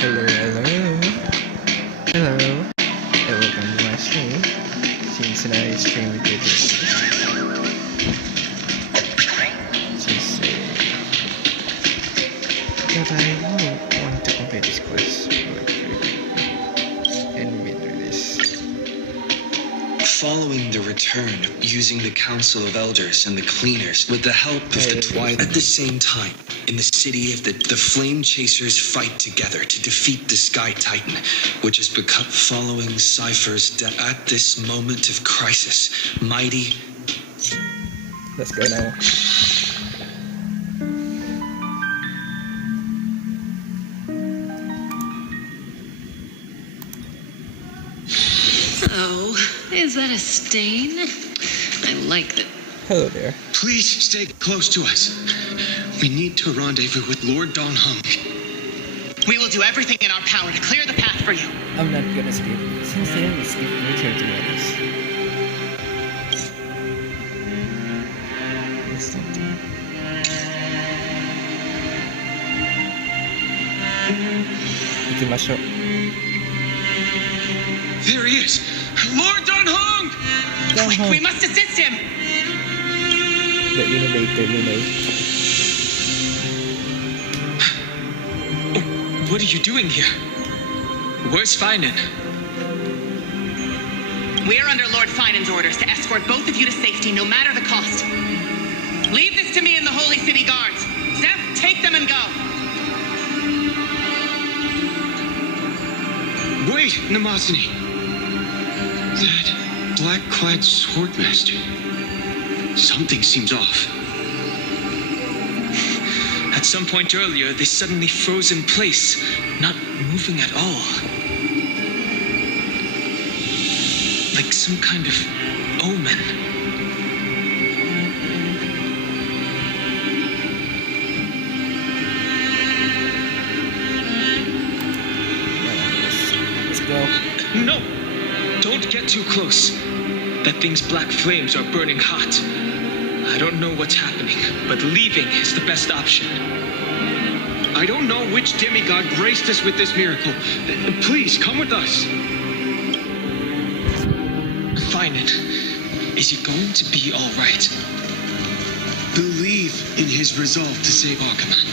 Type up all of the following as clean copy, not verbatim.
Hello, hello. Hello. And welcome to my stream. Since tonight is stream with you. But I want to complete this quest. And we do this. Following the return, using the Council of Elders and the Cleaners with the help of the Twilight. At the same time, in the city of the Flame Chasers fight together to defeat the Sky Titan, which has become following Cypher's death. At this moment of crisis, mighty... Let's go now. Oh, is that a stain? I like that. Hello there. Please stay close to us. We need to rendezvous with Lord Don Hung. We will do everything in our power to clear the path for you. I'm not gonna skip. Since they have skip, return to Venice. There he is! Lord Don Hung! Quick, We must assist him! The innovator. What are you doing here? Where's Finan? We are under Lord Finan's orders to escort both of you to safety, no matter the cost. Leave this to me and the Holy City Guards. Zeph, take them and go. Wait, Namazani. That black-clad swordmaster. Something seems off. At some point earlier, they suddenly froze in place, not moving at all. Like some kind of omen. Let's go. No! Don't get too close. That thing's black flames are burning hot. I don't know what's happening, but leaving is the best option. I don't know which demigod graced us with this miracle. Please, come with us. Finan, is he going to be all right? Believe in his resolve to save Akaman.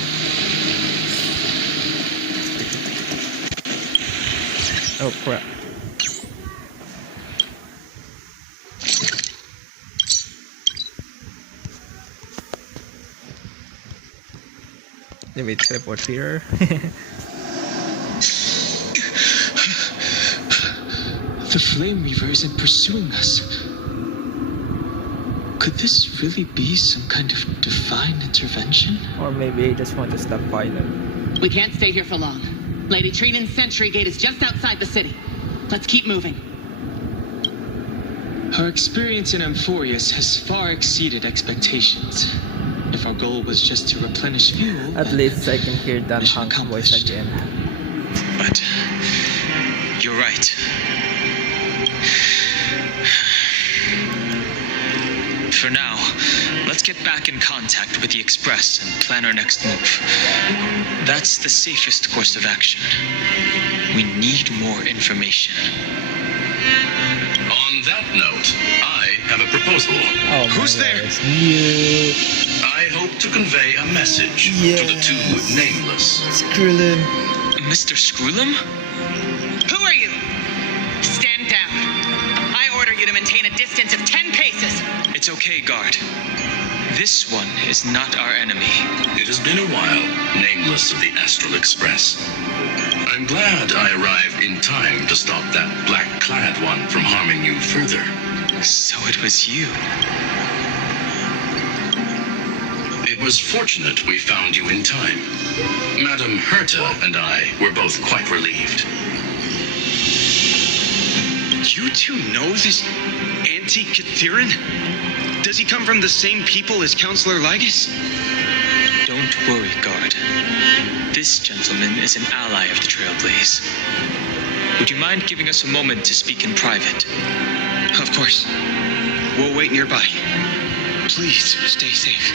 Oh crap. Let me teleport here. The Flame Reaver isn't pursuing us. Could this really be some kind of divine intervention? Or maybe I just want to stop Finan. We can't stay here for long. Lady Trinan's sentry gate is just outside the city. Let's keep moving. Our experience in Amphorius has far exceeded expectations. If our goal was just to replenish fuel... At least I can hear Don Hung's voice again. But... you're right. For now, let's get back in contact with the Express and plan our next move. That's the safest course of action. We need more information. On that note, I have a proposal. Oh, Who's there? You. I hope to convey a message to the two nameless. Screw Mr. Screwlum? Who are you? Stand down. I order you to maintain a distance of 10 paces. It's okay, guard. This one is not our enemy. It has been a while, nameless of the Astral Express. I'm glad I arrived in time to stop that black-clad one from harming you further. So it was you. It was fortunate we found you in time. Madame Herta and I were both quite relieved. You two know this anti-Catharin? Does he come from the same people as Counselor Lygus? Don't worry, guard. This gentleman is an ally of the Trailblaze. Would you mind giving us a moment to speak in private? Of course. We'll wait nearby. Please, stay safe.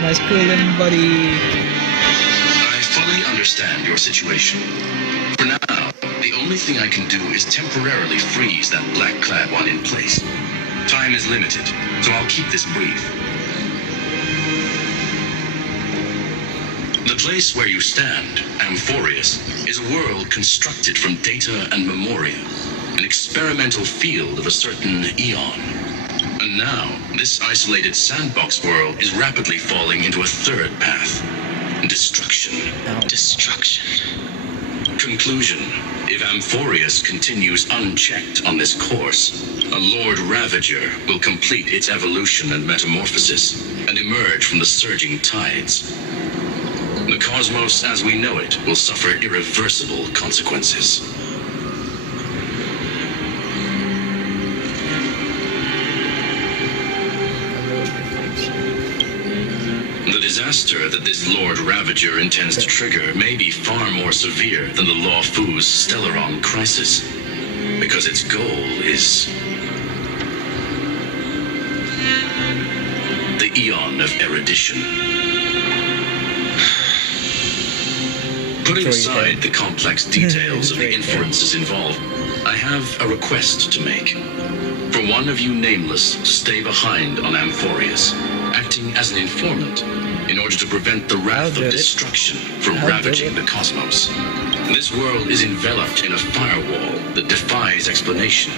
Nice cooling, buddy. I fully understand understand your situation. For now, the only thing I can do is temporarily freeze that black-clad one in place. Time is limited, so I'll keep this brief. The place where you stand, Amphorius, is a world constructed from data and memoria, an experimental field of a certain eon. And now, this isolated sandbox world is rapidly falling into a third path. Destruction. Destruction. Conclusion. If Amphorius continues unchecked on this course, a Lord Ravager will complete its evolution and metamorphosis and emerge from the surging tides. The cosmos as we know it will suffer irreversible consequences. The disaster that this Lord Ravager intends to trigger may be far more severe than the Law Fu's Stellaron crisis, because its goal is the Eon of Erudition. Putting aside the complex details of the inferences involved, I have a request to make. For one of you nameless to stay behind on Amphorius, acting as an informant, in order to prevent the wrath of destruction from ravaging the cosmos. This world is enveloped in a firewall that defies explanation,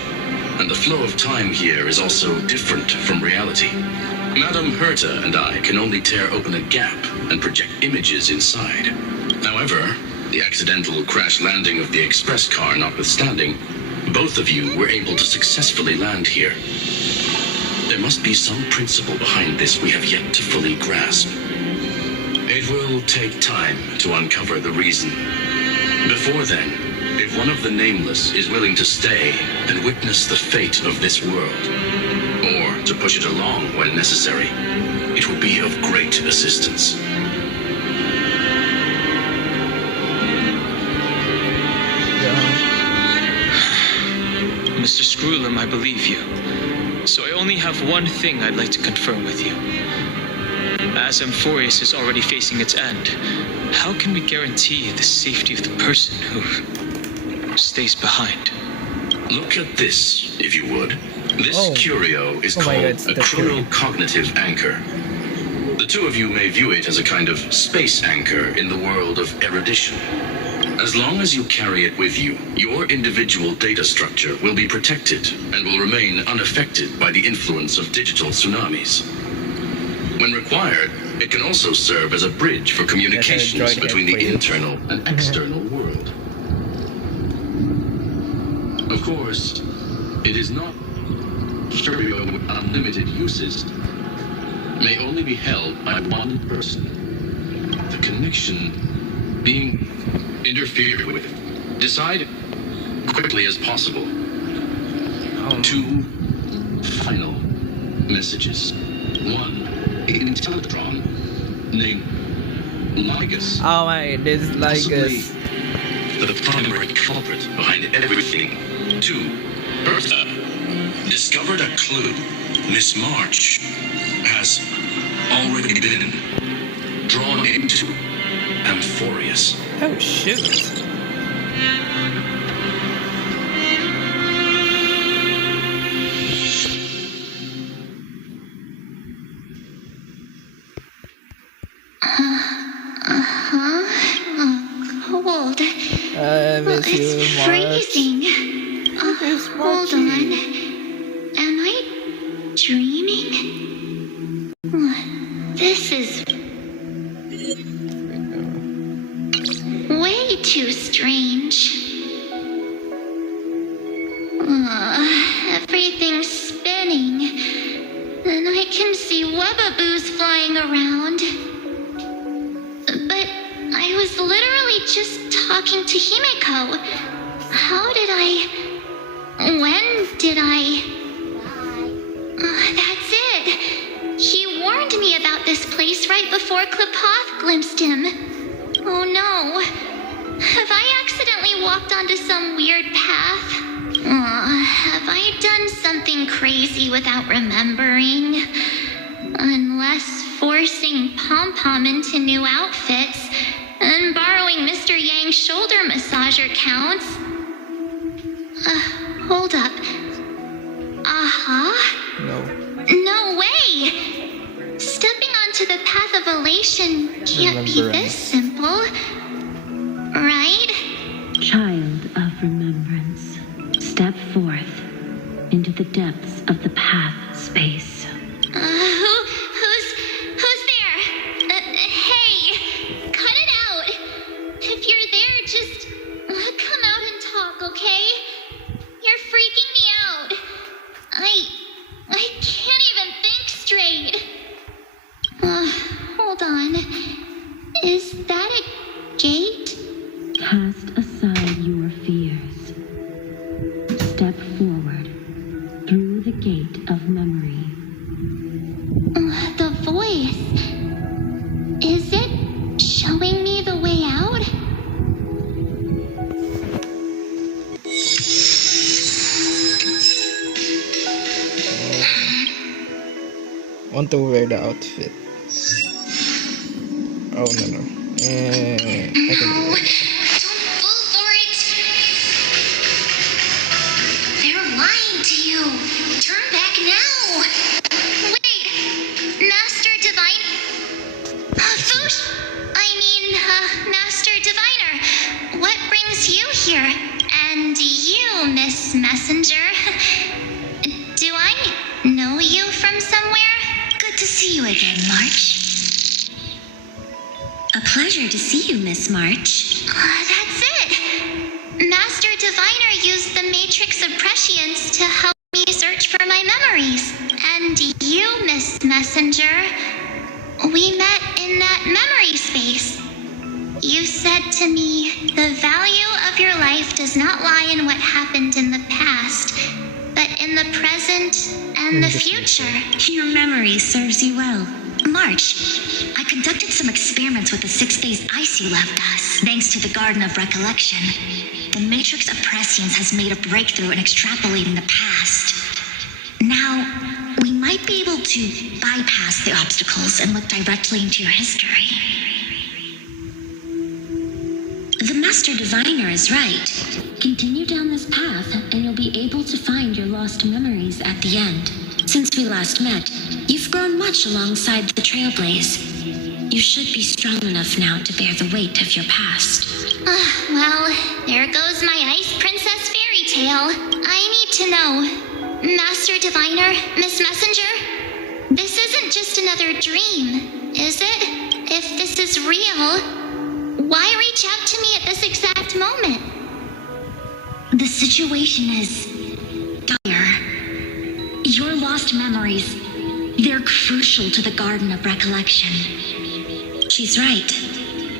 and the flow of time here is also different from reality. Madame Herta and I can only tear open a gap and project images inside. However, the accidental crash landing of the express car notwithstanding, both of you were able to successfully land here. There must be some principle behind this we have yet to fully grasp. It will take time to uncover the reason. Before then, if one of the nameless is willing to stay and witness the fate of this world, or to push it along when necessary, it would be of great assistance. Mr. Screwlam, I believe you. So I only have one thing I'd like to confirm with you. As Amphorius is already facing its end, how can we guarantee the safety of the person who stays behind? Look at this, if you would. This curio is called a chronocognitive anchor. The two of you may view it as a kind of space anchor in the world of erudition. As long as you carry it with you, your individual data structure will be protected and will remain unaffected by the influence of digital tsunamis. When required, it can also serve as a bridge for communications between the internal and external world. Of course, it is not curio with unlimited uses. May only be held by one person. The connection being interfered with. Decide quickly as possible. Two final messages. One, in Teletron, named Ligus. Oh my, this is Ligus. The primary culprit behind everything. Two, Bertha discovered a clue. Miss March has already been drawn into Amphorius. Oh shoot. Cold. I miss you, It's March. freezing. Hold on. Am I dreaming? This is way too strange. Everything's spinning, and I can see webbaboos flying around. But I was literally just talking to Himeko. How did I... When did I... That's it. He warned me about this place right before Klepoth glimpsed him. Oh no. Have I accidentally walked onto some weird path? Have I done something crazy without remembering? Unless forcing Pom Pom into new outfits and borrowing Mr. wearing shoulder massager counts. Hold up. No. No way! Stepping onto the path of elation can't be this simple. Right? Child of remembrance, step forth into the depths of the path space. Who's there? Hey, cut it out. If you're there, just come out and talk, okay? You're freaking me out. I can't even think straight. Hold on. Is that a gate? Cast aside your fears. Step forward through the gate of memory. The voice. Is it showing me the way out? Want to wear the outfit. Oh no. I can do it. Don't fall for it. They're lying to you. Turn back now. Wait, Master Divine. Foosh. Master Diviner. What brings you here? And you, Miss Messenger. Do I know you from somewhere? Good to see you again, March. A pleasure to see you, Miss March. That's it. Master Diviner used the Matrix of Prescience to help me search for my memories. And you, Miss Messenger, we met in that memory space. You said to me, the value of your life does not lie in what happened in the past, but in the present and the future. Your memory serves you well. March, I conducted some experiments with the 6 phase ice you left us. Thanks to the Garden of Recollection, the Matrix of Prescience has made a breakthrough in extrapolating the past. Now, we might be able to bypass the obstacles and look directly into your history. The Master Diviner is right. Continue down this path, and you'll be able to find your lost memories at the end. Since we last met, you've grown much alongside the Trailblaze. You should be strong enough now to bear the weight of your past. Well, there goes my Ice Princess fairy tale. I need to know, Master Diviner, Miss Messenger, this isn't just another dream, is it? If this is real, why reach out to me at this exact moment? The situation is dire. Your lost memories, they're crucial to the Garden of Recollection. She's right.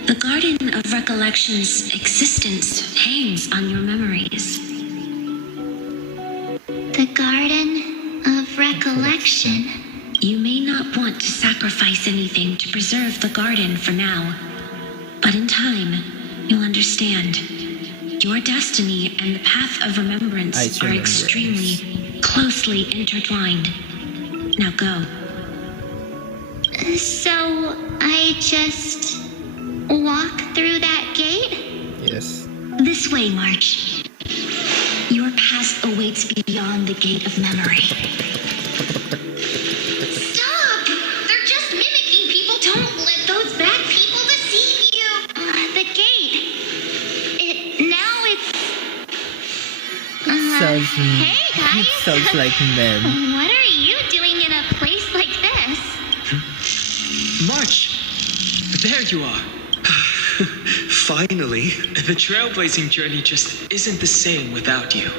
The Garden of Recollection's existence hangs on your memories. The Garden of Recollection. You may not want to sacrifice anything to preserve the garden for now, but in time, you'll understand. Your destiny and the path of remembrance are extremely closely intertwined. Now go. So, I just walk through that gate? Yes. This way, March. Your past awaits beyond the gate of memory. Stop! They're just mimicking people. Don't let those bad people deceive you. The gate. Hey guys! Sounds like men. What are you doing in a place like this? March! There you are. Finally. The trailblazing journey just isn't the same without you.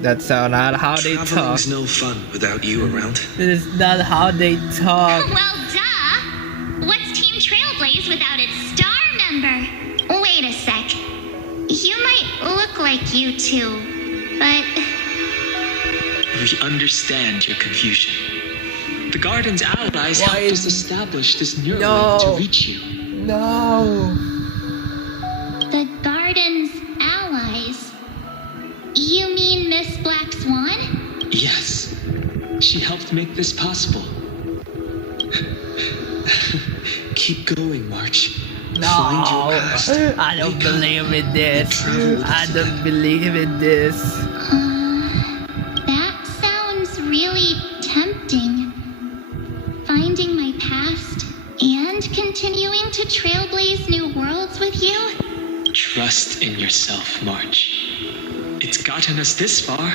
That's not how they talk. Traveling's no fun without you around. This is not how they talk. Well, duh! What's Team Trailblaze without its star member? Wait a sec. You might look like you two, but... We understand your confusion. The Garden's allies helped us establish this neural link to reach you. No. The Garden's allies? You mean Miss Black Swan? Yes. She helped make this possible. Keep going, March. Find your past. I don't Wake up. believe in this. Truth. I don't believe in this. That sounds really tempting. Finding my past and continuing to trailblaze new worlds with you? Trust in yourself, March. It's gotten us this far,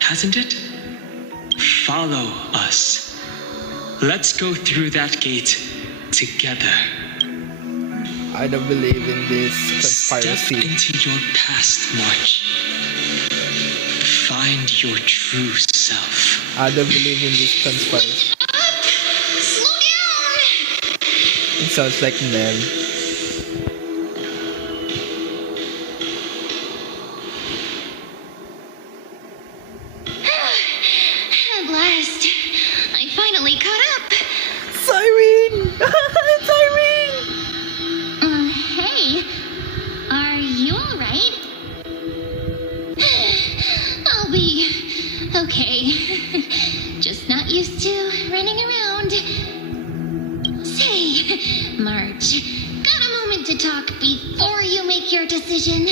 hasn't it? Follow us. Let's go through that gate together. I don't believe in this Step conspiracy. into your past, March. Find your true self. I don't believe in this conspiracy. Slow down! It sounds like Mel. At last, I finally caught up. Siren! Siren! Hey, are you alright? I'll be okay. Just not used to running around. Say, March, got a moment to talk before you make your decision?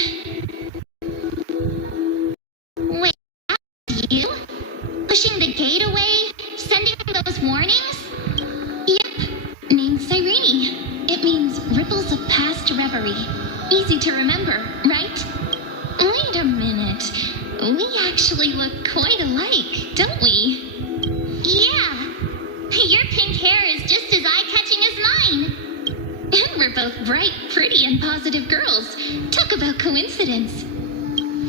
Wait, you? Pushing the gate away? Sending those warnings? Yep, named Cyrene. It means ripples of past reverie. Easy to remember, right? Wait a minute. We actually look quite alike, don't we? Yeah. Your pink hair is just as eye-catching as mine. And we're both bright, pretty, and positive girls. Talk about coincidence.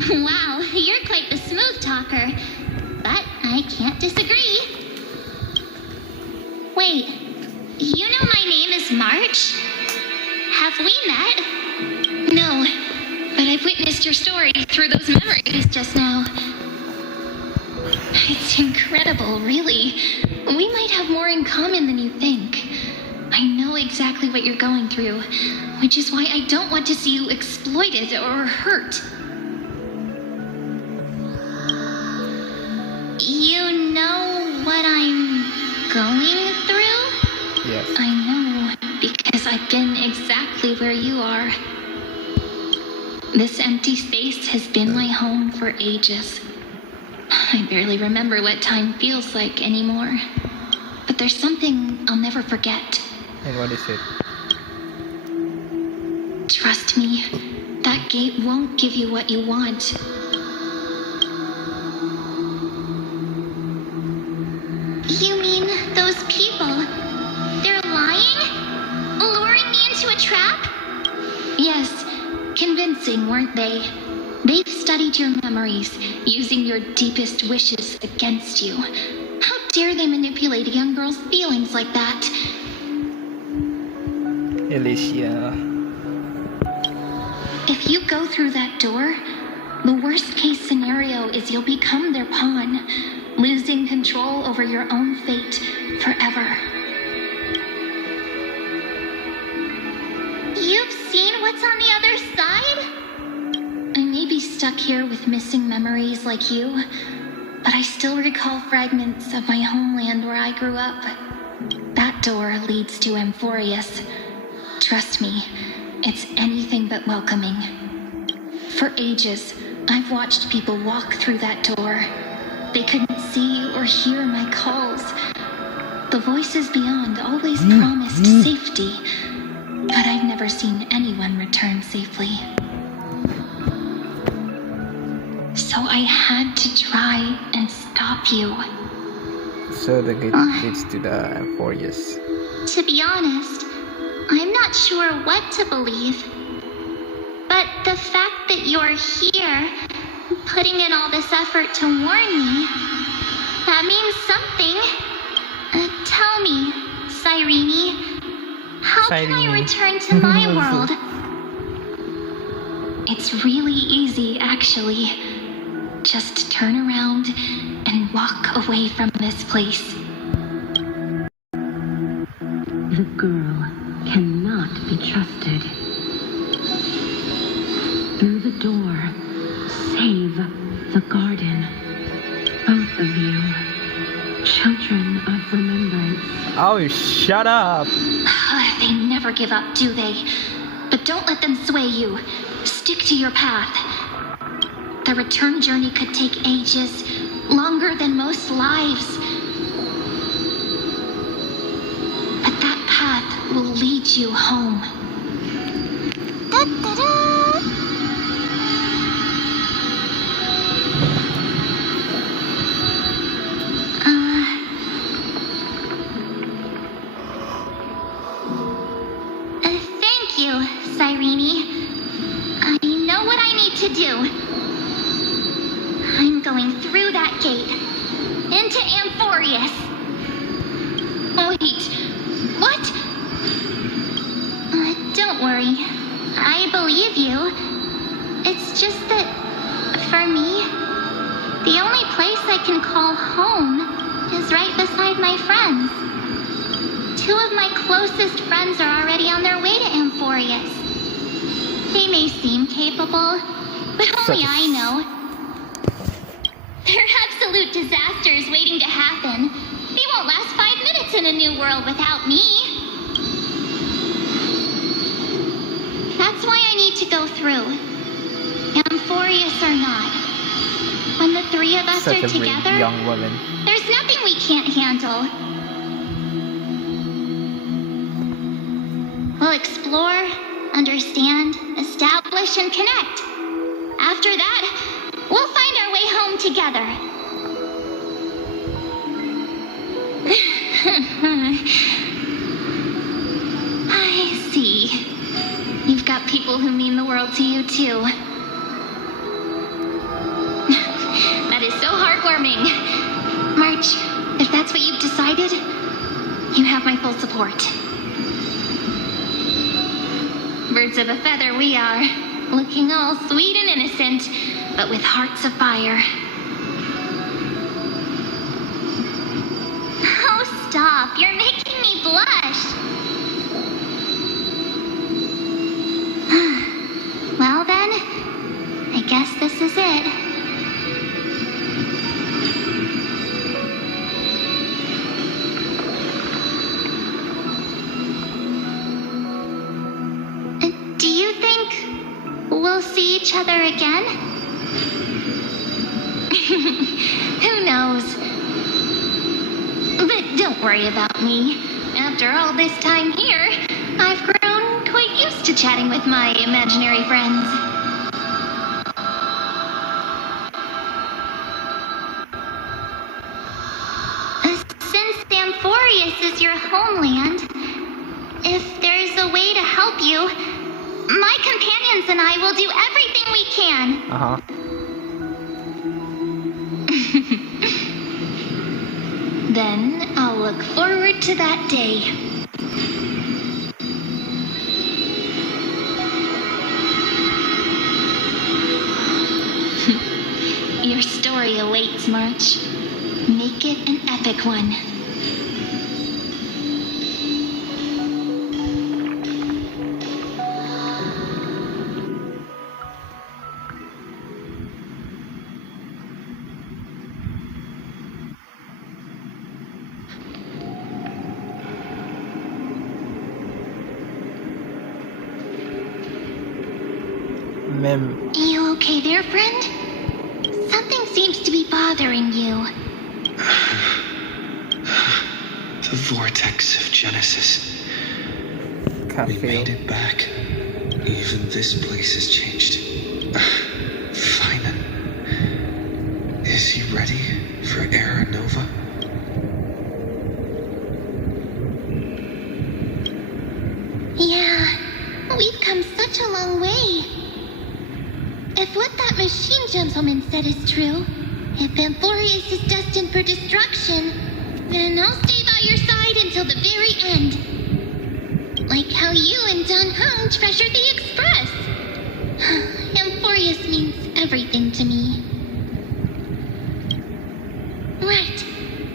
Wow, you're quite the smooth talker. But I can't disagree. Wait, you know my name is March? Have we met? No, but I've witnessed your story through those memories just now. It's incredible, really. We might have more in common than you think. I know exactly what you're going through, which is why I don't want to see you exploited or hurt. You know what I'm going through? Yes. I know, because I've been exactly where you are. This empty space has been my home for ages. I barely remember what time feels like anymore. But there's something I'll never forget. And what is it? Trust me, that gate won't give you what you want. You mean those people? They're lying? Luring me into a trap? Yes, convincing, weren't they? They've studied your memories, using your deepest wishes against you. How dare they manipulate a young girl's feelings like that? Alicia. If you go through that door, the worst case scenario is you'll become their pawn, losing control over your own fate forever. You've seen what's on the other side? I may be stuck here with missing memories like you, but I still recall fragments of my homeland where I grew up. That door leads to Amphorius. Trust me, it's anything but welcoming. For ages, I've watched people walk through that door. They couldn't see or hear my calls. The voices beyond always promised safety, but I've never seen anyone return safely. So I had to try and stop you. So the gate leads to the Amphorius. To be honest, I'm not sure what to believe. But the fact that you're here, putting in all this effort to warn me, that means something. Tell me, Cyrene, how can I return to my world? It's really easy, actually. Just turn around and walk away from this place. The girl cannot be trusted. Through the door, save the garden. Both of you, children of remembrance. Oh, shut up! They never give up, do they? don't let them sway you. Stick to your path. The return journey could take ages, longer than most lives. But that path will lead you home. Thank you, Cyrene. I know what I need to do. I'm going through that gate. Into Amphorius. Wait, what? Don't worry. I believe you. It's just that, for me, the only place I can call home is right beside my friends. 2 of my closest friends are already on their way to Amphorius. They may seem capable, but only I know. They're absolute disasters waiting to happen. They won't last 5 minutes in a new world without me. That's why I need to go through. Amphorius or not. When the 3 of us are together, young woman. There's nothing we can't handle. We'll explore, understand, establish, and connect. After that, we'll find our way home together. I see. You've got people who mean the world to you, too. That is so heartwarming. March, if that's what you've decided, you have my full support. Birds of a feather we are, looking all sweet and innocent, but with hearts of fire. Oh, stop. You're making me blush. Well then, I guess this is it. Do you think we'll see each other again? Who knows? But don't worry about me. After all this time here, I've grown quite used to chatting with my imaginary friends. Since Amphorius is your homeland, if there's a way to help you, my companions and I will do everything we can. Uh-huh. Then I'll look forward to that day. Your story awaits, March. Make it an epic one. Mem. You okay there, friend? Something seems to be bothering you. The vortex of Genesis. Can't We feel. made it back. Even this place has changed. Finan. Is he ready for Era Nova? Yeah, we've come such a long way. If what that machine gentleman said is true, if Amphorius is destined for destruction, then I'll stay by your side until the very end. Like how you and Don Hung treasured the Express. Amphorius means everything to me. Right.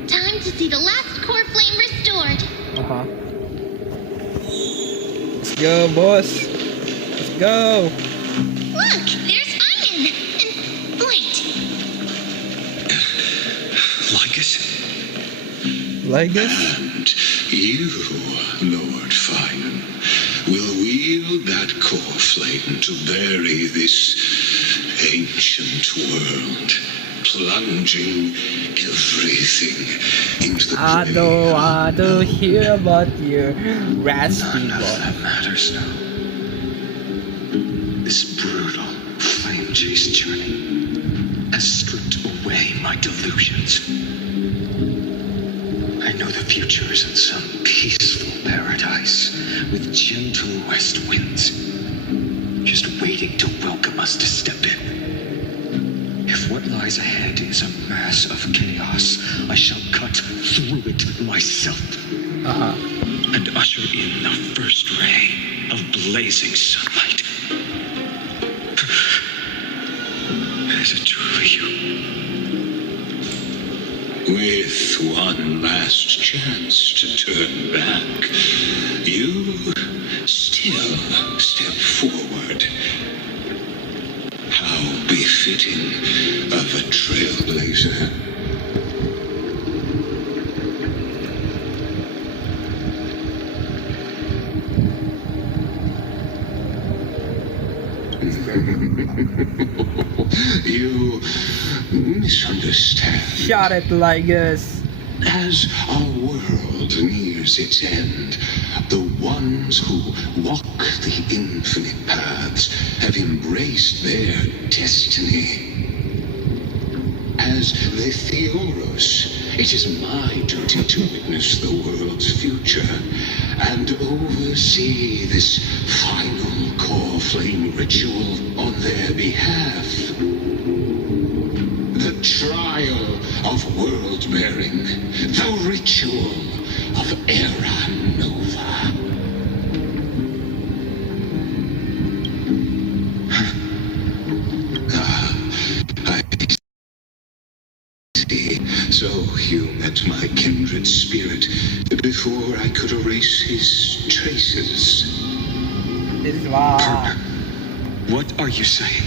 Time to see the last core flame restored. Uh-huh. Let's go, boss. Let's go. Look, there's Finan. And wait, Lycus? Like this? And you, Lord Finan, will wield that core flame to bury this ancient world, plunging everything into the I don't want to hear about your raspy None of voice. that matters now. This brutal flame chase journey has stripped away my delusions. I know the future is in some peaceful paradise with gentle west winds, just waiting to welcome us to step in. If what lies ahead is a mass of chaos, I shall cut through it myself and usher in the first ray of blazing sunlight. Is it truly you? With one last chance to turn back, you still step forward. How befitting of a trailblazer. You misunderstand. Shut it, Ligus. As our world nears its end, the ones who walk the infinite paths have embraced their destiny. As the Theoros, it is my duty to witness the world's future and oversee this final core flame ritual on their behalf. The trial of world-bearing, the ritual of Era Nova. I see. So you met my kindred spirit before I could erase his traces. This is wow. What are you saying?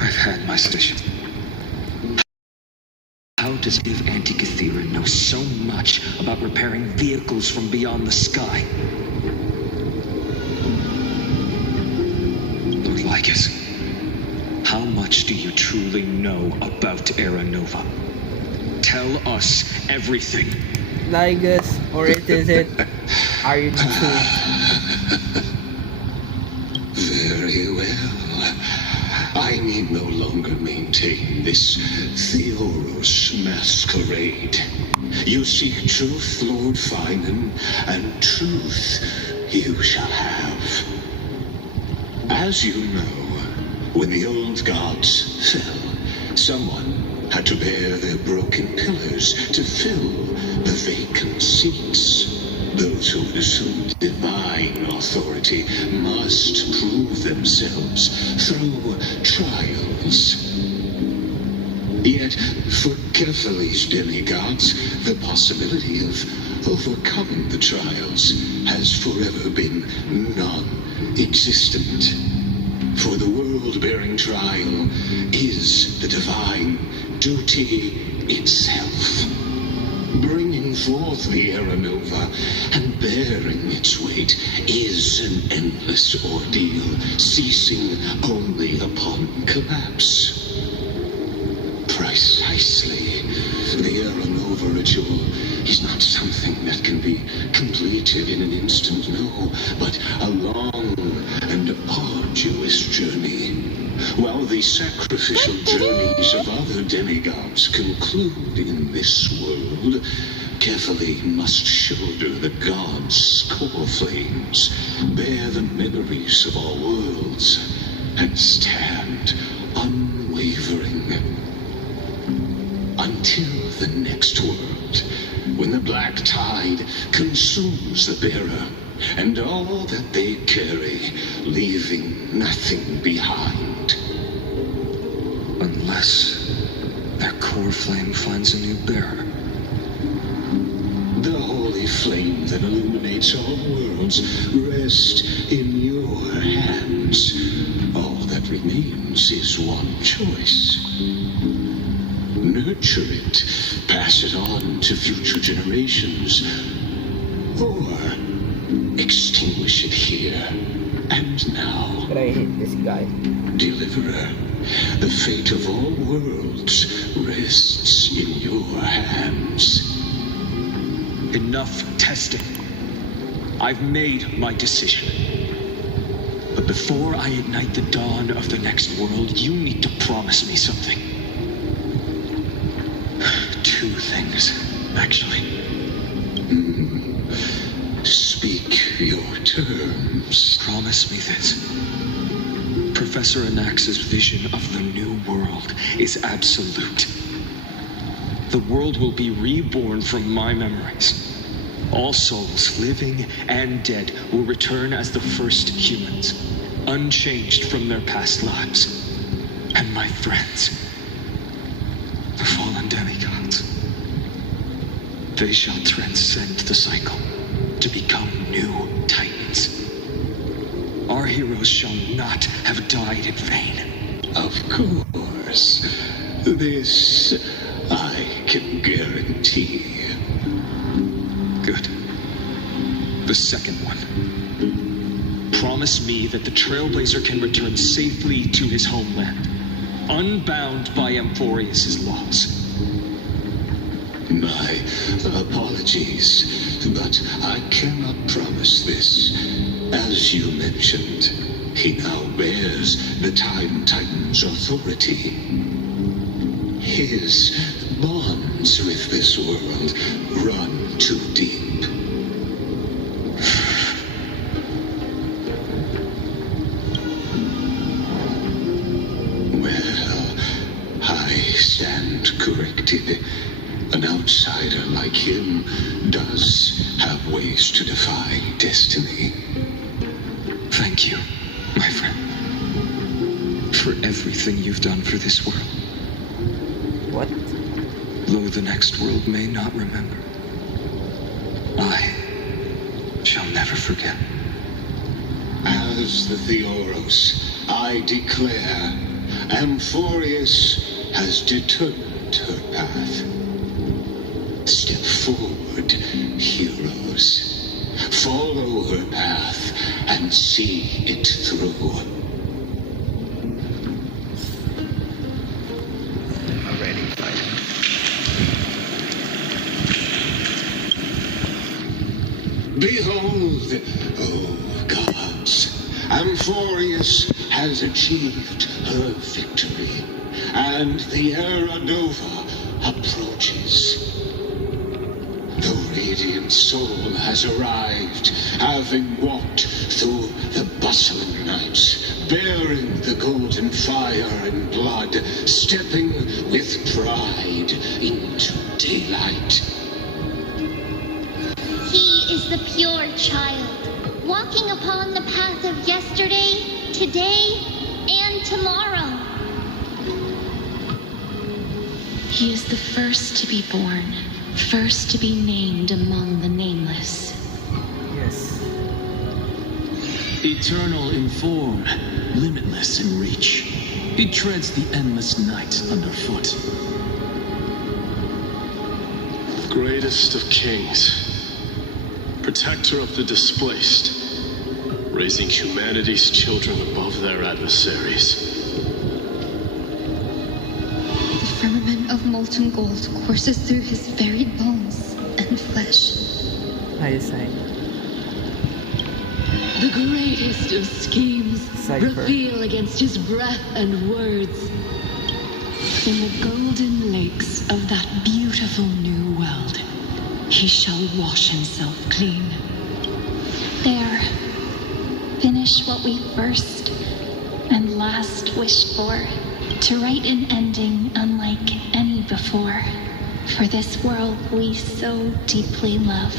I've had my suspicion. How does Antikythera know so much about repairing vehicles from beyond the sky? Lord Lycus, how much do you truly know about Era Nova? Tell us everything. Ligus, or is it? Are you the truth? Very well. I need no longer maintain this Theoros masquerade. You seek truth, Lord Finan, and truth you shall have. As you know, when the old gods fell, someone had to bear their broken pillars to fill the vacant seats. Those who would assume divine authority must prove themselves through trials. Yet, for Kefali's demigods, the possibility of overcoming the trials has forever been non-existent. For the world-bearing trial is the divine duty itself. Bringing forth the Era Nova and bearing its weight is an endless ordeal, ceasing only upon collapse. Precisely. The Era Nova ritual is not something that can be completed in an instant, no, but a long and arduous journey. While the sacrificial journeys of other demigods conclude in this world, Kefali must shoulder the gods' core flames, bear the memories of our worlds, and stand unwavering until the next world, when the black tide consumes the bearer and all that they carry, leaving nothing behind. Unless their core flame finds a new bearer. The holy flame that illuminates all worlds rests in your hands. All that remains is one choice. nurture it, pass it on to future generations, or extinguish it here and now. But I hate this guy. Deliverer, the fate of all worlds rests in your hands. Enough testing. I've made my decision. But before I ignite the dawn of the next world, you need to promise me something. 2 things, actually. Speak your terms. Promise me this. Professor Anax's vision of the new world is absolute. The world will be reborn from my memories. All souls, living and dead, will return as the first humans, unchanged from their past lives. And my friends, the fallen demigods, they shall transcend the cycle to become new titans. Our heroes shall not have died in vain. Of course. This I can guarantee. Good. The second one. Promise me that the Trailblazer can return safely to his homeland, unbound by Amphorius' laws. My apologies, but I cannot promise this. As you mentioned, he now bears the Time Titan's authority. His bonds with this world run too deep. Well, I stand corrected. An outsider like him does have ways to defy destiny. Thank you, my friend, for everything you've done for this world. What? Though the next world may not remember, I shall never forget. As the Theoros, I declare, Amphorius has determined her path. Step forward, heroes. Follow her path and see it through. Already fighting. Behold, oh gods, Amphorius has achieved her victory, and the Era Nova approaches. The radiant soul has arrived, having walked through the bustling nights, bearing the golden fire and blood, stepping with pride into daylight. He is the pure child, walking upon the path of yesterday, today, and tomorrow. He is the first to be born, first to be named among the nameless. Yes. Eternal in form, limitless in reach. He treads the endless night underfoot. Greatest of kings, protector of the displaced, raising humanity's children above their adversaries. The firmament of molten gold courses through his very bones and flesh. Ayos ay. The greatest of schemes Cypher. reveal against his breath and words. In the golden lakes of that beautiful new world, he shall wash himself clean. There. Finish what we first and last wished for. To write an ending unlike any before. For this world we so deeply love.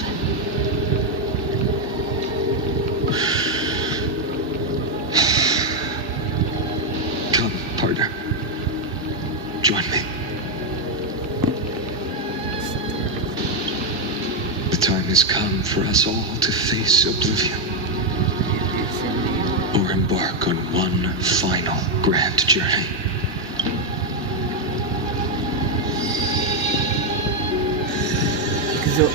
Come, partner. Join me. The time has come for us all to face oblivion, or embark on one final grand journey. Cuk.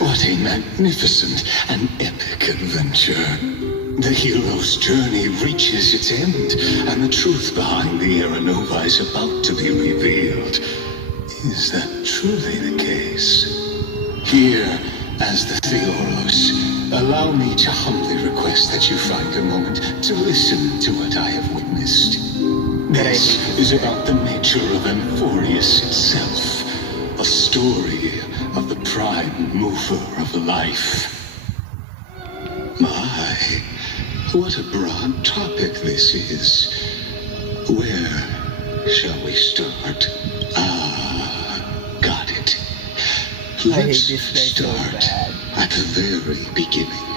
What a magnificent and epic adventure. The hero's journey reaches its end, and the truth behind the Aeronova is about to be revealed. Is that truly the case? Here, as the Theoros, allow me to humbly request that you find a moment to listen to what I have witnessed. This is about the nature of Amphorius itself, a story of the prime mover of life. My, what a broad topic this is. Where shall we start? Got it. Let's start at the very beginning.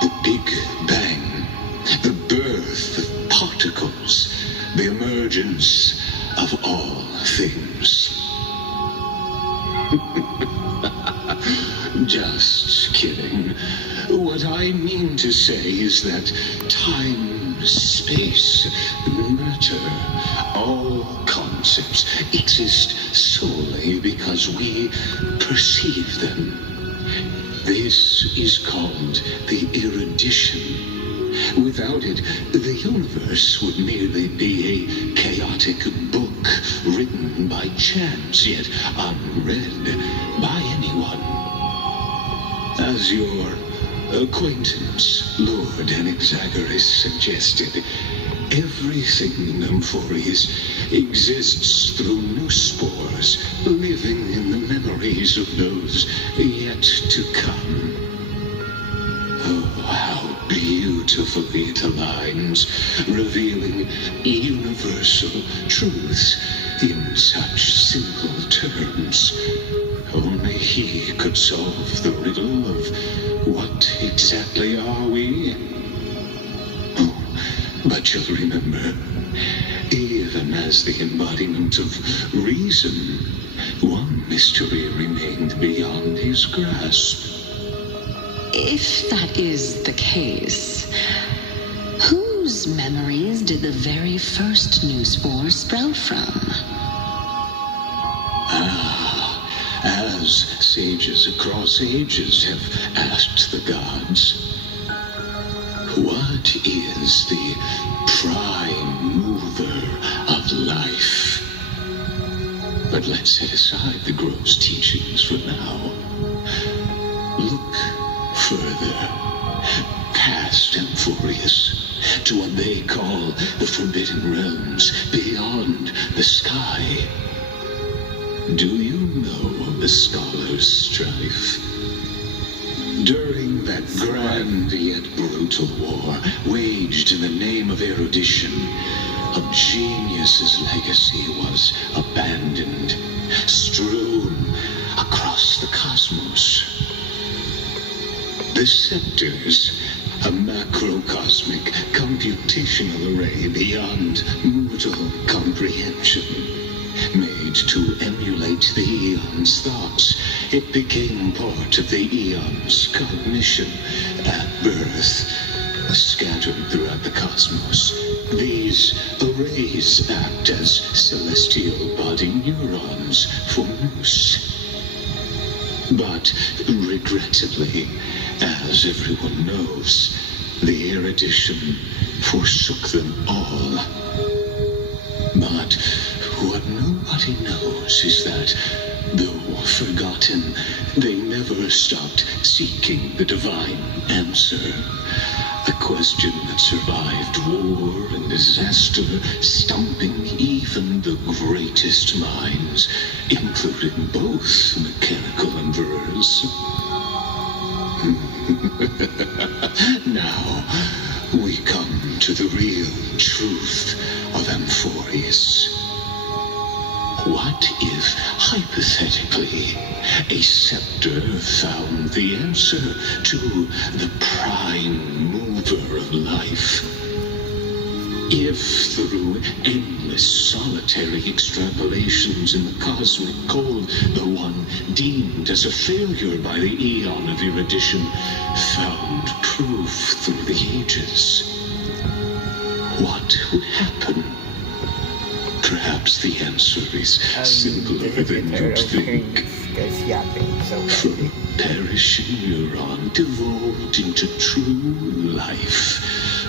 The Big Bang, the birth of particles, the emergence of all things. Just kidding. What I mean to say is that time, space, matter, all concepts exist solely because we perceive them. This is called the erudition. Without it, the universe would merely be a chaotic book written by chance, yet unread by anyone. As your acquaintance, Lord Anaxagoras, suggested, everything in Amphorius exists through new spores, living in the memories of those yet to come. Oh, how beautifully it aligns, revealing universal truths in such simple terms. Only he could solve the riddle of what exactly are we? Oh, but you'll remember, even as the embodiment of reason, one mystery remained beyond his grasp. If that is the case, whose memories did the very first new spore sprout from? As sages across ages have asked the gods, what is the prime mover of life? But let's set aside the gross teachings for now. Look further, past Amphorius, to what they call the Forbidden Realms, beyond the sky. Do you know of the Scholars' Strife? During that grand yet brutal war, waged in the name of erudition, a genius's legacy was abandoned, strewn across the cosmos. The Scepters, a macrocosmic computational array beyond mortal comprehension. Made to emulate the Eon's thoughts, it became part of the Eon's cognition at birth, scattered throughout the cosmos. These arrays act as celestial body neurons for Nous. But regrettably, as everyone knows, the erudition forsook them all. But what nobody knows is that, though forgotten, they never stopped seeking the divine answer. A question that survived war and disaster, stumping even the greatest minds, including both mechanical emperors. Now, we come to the real truth of Amphorius. What if, hypothetically, a scepter found the answer to the prime mover of life? If, through endless solitary extrapolations in the cosmic cold, the one deemed as a failure by the eon of erudition found proof through the ages, what would happen? Perhaps the answer is simpler than you'd think. From perishing neuron devolved into true life,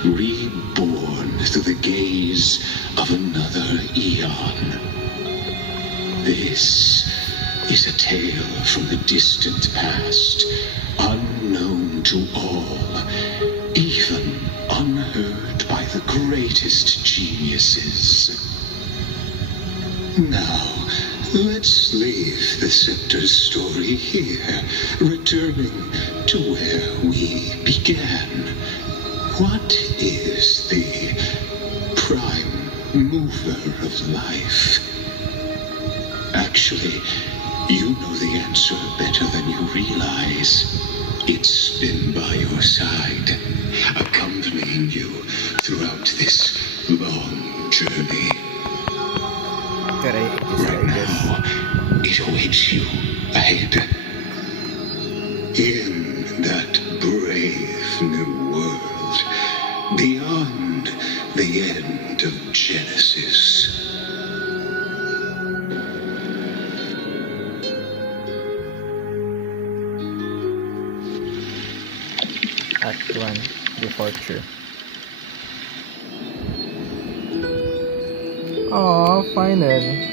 reborn through the gaze of another eon. This is a tale from the distant past, unknown to all, even unheard by the greatest geniuses. Now, let's leave the scepter's story here, returning to where we began. What is the prime mover of life? Actually, you know the answer better than you realize. It's been by your side, accompanying you throughout this long journey. Right now, it awaits you ahead. In that brave new world, beyond the end of Genesis. Act 1, Departure. Oh, finally.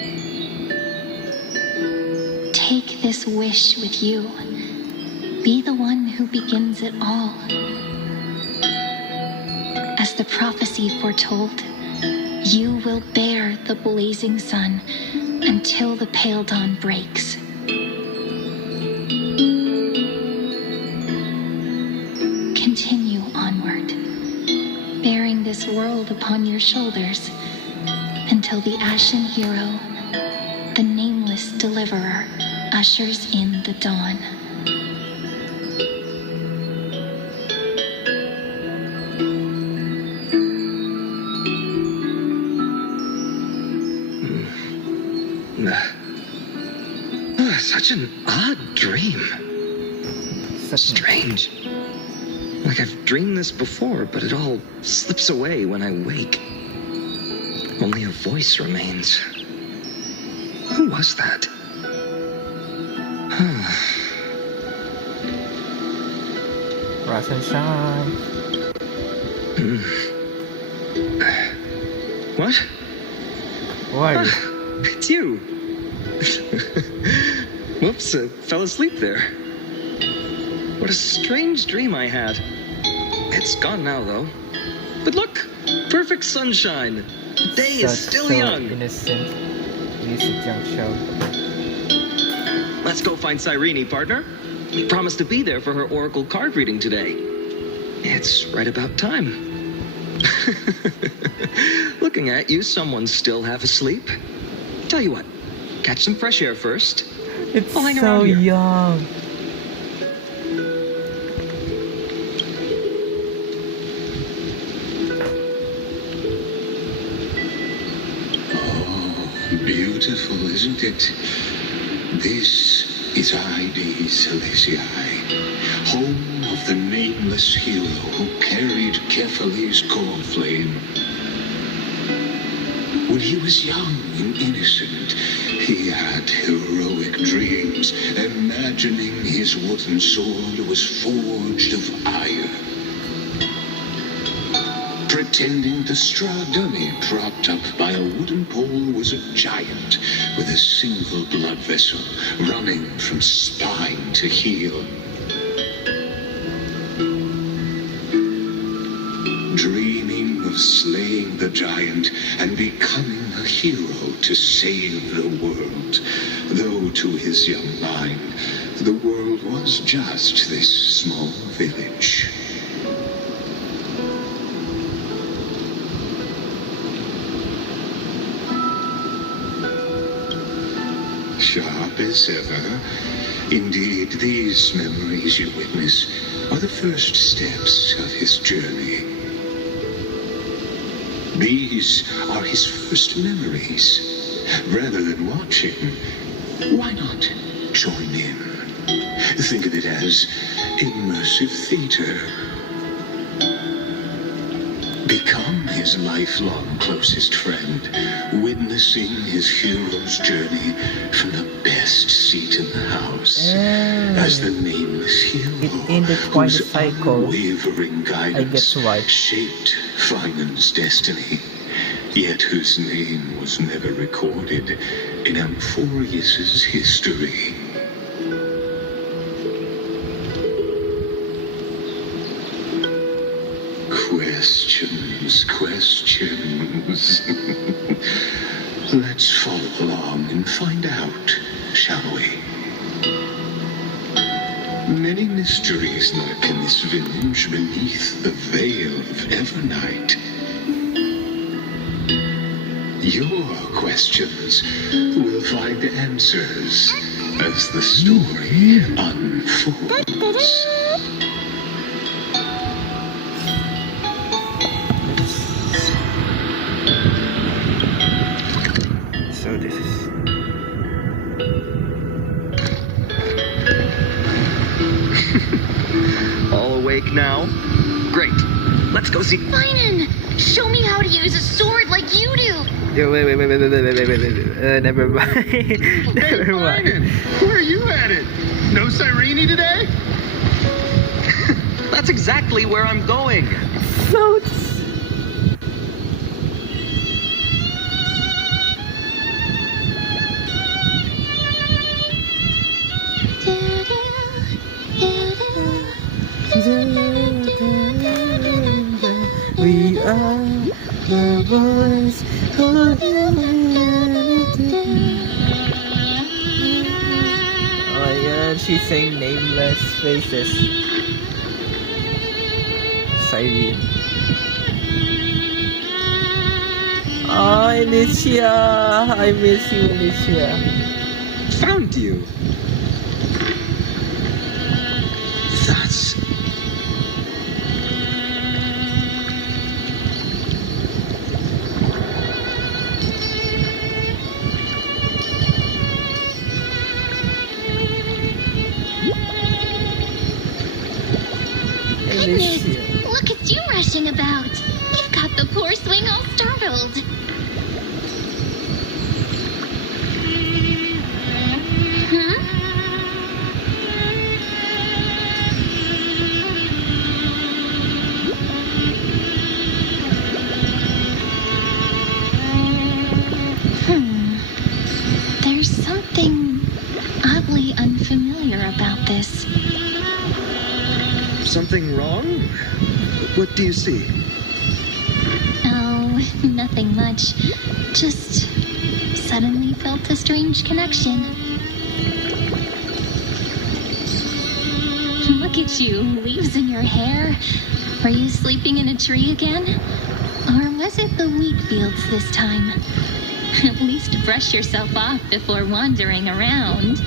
Take this wish with you. Be the one who begins it all. As the prophecy foretold, you will bear the blazing sun until the pale dawn breaks. Continue onward, bearing this world upon your shoulders, until the Ashen Hero, the nameless deliverer, ushers in the dawn. Such an odd dream. Strange. Like I've dreamed this before, but it all slips away when I wake. Only a voice remains. Who was that? Rise and shine. What? Why? It's you. Whoops, fell asleep there. What a strange dream I had. It's gone now, though. But look, perfect sunshine. The day is still young. Innocent young child. Let's go find Cyrene, partner. We promised to be there for her oracle card reading today. It's right about time. Looking at you, someone's still half asleep. Tell you what, catch some fresh air first. It's I'll hang so around here. young. Beautiful, isn't it? This is Ide Celestii, home of the nameless hero who carried Kefali's core flame. When he was young and innocent, he had heroic dreams, imagining his wooden sword was forged of iron. Pretending the straw dummy propped up by a wooden pole was a giant with a single blood vessel running from spine to heel. Dreaming of slaying the giant and becoming a hero to save the world, though to his young mind, the world was just this small village. sharp as ever. Indeed, these memories you witness are the first steps of his journey. These are his first memories. Rather than watching, why not join in? Think of it as immersive theater. Become his lifelong closest friend, witnessing his hero's journey from the best seat in the house, as the nameless hero whose unwavering guidance shaped Finan's destiny, yet whose name was never recorded in Amphorius's history. Questions. Let's follow along and find out, shall we? Many mysteries lurk in this village beneath the veil of Evernight. Your questions will find answers as the story unfolds. So this is all awake now? Great. Let's go see. Finan, show me how to use a sword like you do. Wait. Never mind. Never mind. Where are you headed? No Cyrene today? That's exactly where I'm going. So we are the boys of humanity. Oh my god, she's saying nameless faces. Cyrene. Oh, Alicia! I miss you, Alicia. Found you. That's... Goodness, look at you rushing about. You've got the poor swing all startled. Huh? There's something oddly unfamiliar about this. Something wrong? What do you see? Oh, nothing much. Just suddenly felt a strange connection. Look at you, leaves in your hair. Were you sleeping in a tree again? Or was it the wheat fields this time? At least brush yourself off before wandering around.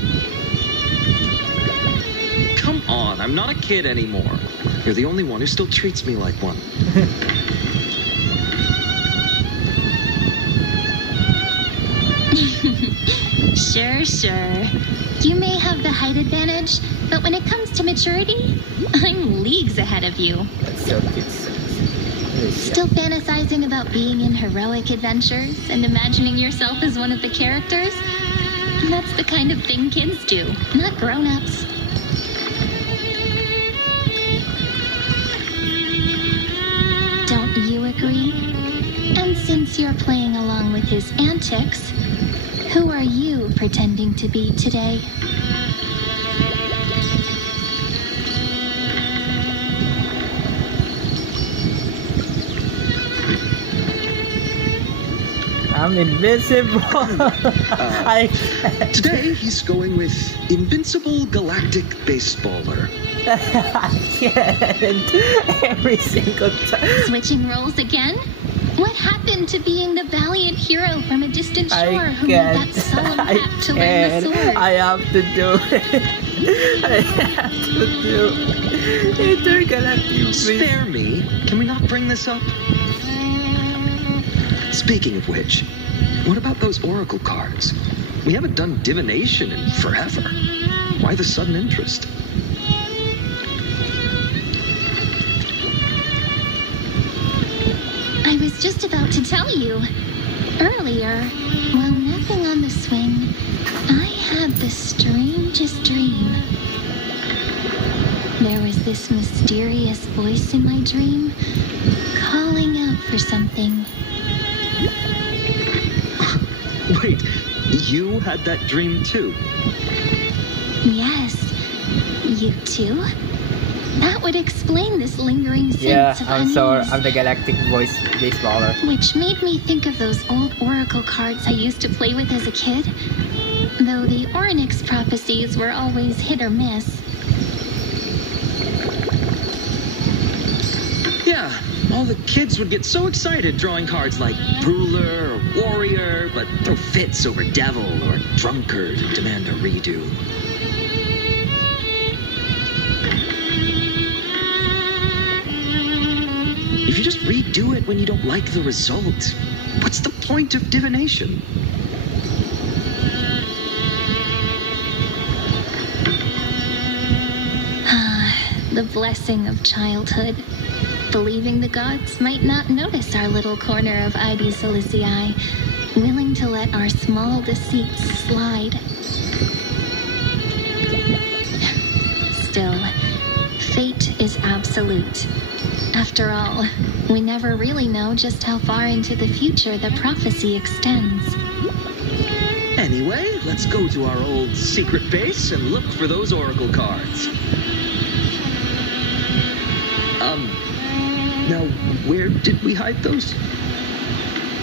Come on, I'm not a kid anymore. You're the only one who still treats me like one. Sure. You may have the height advantage, but when it comes to maturity, I'm leagues ahead of you. That's so cute. Still fantasizing about being in heroic adventures and imagining yourself as one of the characters? That's the kind of thing kids do, not grown-ups. Don't you agree? And since you're playing along with his antics, who are you pretending to be today? I'm invincible. Today he's going with Invincible Galactic Baseballer. I can't. Every single time. Switching roles again? What happened to being the valiant hero from a distant shore who made that solemn pact to learn the sword? I have to do it. I have to do Intergalactic. Spare me. Can we not bring this up? Speaking of which, what about those oracle cards? We haven't done divination in forever. Why the sudden interest? I was just about to tell you. Earlier, while napping on the swing, I had the strangest dream. There was this mysterious voice in my dream, calling out for something. Wait, you had that dream too? Yes, you too? That would explain this lingering sense of unease. I'm the galactic voice baseballer. Which made me think of those old oracle cards I used to play with as a kid. Though the Ornyx prophecies were always hit or miss. Yeah, all the kids would get so excited drawing cards like ruler or warrior, but throw fits over devil or drunkard and demand a redo. If you just redo it when you don't like the result, what's the point of divination? The blessing of childhood. Believing the gods might not notice our little corner of ID Silicii, willing to let our small deceits slide. Still, fate is absolute. After all, we never really know just how far into the future the prophecy extends. Anyway, let's go to our old secret base and look for those oracle cards. Now, where did we hide those?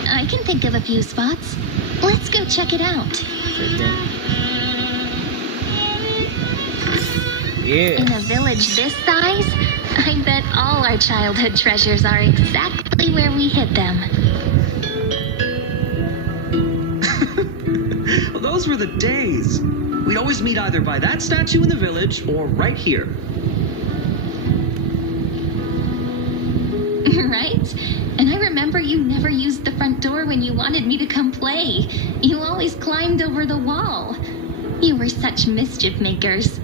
I can think of a few spots. Let's go check it out. Yeah. In a village this size, I bet all our childhood treasures are exactly where we hid them. Well, those were the days. We'd always meet either by that statue in the village or right here. Right? And I remember you never used the front door when you wanted me to come play. You always climbed over the wall. You were such mischief makers.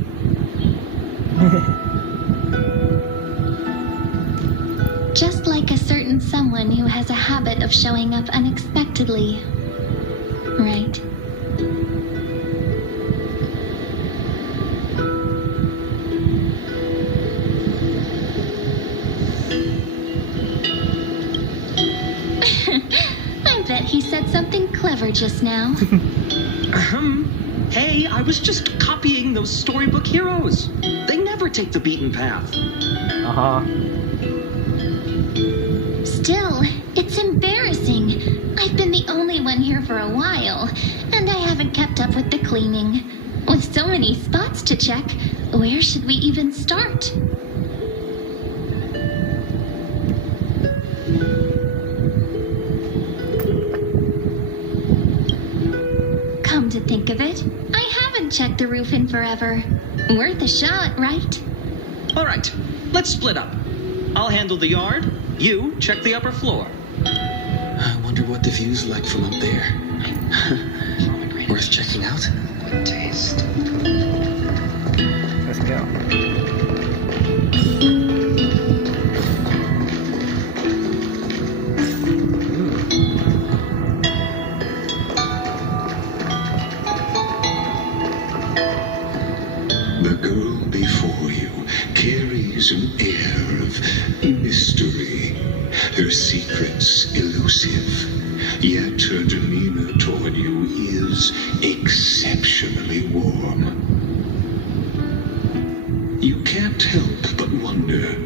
Just like a certain someone who has a habit of showing up unexpectedly. Right? I bet he said something clever just now. Hey, I was just copying those storybook heroes. They never take the beaten path. Still, it's embarrassing. I've been the only one here for a while, and I haven't kept up with the cleaning. With so many spots to check, where should we even start? Come to think of it, I haven't checked the roof in forever. Worth a shot, right? All right, let's split up. I'll handle the yard. You check the upper floor. I wonder what the view's like from up there. Worth checking out? Good taste. Let's go. The girl before you carries an air of mystery, her secrets elusive, yet her demeanor toward you is exceptionally warm. You can't help but wonder,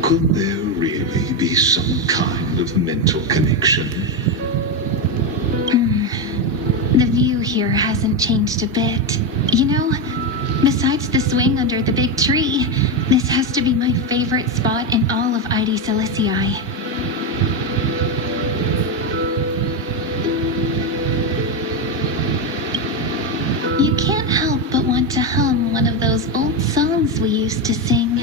could there really be some kind of mental connection? The view here hasn't changed a bit. You know, besides the swing under the big tree, this has to be my favorite spot in all of ID Silicii. one of those old songs we used to sing.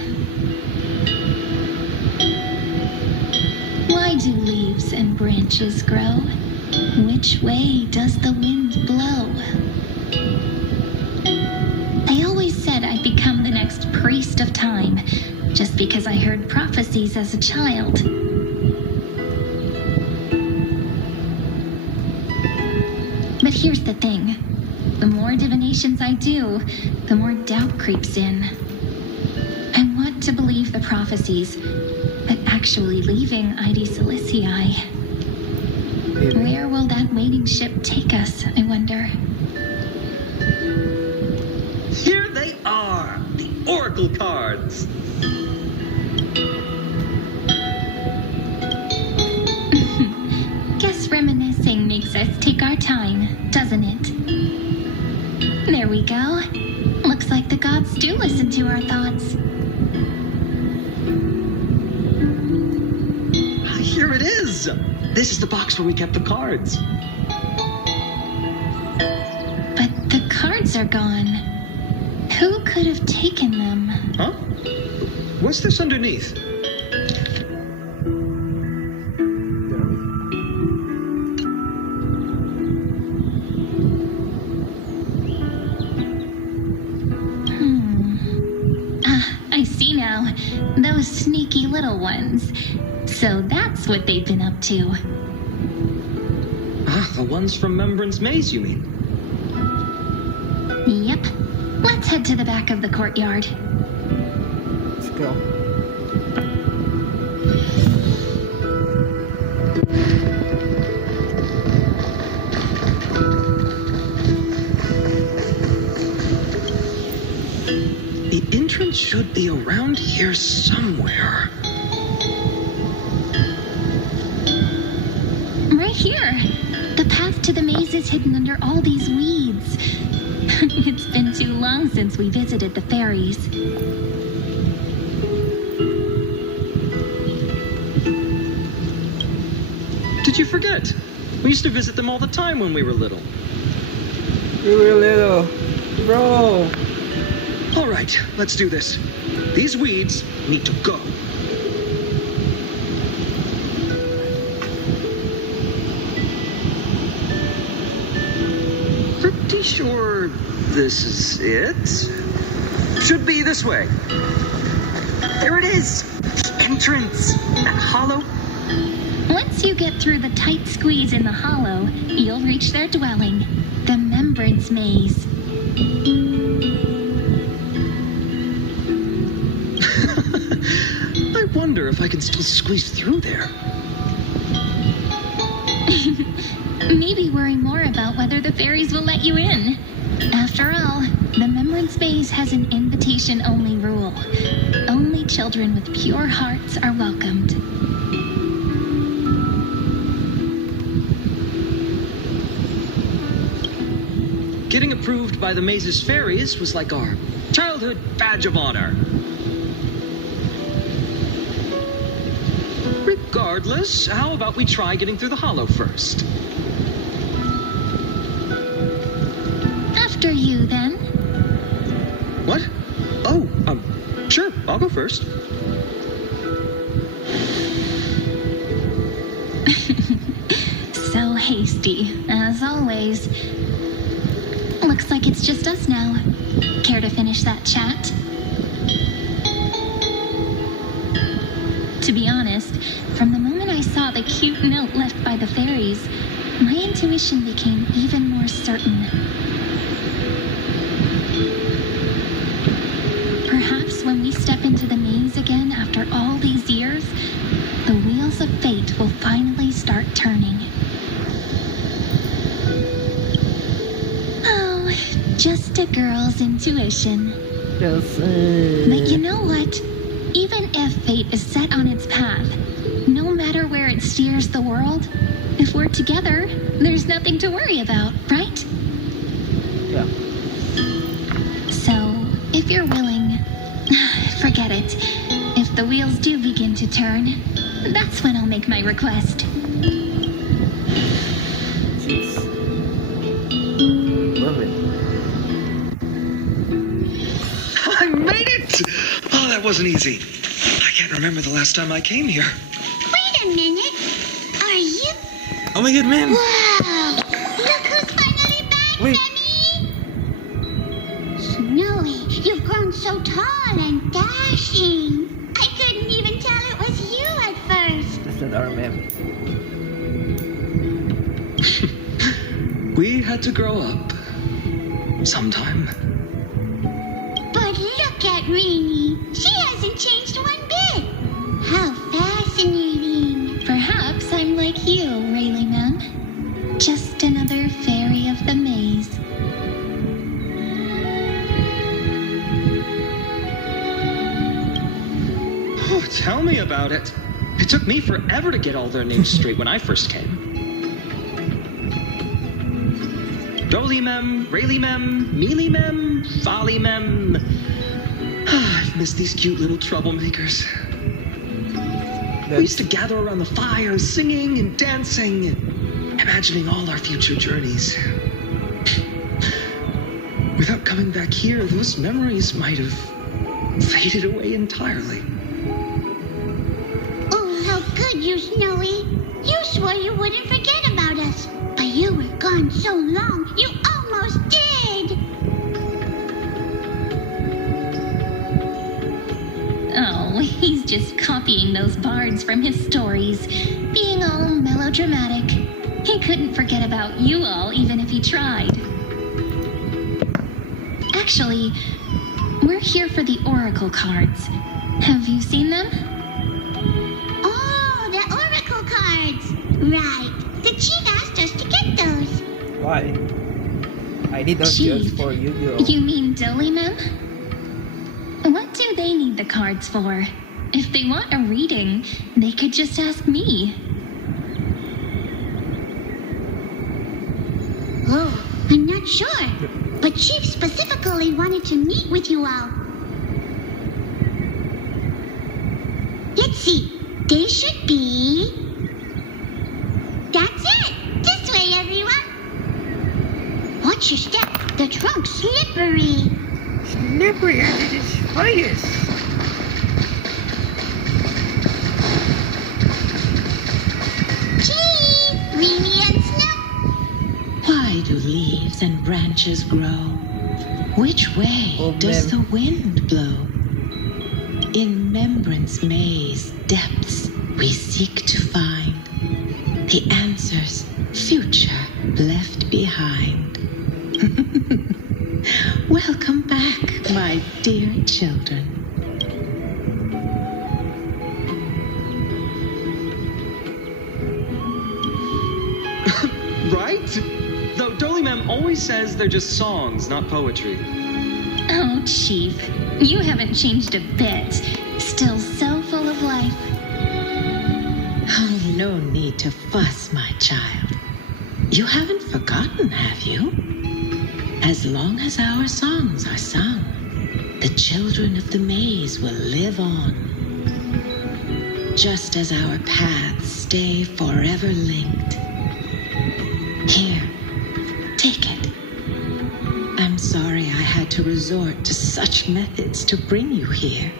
Why do leaves and branches grow? Which way does the wind blow? They always said I'd become the next priest of time, just because I heard prophecies as a child. But here's the thing. The more divinations I do, the more doubt creeps in. I want to believe the prophecies, but actually leaving ID Silicii. Where will that waiting ship take us, I wonder? Here they are, the Oracle cards. Guess reminiscing makes us take our time, doesn't it? There we go. Looks like the gods do listen to our thoughts. Here it is! This is the box where we kept the cards. But the cards are gone. Who could have taken them? Huh? What's this underneath? I see now. Those sneaky little ones. So that's what they've been up to. Ah, the ones from Membran's Maze, you mean? Yep. Let's head to the back of the courtyard. Let's go. The entrance should be around here somewhere. Right here. The path to the maze is hidden under all these weeds. It's been too long since we visited the fairies. Did you forget? We used to visit them all the time when we were little. We were little. Bro. All right, let's do this. These weeds need to go. Pretty sure this is it. Should be this way. There it is. The entrance. That hollow. Once you get through the tight squeeze in the hollow, you'll reach their dwelling, the Membran's Maze. I wonder if I can still squeeze through there. Maybe worry more about whether the fairies will let you in. After all, the Membran's Maze has an invitation-only rule. Only children with pure hearts are welcomed. Getting approved by the maze's fairies was like our childhood badge of honor. Regardless, how about we try getting through the hollow first? After you, then. What? Oh, sure, I'll go first. So hasty, as always. Looks like it's just us now. Care to finish that chat? To be honest, from the moment I saw the cute note left by the fairies, my intuition became even more certain. Perhaps when we step into the maze again after all these years, the wheels of fate will finally start turning. Oh, just a girl's intuition. But you know what? Even if fate is set on its path, no matter where it steers the world, if we're together, there's nothing to worry about, right? Yeah. So, if you're willing, forget it. If the wheels do begin to turn, that's when I'll make my request. Jeez. Love it. I made it! Oh, that wasn't easy. I can't remember the last time I came here. Wait a minute. Are you? Oh my god, man! Wow! Look who's finally back, Wait. Demi! Snowy, you've grown so tall and dashing. I couldn't even tell it was you at first. That's not our ma'am. We had to grow up. Sometime. But look at Rainy. She hasn't changed one bit. How fascinating. Perhaps I'm like you, Rayleigh Ma'am. Just another fairy of the maze. Oh, tell me about it. It took me forever to get all their names straight when I first came. Dolly Mem, Rayleigh Mem, Mealy Mem, Folly Mem. I've missed these cute little troublemakers. We used to gather around the fire, singing and dancing, and imagining all our future journeys. Without coming back here, those memories might have faded away entirely. Oh, how good you, Snowy. You swore you wouldn't forget about us. But you were gone so long, you almost did. Oh, he's just copying those bards from his stories, being all melodramatic. He couldn't forget about you all, even if he tried. Actually, we're here for the Oracle cards. Have you seen them? Oh, the Oracle cards. Right. The chief asked us to get those. Why? I need those Chief, just for you, girl. You mean Dolly Mem? What do they need the cards for? If they want a reading, they could just ask me. Oh, I'm not sure. But Chief specifically wanted to meet with you all. Let's see. They should be... That's it! This way, everyone! Watch your step. The trunk's slippery. Slippery at its finest. Chief! Reenie and Snow. Why do leaves and branches grow? Which way Oh, does man. the wind blow? In Remembrance Maze depths we seek to find the answers future left behind. Welcome back, my dear children. Right? Though Dolly Mem always says they're just songs, not poetry. Oh, Chief, you haven't changed a bit. Still so full of life. Oh, no need to fuss, my child. You haven't forgotten, have you? As long as our songs are sung, the children of the maze will live on. Just as our paths stay forever linked. Here, take it. I'm sorry I had to resort to such methods to bring you here.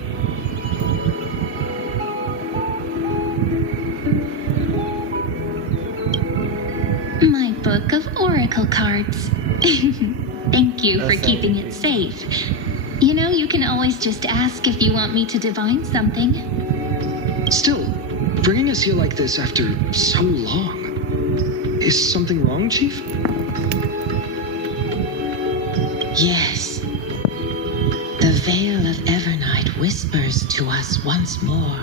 My book of oracle cards. Thank you for keeping it safe. You know, you can always just ask if you want me to divine something. Still, bringing us here like this after so long. Is something wrong, Chief? Yes. The veil of Evernight whispers to us once more.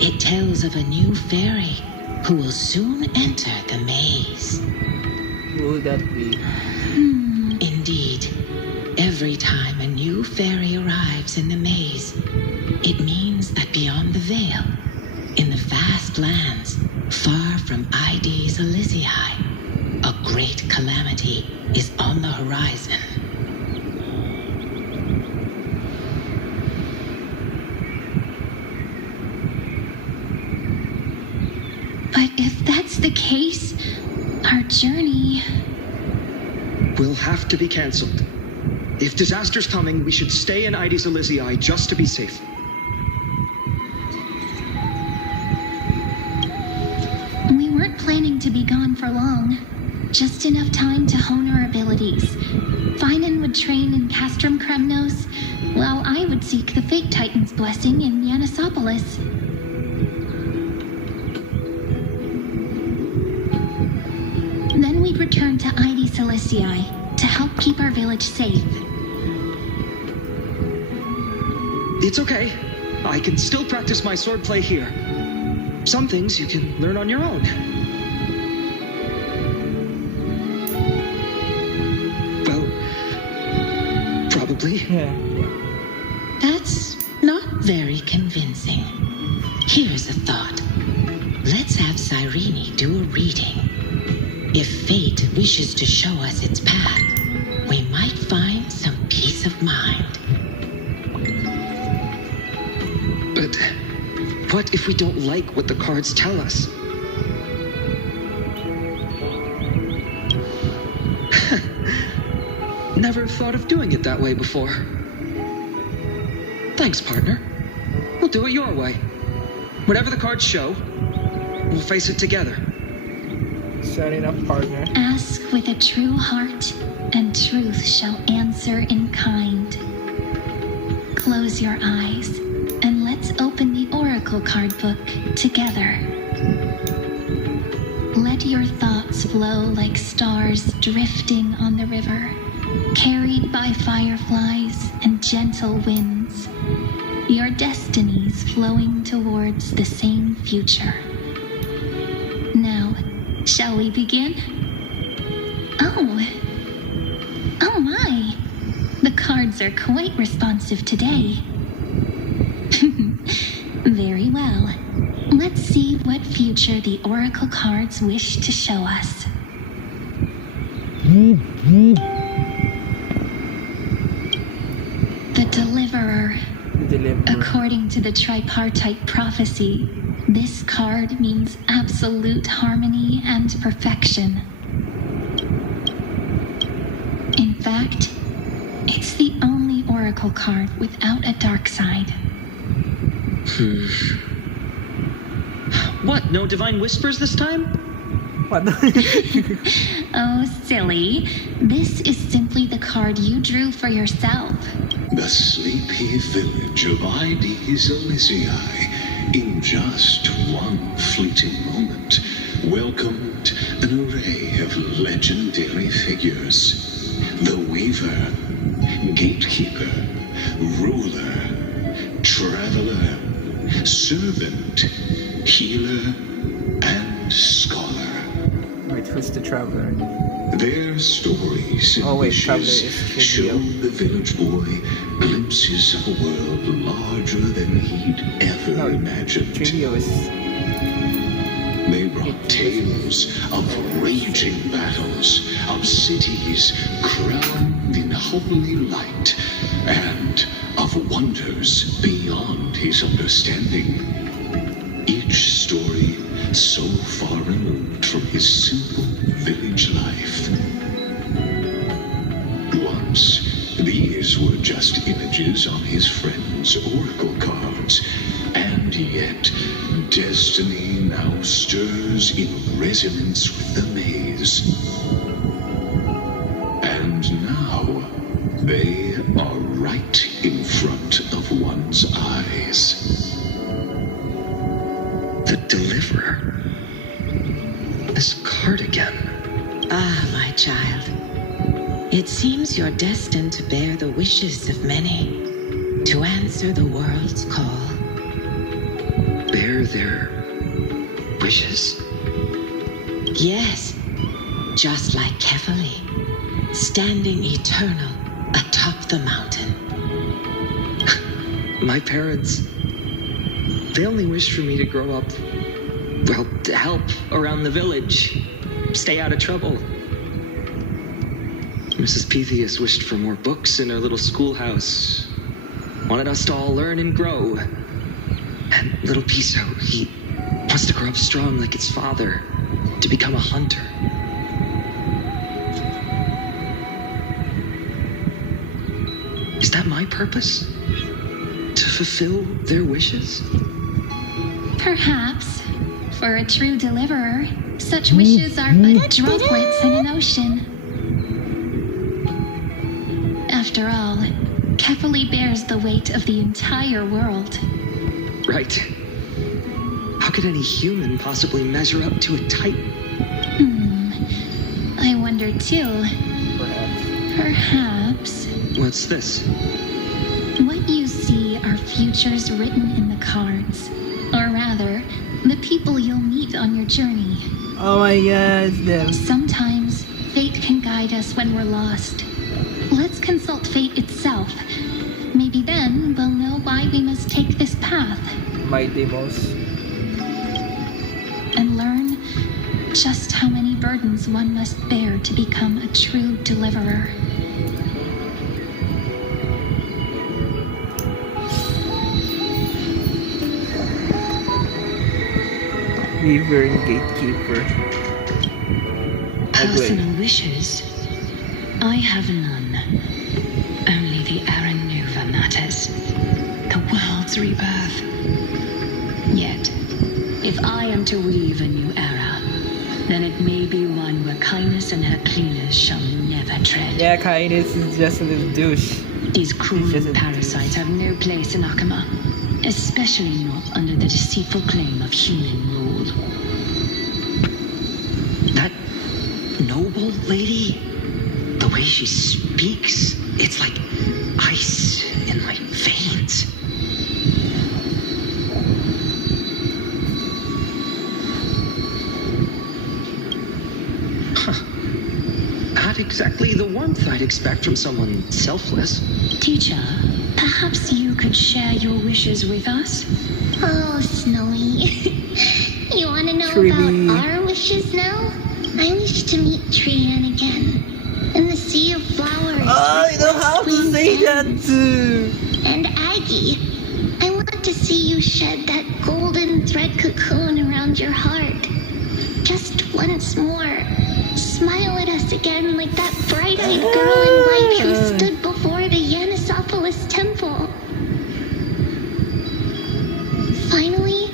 It tells of a new fairy who will soon enter the maze. Who would that be? Indeed, every time a new fairy arrives in the maze, it means that beyond the veil, in the vast lands, far from ID's Elysiae, a great calamity is on the horizon. But if that's the case, our journey... Will have to be canceled. If disaster's coming, we should stay in Ides Elysiae just to be safe. We weren't planning to be gone for long. Just enough time to hone our abilities. Finan would train in Castrum Kremnos, while I would seek the Fate Titan's blessing in Yanisopolis. Then we'd return to Ides Elysiae to help keep our village safe. It's okay. I can still practice my swordplay here. Some things you can learn on your own. Well, probably. Yeah. That's not very convincing. Here's a thought. Let's have Cyrene do a reading. If fate wishes to show us its path, we might find some peace of mind. But what if we don't like what the cards tell us? Never thought of doing it that way before. Thanks, partner. We'll do it your way. Whatever the cards show, we'll face it together. Setting up partner. Ask with a true heart, and truth shall answer in kind. Close your eyes, and let's open the Oracle card book together. Let your thoughts flow like stars drifting on the river, carried by fireflies and gentle winds. Your destinies flowing towards the same future. Now, shall we begin? Oh my! The cards are quite responsive today. Very well. Let's see what future the Oracle cards wish to show us. The Deliverer. According to the tripartite prophecy, this card means absolute harmony and perfection. In fact, it's the only Oracle card without a dark side. What, no divine whispers this time? What? Oh, silly. This is simply the card you drew for yourself. The sleepy village of Ides Elysiae, in just one fleeting moment, welcomed an array of legendary figures. The Weaver, Gatekeeper, Ruler, Traveler, Servant, Healer, and Scholar. Wait, who's the Traveler? Their stories and wishes show the village boy glimpses of a world larger than he'd ever imagined. They brought tales of raging battles, of cities crowned in holy light, and of wonders beyond his understanding. Each story so far removed from his simple village life. Once, these were just images on his friend's oracle cards, and yet destiny now stirs in resonance with the maze. And now, they are right in front of one's eyes. The Deliverer. This card again. Ah, my child. It seems you're destined to bear the wishes of many, to answer the world's call. Bear their wishes? Yes, just like Kefali, standing eternal atop the mountain. My parents, they only wished for me to grow up, well, to help around the village, stay out of trouble. Mrs. Pythias wished for more books in her little schoolhouse, wanted us to all learn and grow. And little Piso, he wants to grow up strong like his father, to become a hunter. that my purpose? To fulfill their wishes? Perhaps. For a true deliverer, such wishes are but droplets in an ocean. After all, Kefali bears the weight of the entire world. Right. How could any human possibly measure up to a Titan? I wonder too. Perhaps. What's this? What you see are futures written in the cards. Or rather, the people you'll meet on your journey. Oh my god, it's them. Sometimes, fate can guide us when we're lost. Let's consult fate itself. Maybe then we'll know why we must take this path. My demos. And learn just how many burdens one must bear to become a true deliverer. Weaver and Gatekeeper. Personal wishes? I have none. Only the Aranuva matters. The world's rebirth. Yet, if I am to weave a new era, then it may be one where kindness and her cleaners shall never tread. Yeah, kindness is just a little douche. These cruel parasites have no place in Akama, especially not under the deceitful claim of human rule. That noble lady, the way she speaks, it's like ice in my veins. Not exactly the warmth I'd expect from someone selfless. Teacher, perhaps you could share your wishes with us? Oh, Snowy. You want to know Truly. about our wishes now? I wish to meet Trian again. In the sea of flowers. Oh, I know how to say that too. And Aggie, I want to see you shed that golden thread cocoon around your heart. Just once more. Smile at us again like that bright-eyed girl in white who stood before the Yanisopolis temple. Finally,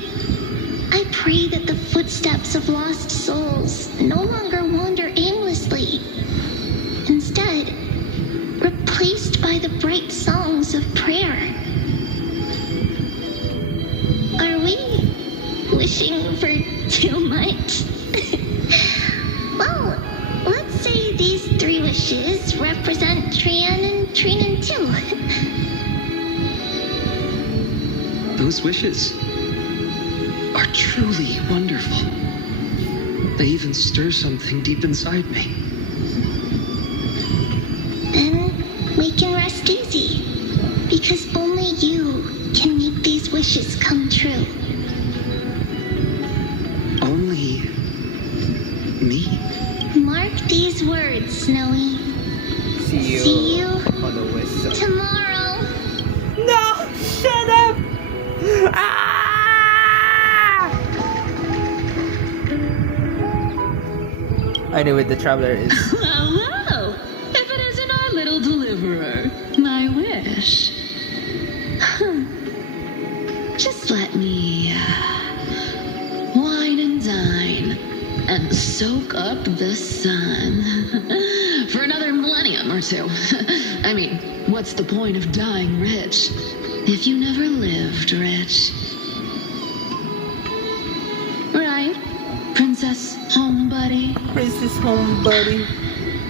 I pray that the footsteps of lost souls no longer wander aimlessly. Instead, replaced by the bright songs of prayer. Are we wishing for too much? Well, let's say these 3 wishes represent Trian and Trinan too. Those wishes are truly wonderful. They even stir something deep inside me. Then we can rest easy, because only you can make these wishes come true. Only me? Mark these words, Snowy. See you on the whistle. Tomorrow. No! Shut up! Ah! I know what the traveler is. Well, if it isn't our little deliverer, my wish. Just let me wine and dine and soak up the sun for another millennium or two. I mean, what's the point of dying rich if you never lived rich? Right, Princess Homebuddy? Princess Homebuddy.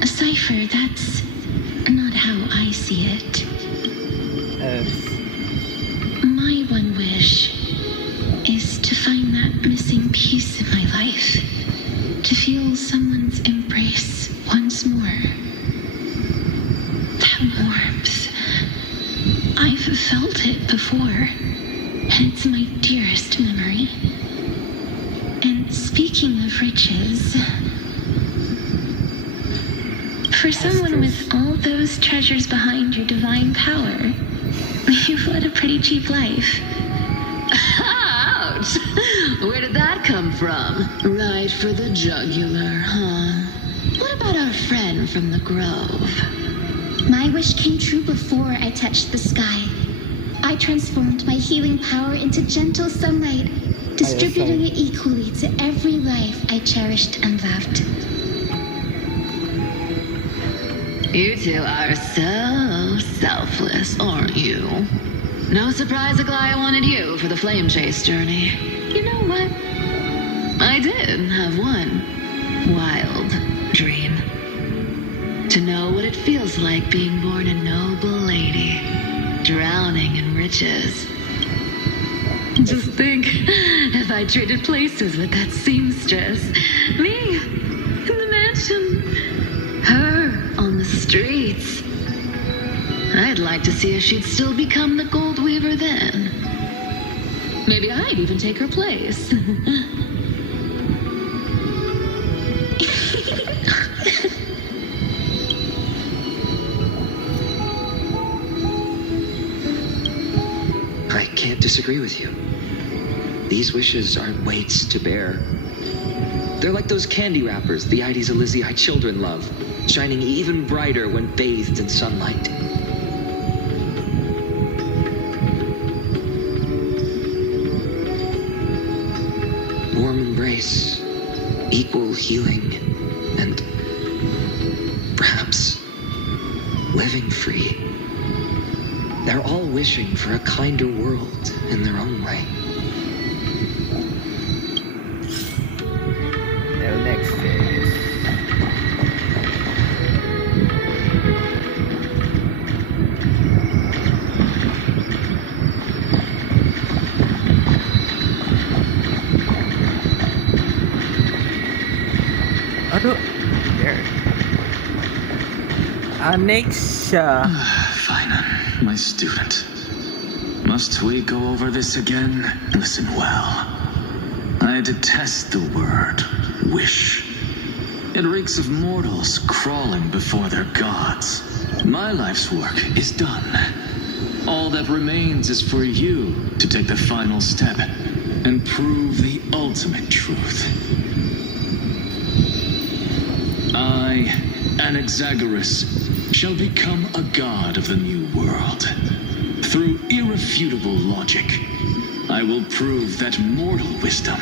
Cypher, that's not how I see it. My one wish is to find that missing piece in my life. To feel someone's embrace once more. That warmth. I've felt it before, and it's my dearest memory. And speaking of riches, for someone with all those treasures behind your divine power, you've led a pretty cheap life. Ouch! Where did that come from? Right for the jugular, huh? What about our friend from the Grove? My wish came true before I touched the sky. I transformed my healing power into gentle sunlight, distributing it equally to every life I cherished and loved. You two are so selfless, aren't you? No surprise Aglaia wanted you for the flame chase journey. You know what? I did have one wild dream. To know what it feels like being born a noble lady, drowning in riches. Just think, if I traded places with that seamstress, me in the mansion, her on the streets. I'd like to see if she'd still become the gold weaver then. Maybe I'd even take her place. I can't disagree with you. These wishes aren't weights to bear. They're like those candy wrappers the Ides Elysiae children love, shining even brighter when bathed in sunlight. Warm embrace, equal healing, and perhaps living free. They're all wishing for a kinder world in their own way. Now next phase. Aduh, there. Next, Finan, my student. Must we go over this again? Listen well. I detest the word wish. It reeks of mortals crawling before their gods. My life's work is done. All that remains is for you to take the final step and prove the ultimate truth. I, Anaxagoras, shall become a god of the new world. Through irrefutable logic, I will prove that mortal wisdom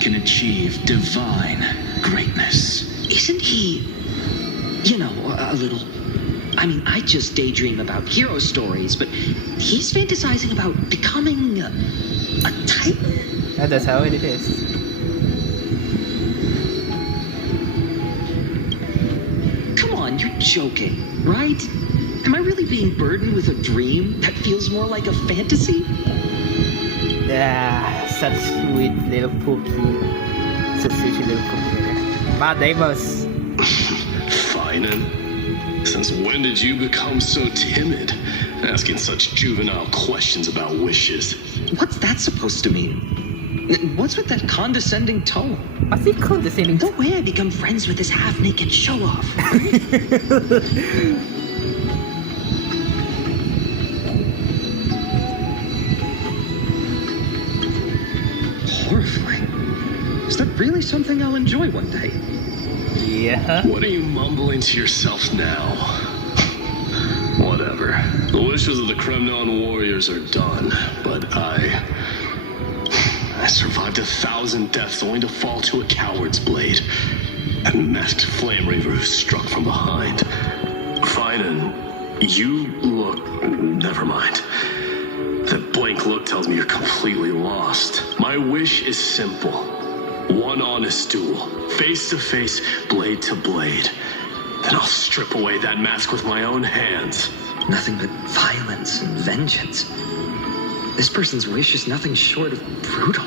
can achieve divine greatness. Isn't he, a little... I mean, I just daydream about hero stories, but he's fantasizing about becoming a titan? That's how it is. Come on, you're joking, right? Am I really being burdened with a dream that feels more like a fantasy? Such sweet little pookie. Such sweet little pookie. Matt Davis. Finan, since when did you become so timid? Asking such juvenile questions about wishes. What's that supposed to mean? What's with that condescending tone? I think condescending. No way I become friends with this half-naked show-off. Horrifying. Is that really something I'll enjoy one day? Yeah. What are you mumbling to yourself now? Whatever. The wishes of the Kremnon warriors are done, but I survived 1,000 deaths only to fall to a coward's blade. And masked flame reaver who struck from behind. Finan, you look... Never mind. That blank look tells me you're completely lost. My wish is simple. One honest duel. Face to face, blade to blade. Then I'll strip away that mask with my own hands. Nothing but violence and vengeance. This person's wish is nothing short of brutal.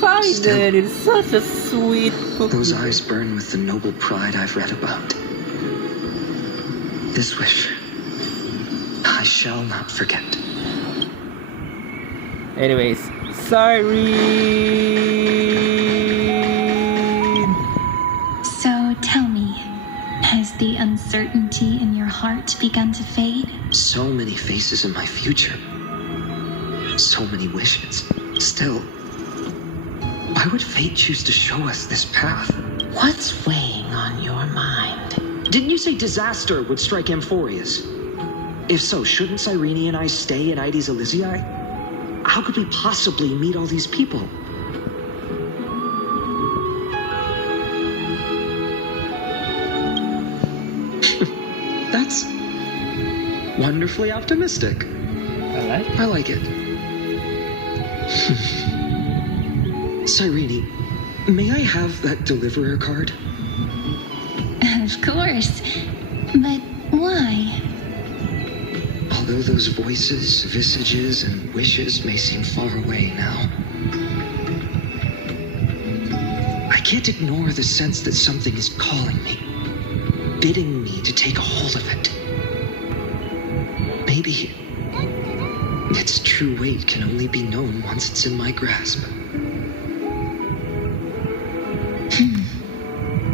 Finan is such a sweet pookie. Those eyes burn with the noble pride I've read about. This wish, I shall not forget. Anyways, sorry. So tell me, has the uncertainty in your heart begun to fade? So many faces in my future. So many wishes. Still, why would fate choose to show us this path? What's weighing on your mind? Didn't you say disaster would strike Amphorius? If so, shouldn't Cyrene and I stay in Aedes Elysiae? How could we possibly meet all these people? That's wonderfully optimistic. I like it. Cyrene, may I have that deliverer card? Of course. But why? Although those voices, visages, and wishes may seem far away now, I can't ignore the sense that something is calling me, bidding me to take a hold of it. Maybe its true weight can only be known once it's in my grasp.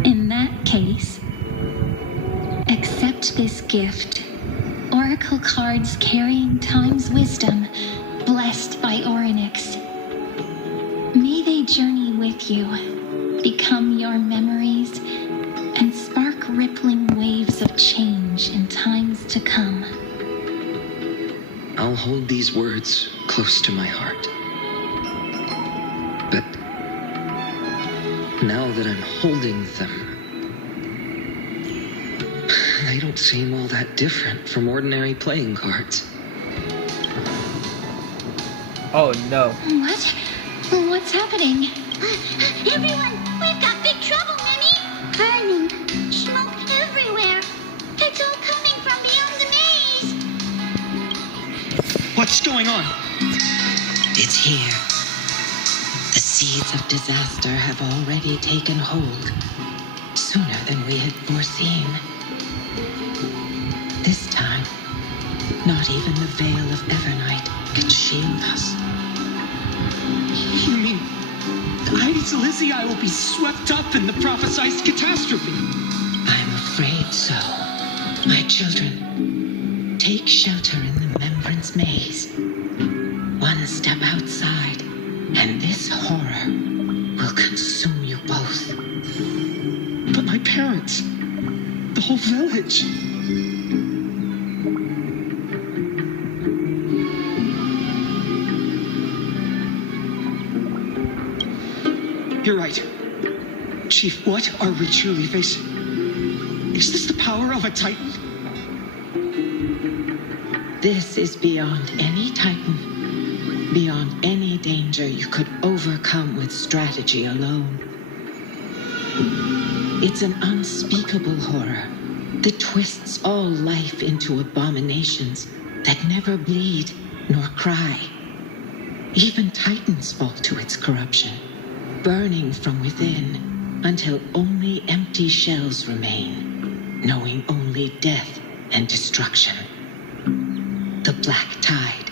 In that case, accept this gift. Oracle cards carrying time's wisdom, blessed by Orynyx. May they journey with you, become your memories, and spark rippling waves of change in times to come. I'll hold these words close to my heart. But now that I'm holding them, they don't seem all that different from ordinary playing cards. Oh no. What? What's happening? Everyone, we've got big trouble, Minnie! Burning. Smoke everywhere. It's all coming from beyond the maze. What's going on? It's here. The seeds of disaster have already taken hold, sooner than we had foreseen. This time, not even the veil of Evernight can shield us. You mean Aedes Elysiae will be swept up in the prophesized catastrophe? I'm afraid so. My children, take shelter in the Remembrance Maze. One step outside, and this horror will consume you both. But my parents, the whole village. You're right. Chief, what are we truly facing? Is this the power of a Titan? This is beyond any Titan, beyond any danger you could overcome with strategy alone. It's an unspeakable horror that twists all life into abominations that never bleed nor cry. Even Titans fall to its corruption, burning from within until only empty shells remain, knowing only death and destruction. The Black Tide.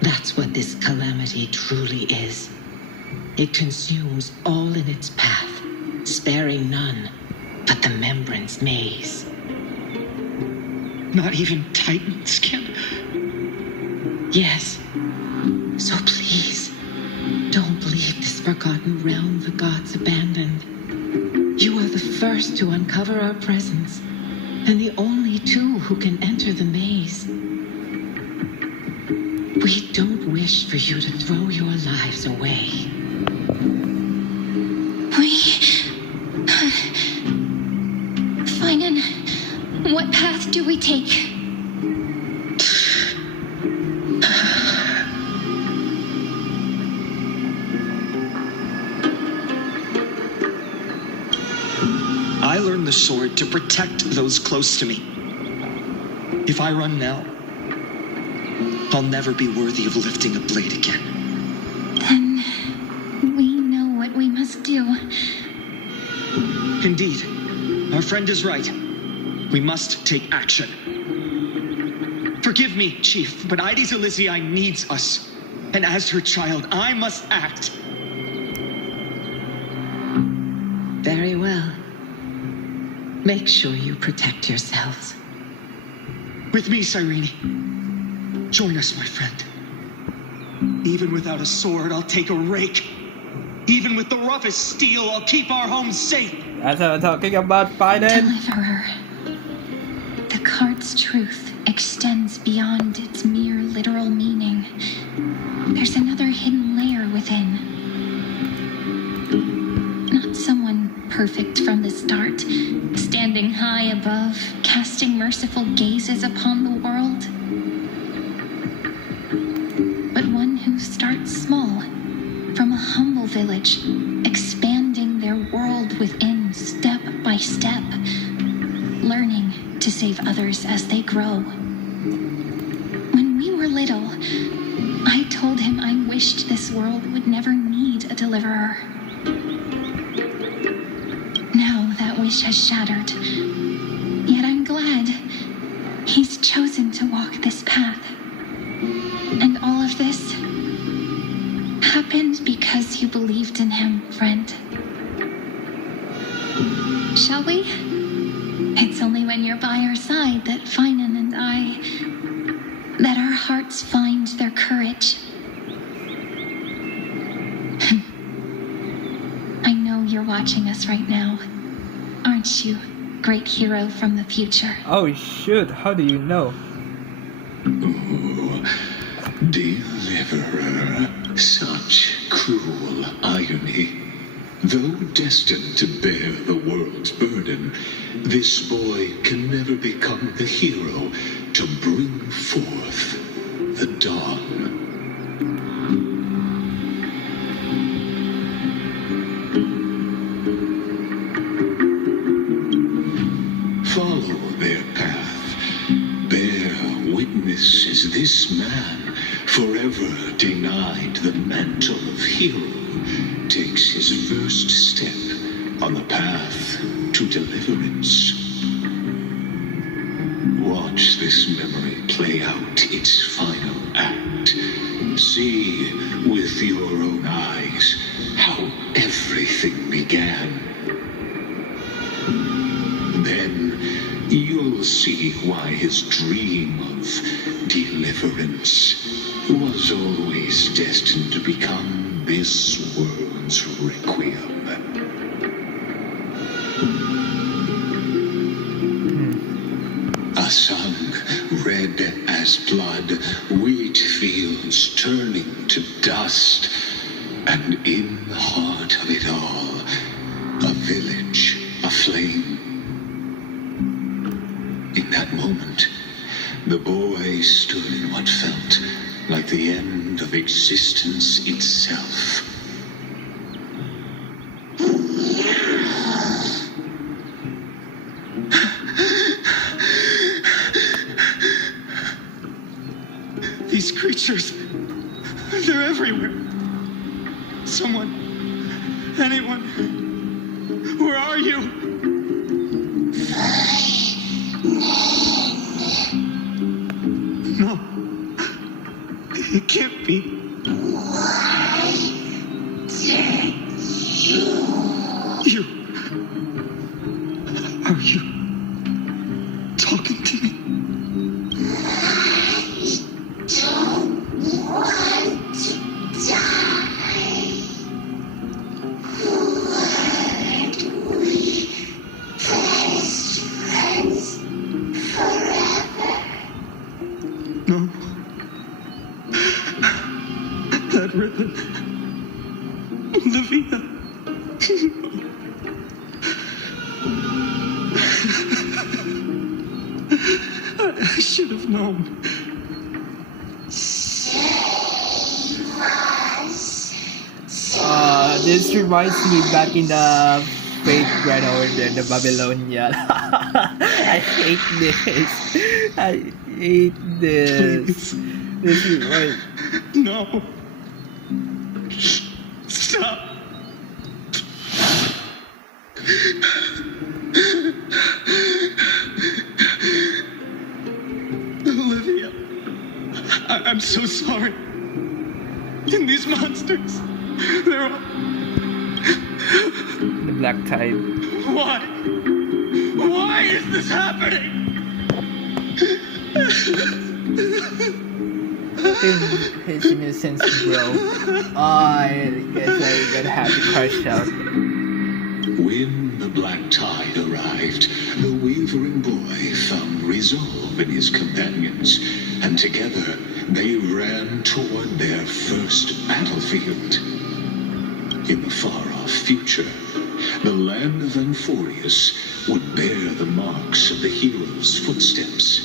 That's what this calamity truly is. It consumes all in its path, sparing none but the Remembrance Maze. Not even Titans can... Yes. So please, don't leave this forgotten realm the gods abandoned. You are the first to uncover our presence, and the only two who can enter the maze. We don't wish for you to throw your lives away. Finan, what path do we take? I learned the sword to protect those close to me. If I run now, I'll never be worthy of lifting a blade again. Then we know what we must do. Indeed, our friend is right. We must take action. Forgive me, Chief, but Aedes Elysiae needs us. And as her child, I must act. Very well. Make sure you protect yourselves. With me, Cyrene. Join us, my friend. Even without a sword, I'll take a rake Even with the roughest steel, I'll keep our home safe. That's what I'm talking about, Biden. Deliverer. The card's truth extends beyond its mere literal meaning. There's another hidden layer within. Not someone perfect from the start, standing high above, casting merciful gazes upon the world. But one who starts small, from a humble village, expanding their world within step by step, learning to save others as they grow. When we were little, I told him I wished this world would never need a deliverer. Now that wish has shattered. Yet I'm glad he's chosen to walk this path. And all of this happened because you believed in him, friend. Shall we? It's only when you're by our side that Finan and that our hearts find their courage. I know you're watching us right now, aren't you, great hero from the future? Oh shoot, how do you know? Oh, deliverer. Such cruel irony. Though destined to bear the world's burden, this boy can never become the hero to bring forth the dawn. Follow their path. Bear witness as this man, forever denied the mantle of hero, takes his first step on the path to deliverance. Watch this memory play out its final act. See with your own eyes how everything began. Then you'll see why his dream of deliverance was always destined to become this world's requiem. A sun red as blood, wheat fields turning to dust, and in the heart of it all, a village aflame. In that moment, the boy stood in what felt like the end of existence itself. These creatures, they're everywhere. Someone, anyone, where are you? No, it can't be. You, are you talking to me? No. That ribbon. Olivia. I should have known. This reminds me back in the Fate Grand Order, the Babylonian. I hate this. I hate this. This is right. No. Stop. Olivia, I'm so sorry. And these monsters, they're all... The Black Tide. Why? Why is this happening? his innocence broke, I guess I'm gonna have to crash out. When the black tide arrived, the wavering boy found resolve in his companions, and together they ran toward their first battlefield. In the far-off future, the land of Amphorius would bear the marks of the hero's footsteps.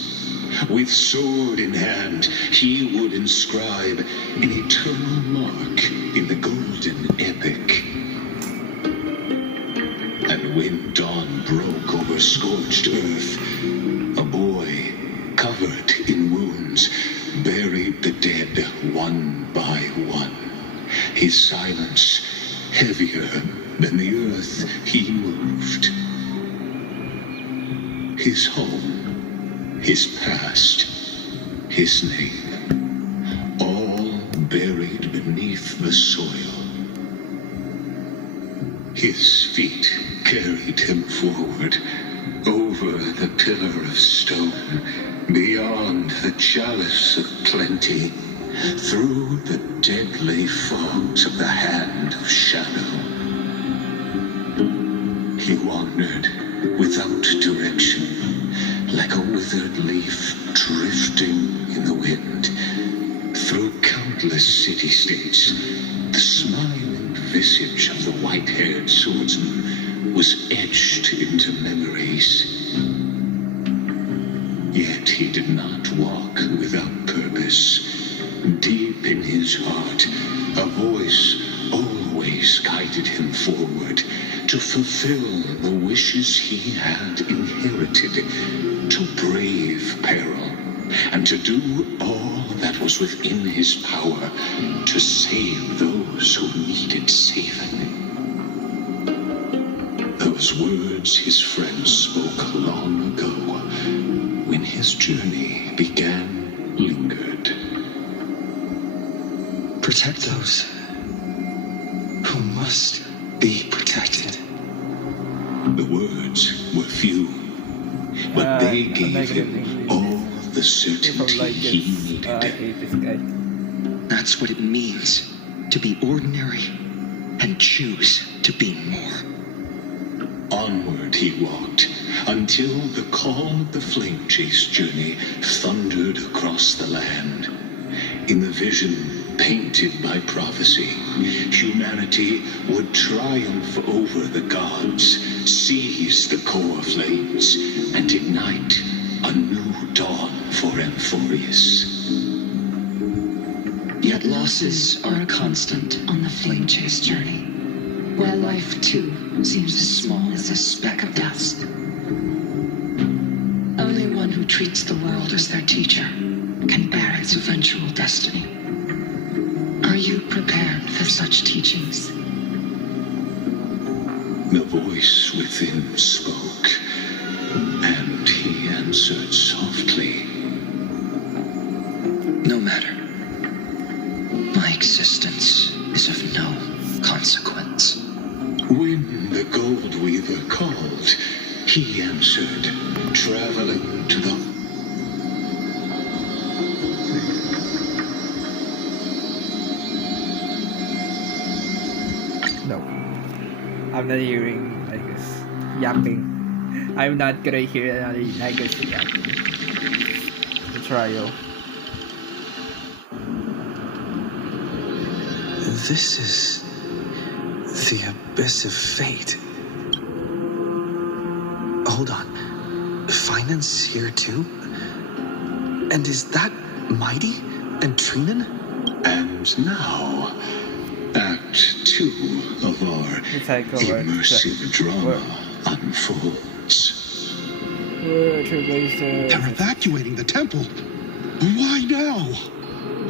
With sword in hand, he would inscribe an eternal mark in the golden epic. And when dawn broke over scorched earth, a boy, covered in wounds, buried the dead one by one. His silence heavier than the earth he moved. His home, his past, his name, all buried beneath the soil. His feet carried him forward, over the pillar of stone, beyond the chalice of plenty, through the deadly fogs of the hand of shadow. He wandered without direction, like a withered leaf drifting in the wind, through countless city-states. The smiling visage of the white-haired swordsman was etched into memories. Yet he did not walk without purpose. Deep in his heart, a voice always guided him forward to fulfill the wishes he had inherited, to brave peril, and to do all that was within his power to save those who needed saving. Those words his friends spoke long ago, when his journey began, lingered. Protect those who must be protected. The words were few, but they gave him all the certainty he needed. That's what it means to be ordinary and choose to be more. Onward he walked, until the call of the flame chase journey thundered across the land. In the vision painted by prophecy, humanity would triumph over the gods, seize the core flames, and ignite a new dawn for Amphorius. Yet losses are a constant on the flame chase journey, where life too seems as small as a speck of dust. Only one who treats the world as their teacher can bear its eventual destiny. Are you prepared for such teachings? The voice within spoke, and he answered softly. No matter. My existence is of no consequence. When the gold weaver called, he answered, traveling to the... No. I'm not hearing, I guess, yapping. I'm not gonna hear, I guess, yapping. The trial. This is the abyss of fate. Hold on. Finance here too? And is that Mighty and Trinan? And now, Act 2 of our immersive drama unfolds. They're evacuating the temple. Why now?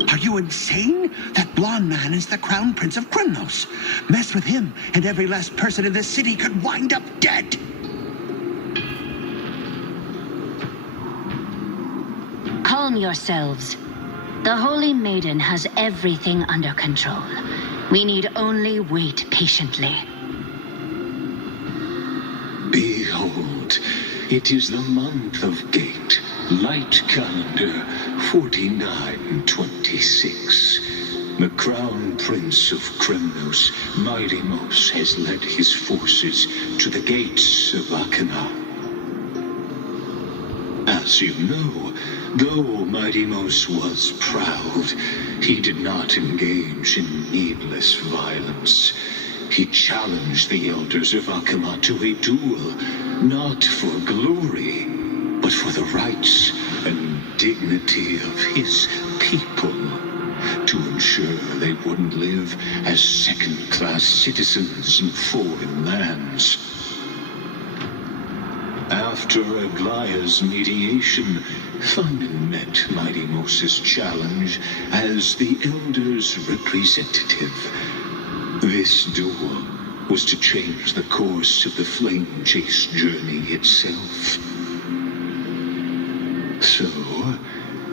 Are you insane? That blonde man is the Crown Prince of Krymnos. Mess with him, and every last person in the city could wind up dead. Calm yourselves. The Holy Maiden has everything under control. We need only wait patiently. Behold, It is the month of Gate, light calendar 4926. The Crown Prince of Kremnos, Mydemos, has led his forces to the gates of Akana. As you know, though Mydemos was proud, he did not engage in needless violence. He challenged the elders of Akama to a duel, not for glory, but for the rights and dignity of his people, to ensure they wouldn't live as second-class citizens in foreign lands. After Aglaya's mediation, Finan met Mydemos' challenge as the Elder's representative. This duel was to change the course of the Flame Chase journey itself. So,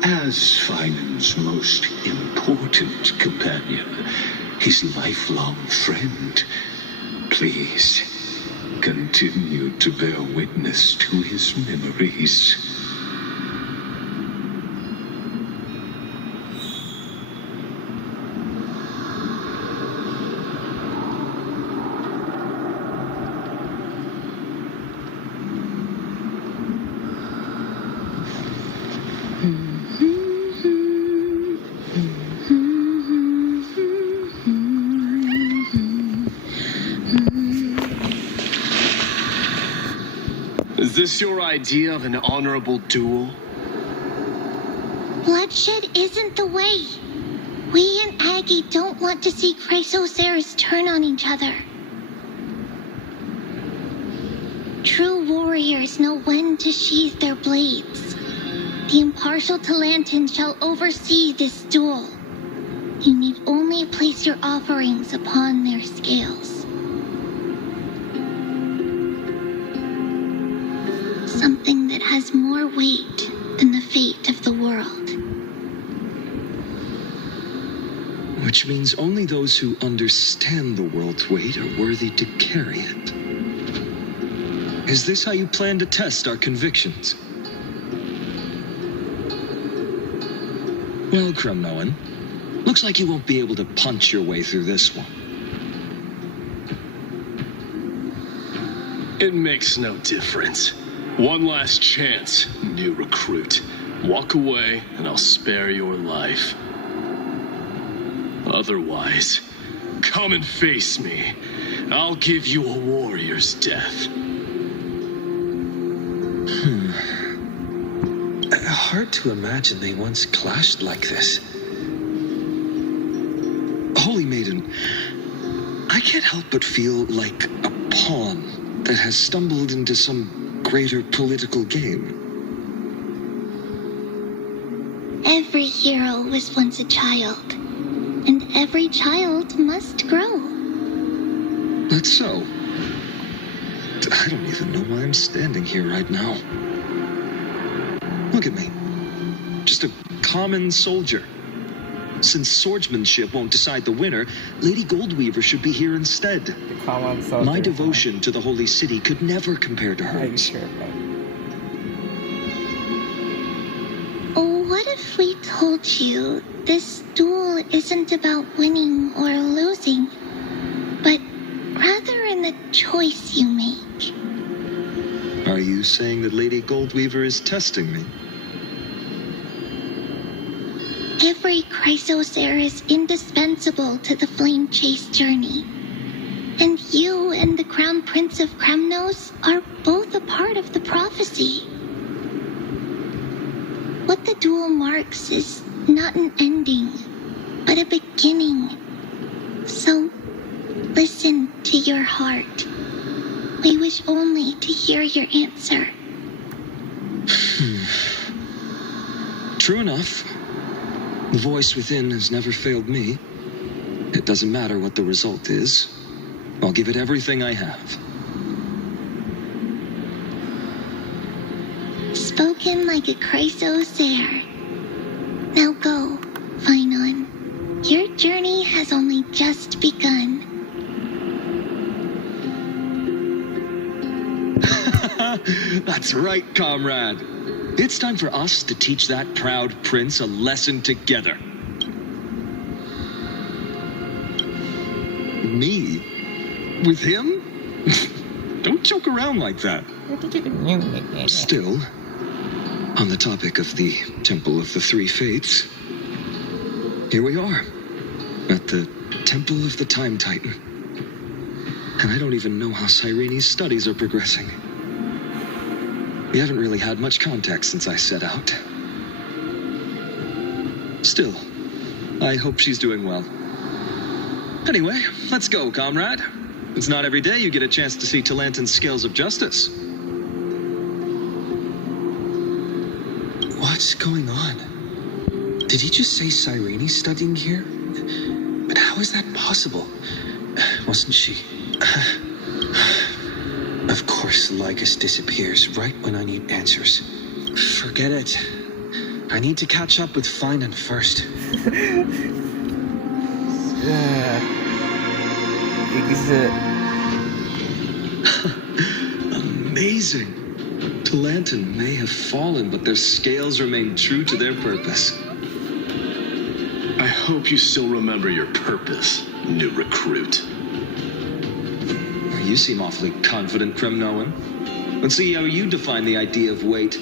as Finan's most important companion, his lifelong friend, please continue to bear witness to his memories. Is this your idea of an honorable duel? Bloodshed isn't the way. We and Aggie don't want to see Chrysoceres turn on each other. True warriors know when to sheathe their blades. The impartial Talantan shall oversee this duel. You need only place your offerings upon their scales. Something that has more weight than the fate of the world. Which means only those who understand the world's weight are worthy to carry it. Is this how you plan to test our convictions? Well, Kremnoan, looks like you won't be able to punch your way through this one. It makes no difference. One last chance, new recruit. Walk away, and I'll spare your life. Otherwise, come and face me. I'll give you a warrior's death. Hard to imagine they once clashed like this. Holy Maiden, I can't help but feel like a pawn that has stumbled into some greater political game. Every hero was once a child, and every child must grow. That's so. I don't even know why I'm standing here right now. Look at me. Just a common soldier. Since swordsmanship won't decide the winner, Lady Goldweaver should be here instead. My devotion to the Holy City could never compare to hers. What if we told you this duel isn't about winning or losing, but rather in the choice you make? Are you saying that Lady Goldweaver is testing me? Every Chrysocer is indispensable to the Flame Chase journey. And you and the Crown Prince of Kremnos are both a part of the prophecy. What the duel marks is not an ending, but a beginning. So, listen to your heart. We wish only to hear your answer. True enough. The voice within has never failed me. It doesn't matter what the result is. I'll give it everything I have. Spoken like a Chrysocer. Now go, Finon. Your journey has only just begun. That That's right, comrade. It's time for us to teach that proud prince a lesson together. Me? With him? Don't joke around like that. Still, on the topic of the Temple of the Three Fates, here we are, at the Temple of the Time Titan. And I don't even know how Cyrene's studies are progressing. We haven't really had much contact since I set out. Still, I hope she's doing well. Anyway, let's go, comrade. It's not every day you get a chance to see Talantin's scales of justice. What's going on? Did he just say Cyrene's studying here? But how is that possible? Wasn't she? Of course, Lycus disappears right when I need answers. Forget it. I need to catch up with Finan first. Amazing. Talantin may have fallen, but their scales remain true to their purpose. I hope you still remember your purpose, new recruit. You seem awfully confident, Kremnoan. Let's see how you define the idea of weight.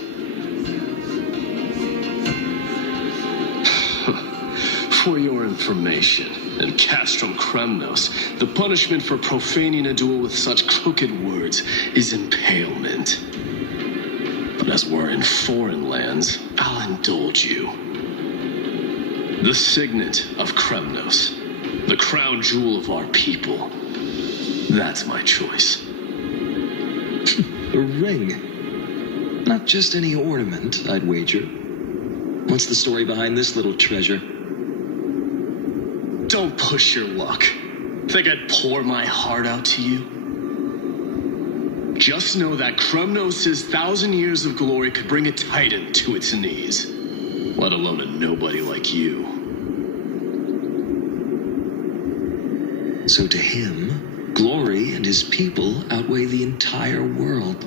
For your information, in Castrum Kremnos, the punishment for profaning a duel with such crooked words is impalement. But as we're in foreign lands, I'll indulge you. The signet of Kremnos, the crown jewel of our people. That's my choice. A ring. Not just any ornament, I'd wager. What's the story behind this little treasure? Don't push your luck. Think I'd pour my heart out to you? Just know that Kremnos' 1,000 years of glory could bring a titan to its knees. Let alone a nobody like you. So to him, glory and his people outweigh the entire world.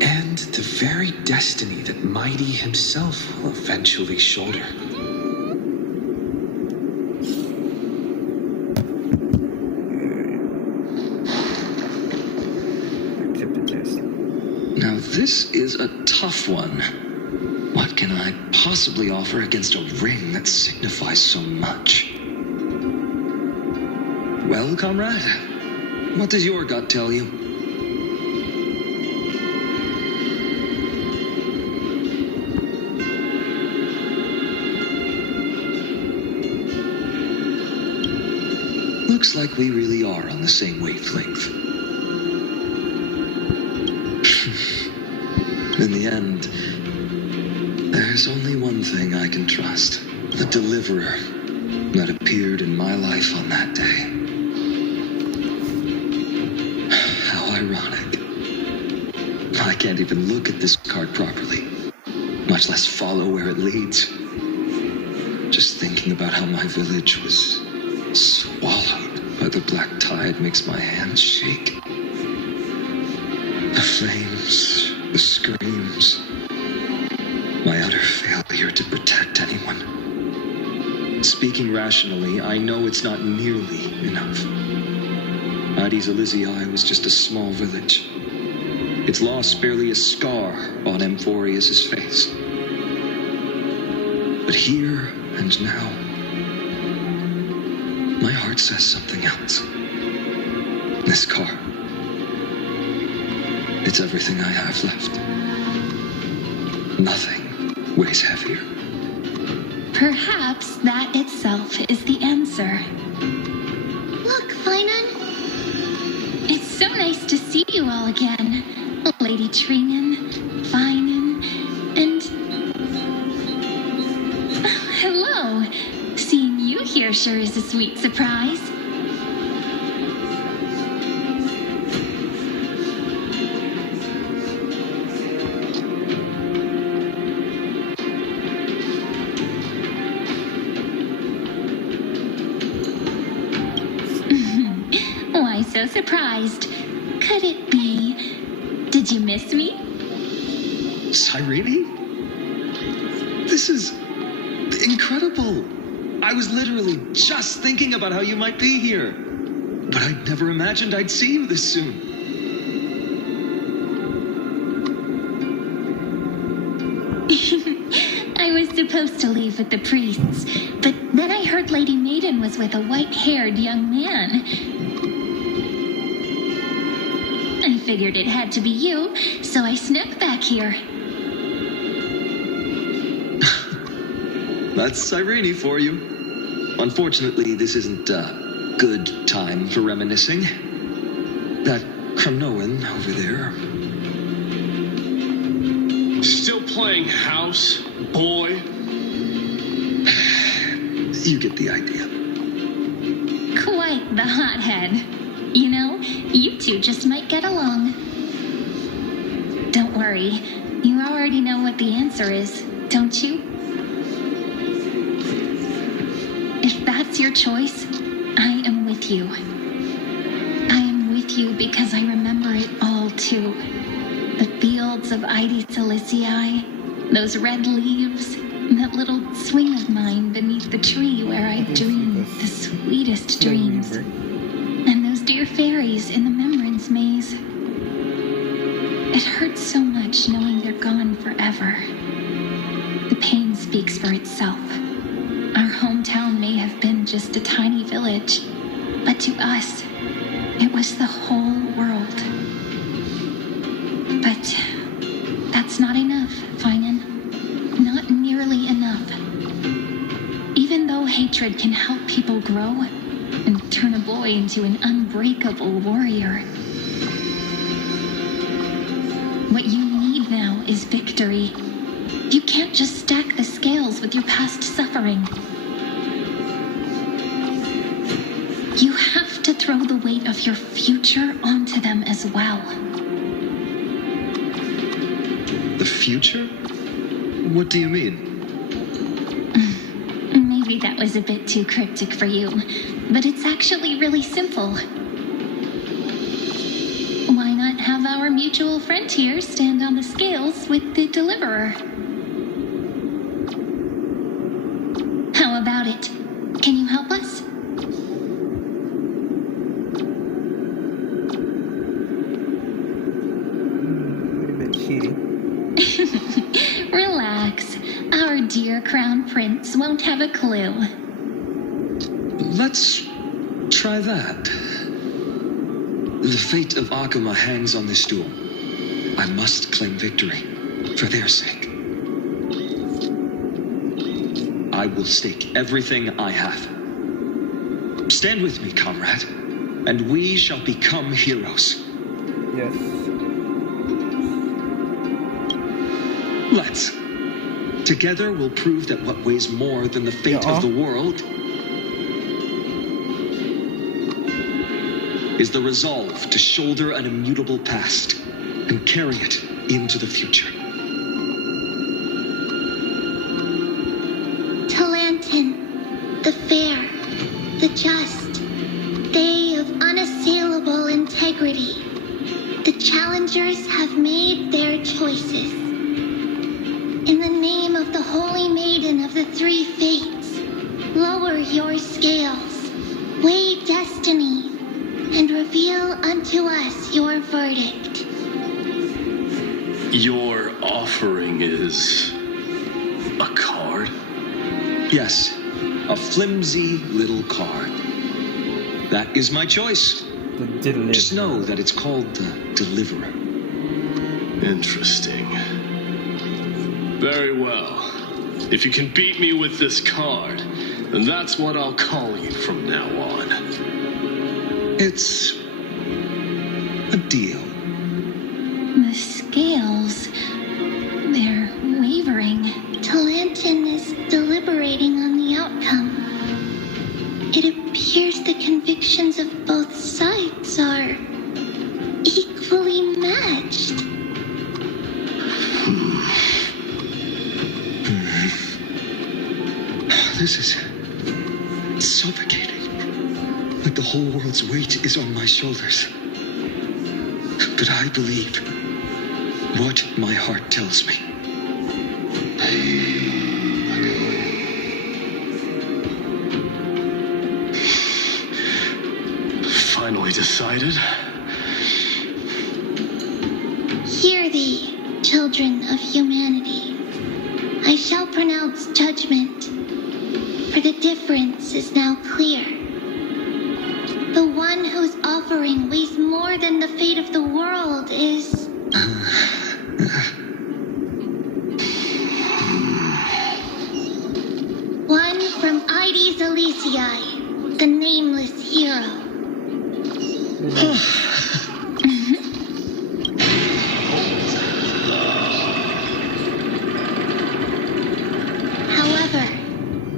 And the very destiny that Mighty himself will eventually shoulder. Now this is a tough one. What can I possibly offer against a ring that signifies so much? Well, comrade, what does your gut tell you? Looks like we really are on the same wavelength. In the end, there's only one thing I can trust. The deliverer that appeared in my life on that day. How ironic. I can't even look at this card properly, much less follow where it leads. Just thinking about how my village was swallowed by the black tide makes my hands shake. The flames, the screams, my utter failure to protect anyone. Speaking rationally, I know it's not nearly enough. Addis Elysiae was just a small village. Its loss barely a scar on Amphorius' face. But here and now, my heart says something else. This car, it's everything I have left. Nothing weighs heavier. Perhaps that itself is the answer. Look, Finan. It's so nice to see you all again. Lady Tringen, Finan, and... Hello. Seeing you here sure is a sweet surprise. Why so surprised? Could it be Did you miss me? Cyrene? This is incredible. I was literally just thinking about how you might be here. But I never imagined I'd see you this soon. I was supposed to leave with the priests, but then I heard Lady Maiden was with a white-haired young man. I figured it had to be you, so I snuck back here. That's Cyrene for you. Unfortunately, this isn't a good time for reminiscing. That Cronoan over there. Still playing house, boy? You get the idea. Quite the hothead. You know, you two just might get along. Don't worry, you already know what the answer is, don't you? If that's your choice, I am with you. I am with you because I remember it all too. The fields of Ide Silicii, those red leaves, that little swing of mine beneath the tree where I dreamed the sweetest dreams. And those dear fairies in the Membrance Maze. It hurts so much knowing they're gone forever. The pain speaks for itself. Our hometown may have been just a tiny village, but to us, it was the whole world. But that's not enough, Finan. Not nearly enough. Even though hatred can help people grow and turn a boy into an unbreakable warrior, what you need now is victory. You can't just stack the scales with your past suffering. You have to throw the weight of your future onto them as well. The future? What do you mean? Maybe that was a bit too cryptic for you, but it's actually really simple. Why not have our mutual friend here stand on the scales with the deliverer? How about it? Can you help us? Relax. Our dear Crown Prince won't have a clue. Let's try that. The fate of Akuma hangs on this duel. I must claim victory, for their sake. I will stake everything I have. Stand with me, comrade, and we shall become heroes. Yes. Let's. Together we'll prove that what weighs more than the fate of the world is the resolve to shoulder an immutable past and carry it into the future. Talantin, the fair, the just, they of unassailable integrity. The challengers have made their choices. In the name of the Holy Maiden of the Three Fates, lower your scales, weigh destiny, and reveal unto us your verdict. Your offering is a card? Yes, a flimsy little card. That is my choice. Just know that it's called the Deliverer. Interesting. Very well. If you can beat me with this card, then that's what I'll call you from now on. It's a deal. The scales, they're wavering. Talantin is deliberating on the outcome. It appears the convictions of both sides are equally matched. This is suffocating. Like the whole world's weight is on my shoulders. But I believe what my heart tells me. Finally decided? Hear thee, children of humanity. I shall pronounce judgment, for the difference is now clear. The one whose offering weighs more than the fate of the world is... one from Ides Elysiae, the nameless hero. However,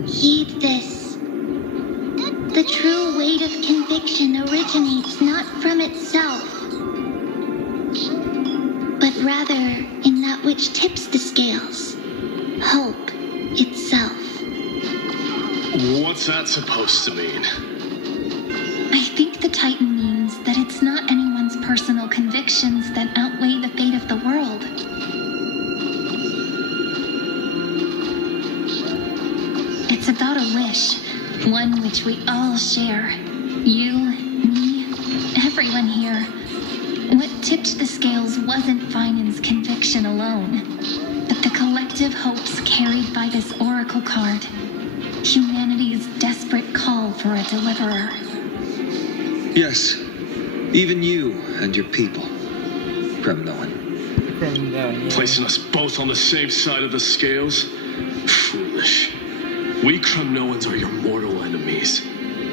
heed this. The true weight of conviction originates not from itself, but rather in that which tips the scales, hope itself. What's that supposed to mean? I think the Titan means that it's not anyone's personal convictions that outweigh the fate of the world. It's about a wish, one which we all share. You, me, everyone here. What tipped the scales wasn't Finan's conviction alone, but the collective hopes carried by this oracle card. Humanity's desperate call for a deliverer. Yes, even you and your people, Kremnoan. Placing us both on the same side of the scales? Foolish. We Kremnoans are your mortal enemies.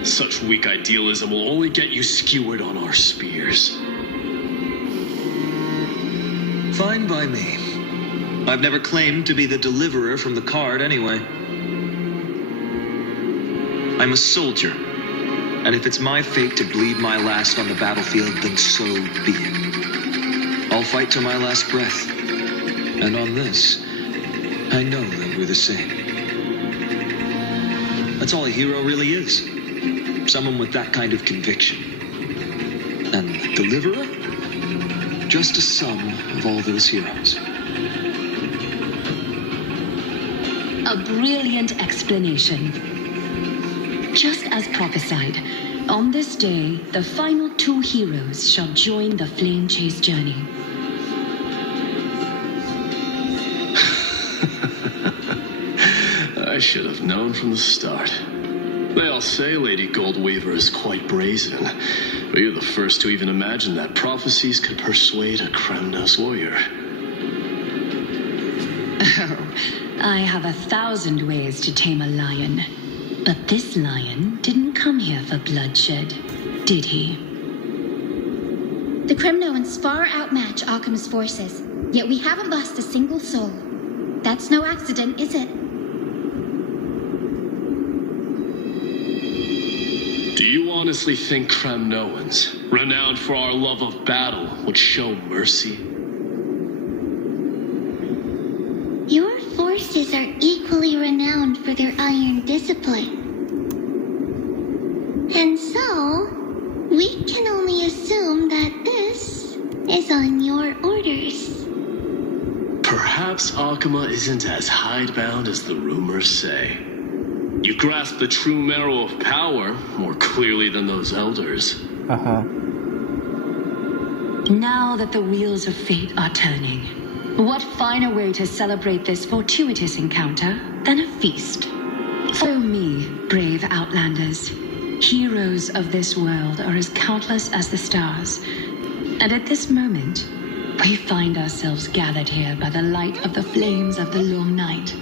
Such weak idealism will only get you skewered on our spears. Fine by me. I've never claimed to be the deliverer from the card anyway. I'm a soldier, and if it's my fate to bleed my last on the battlefield, then so be it. I'll fight to my last breath. And on this, I know that we're the same. That's all a hero really is. Someone with that kind of conviction. And the deliverer? Just a sum of all those heroes. A brilliant explanation. Just as prophesied, on this day, the final two heroes shall join the Flame Chase journey. I should have known from the start. They all say Lady Goldweaver is quite brazen, but you're the first to even imagine that prophecies could persuade a Kremnos warrior. Oh, I have 1,000 ways to tame a lion. But this lion didn't come here for bloodshed, did he? The Kremnoans far outmatch Occam's forces, yet we haven't lost a single soul. That's no accident, is it? Do you honestly think Kremnoans, renowned for our love of battle, would show mercy? Your forces are equally renowned for their iron discipline. And so, we can only assume that this is on your orders. Perhaps Akama isn't as hidebound as the rumors say. You grasp the true marrow of power more clearly than those elders. Now that the wheels of fate are turning, what finer way to celebrate this fortuitous encounter than a feast? Follow me, brave Outlanders. Heroes of this world are as countless as the stars. And at this moment, we find ourselves gathered here by the light of the flames of the long night.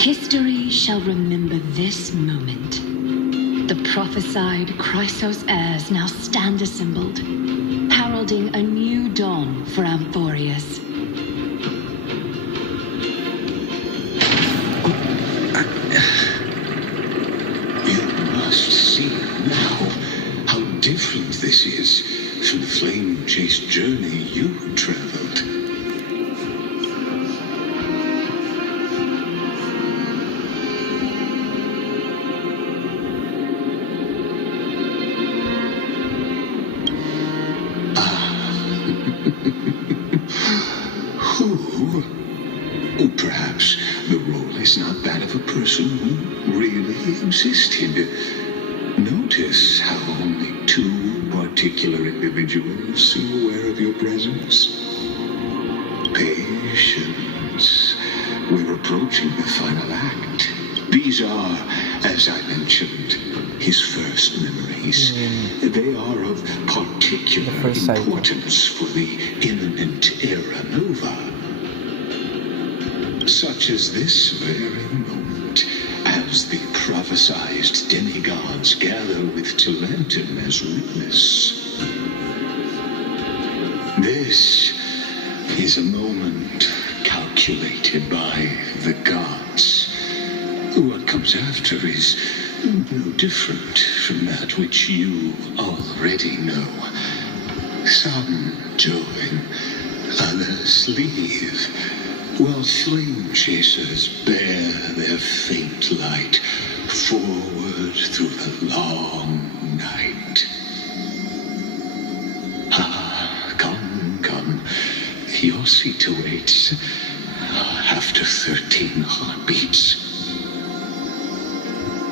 History shall remember this moment. The prophesied Chrysos heirs now stand assembled, heralding a new dawn for Amphorius. You must see now how different this is from the flame chase journey you traveled. Or perhaps the role is not that of a person who really existed. Notice how only 2 particular individuals seem aware of your presence. Patience. We're approaching the final act. These are, as I mentioned, his first memories. They are of particular importance for the imminent era nova. Such as this very moment, as the prophesized demigods gather with Talentum as witness. This is a moment calculated by the gods. What comes after is no different from that which you already know. Some join, others leave, while flame chasers bear their faint light forward through the long night. Ah, come. Your seat awaits after 13 heartbeats.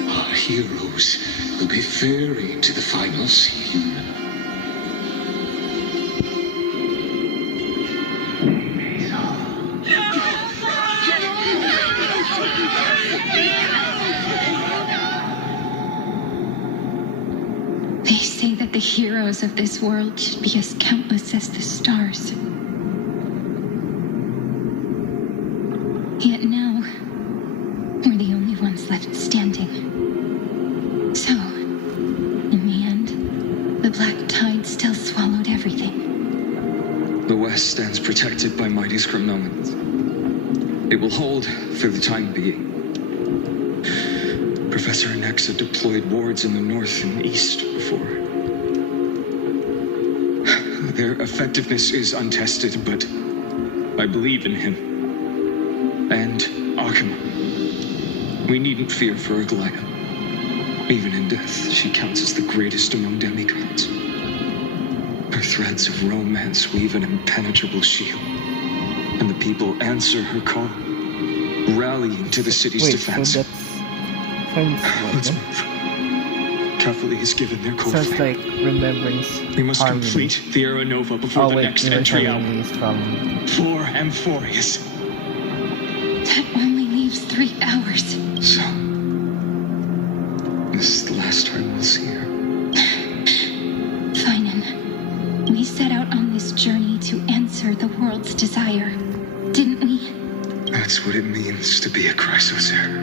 Our heroes will be ferried to the final scene. They say that the heroes of this world should be as countless as the stars. Yet now, we're the only ones left standing. So, in the end, the black tide still swallowed everything. The West stands protected by mighty Scrimnomans. It will hold for the time being. Professor Anexa deployed wards in the north and east before. Their effectiveness is untested, but I believe in him. And Akuma. We needn't fear for Aglaya. Even in death, she counts as the greatest among demigods. Her threads of romance weave an impenetrable shield, and the people answer her call, rallying to the city's defense. So Let's move. Cavalry has given their code. sounds like Remembrance We must Harmony. complete the Era Nova before the next entry hour. Harmony is from... For Amphorius. That only leaves 3 hours. So, this is the last time we'll see her. Finan, we set out on this journey to answer the world's desire, didn't we? That's what it means to be a Chrysosaur.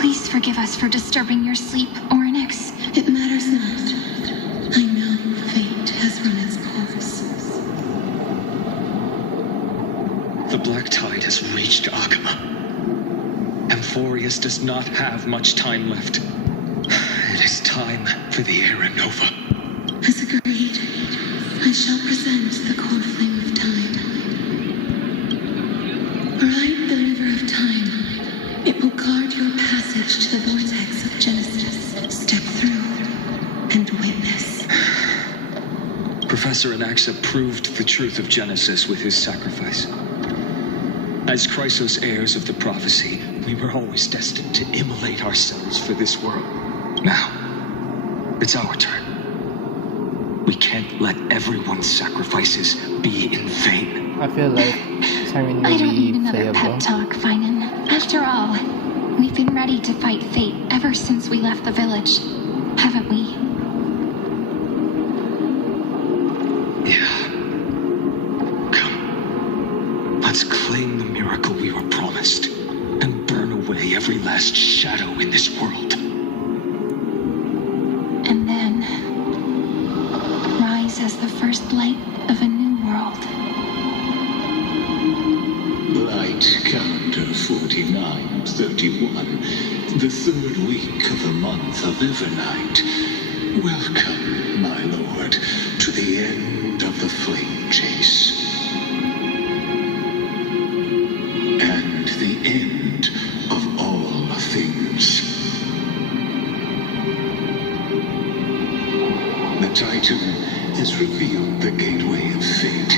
Please forgive us for disturbing your sleep, Oryx. It matters not. I know fate has run its course. The black tide has reached Akuma. Amphorius does not have much time left. It is time for the Era Nova. As agreed, I shall present the core flame of time. Ride the river of time. It will guard your passage to the vortex of Genesis. Step through and witness. Professor Anexa proved the truth of Genesis with his sacrifice. As Chrysos heirs of the prophecy, we were always destined to immolate ourselves for this world. Now, it's our turn. We can't let everyone's sacrifices be in vain. I feel like Siren I will don't need be another playable. pep talk, Finan. After all, we've been ready to fight fate ever since we left the village, haven't we? Yeah. Come. Let's claim the miracle we were promised and burn away every last shadow in this world. And then rise as the first light of a new world. Light counter 4931, the 3rd week of the month of Evernight. Welcome, my lord, to the end of the flame chase. end of all things. The Titan has revealed the gateway of fate.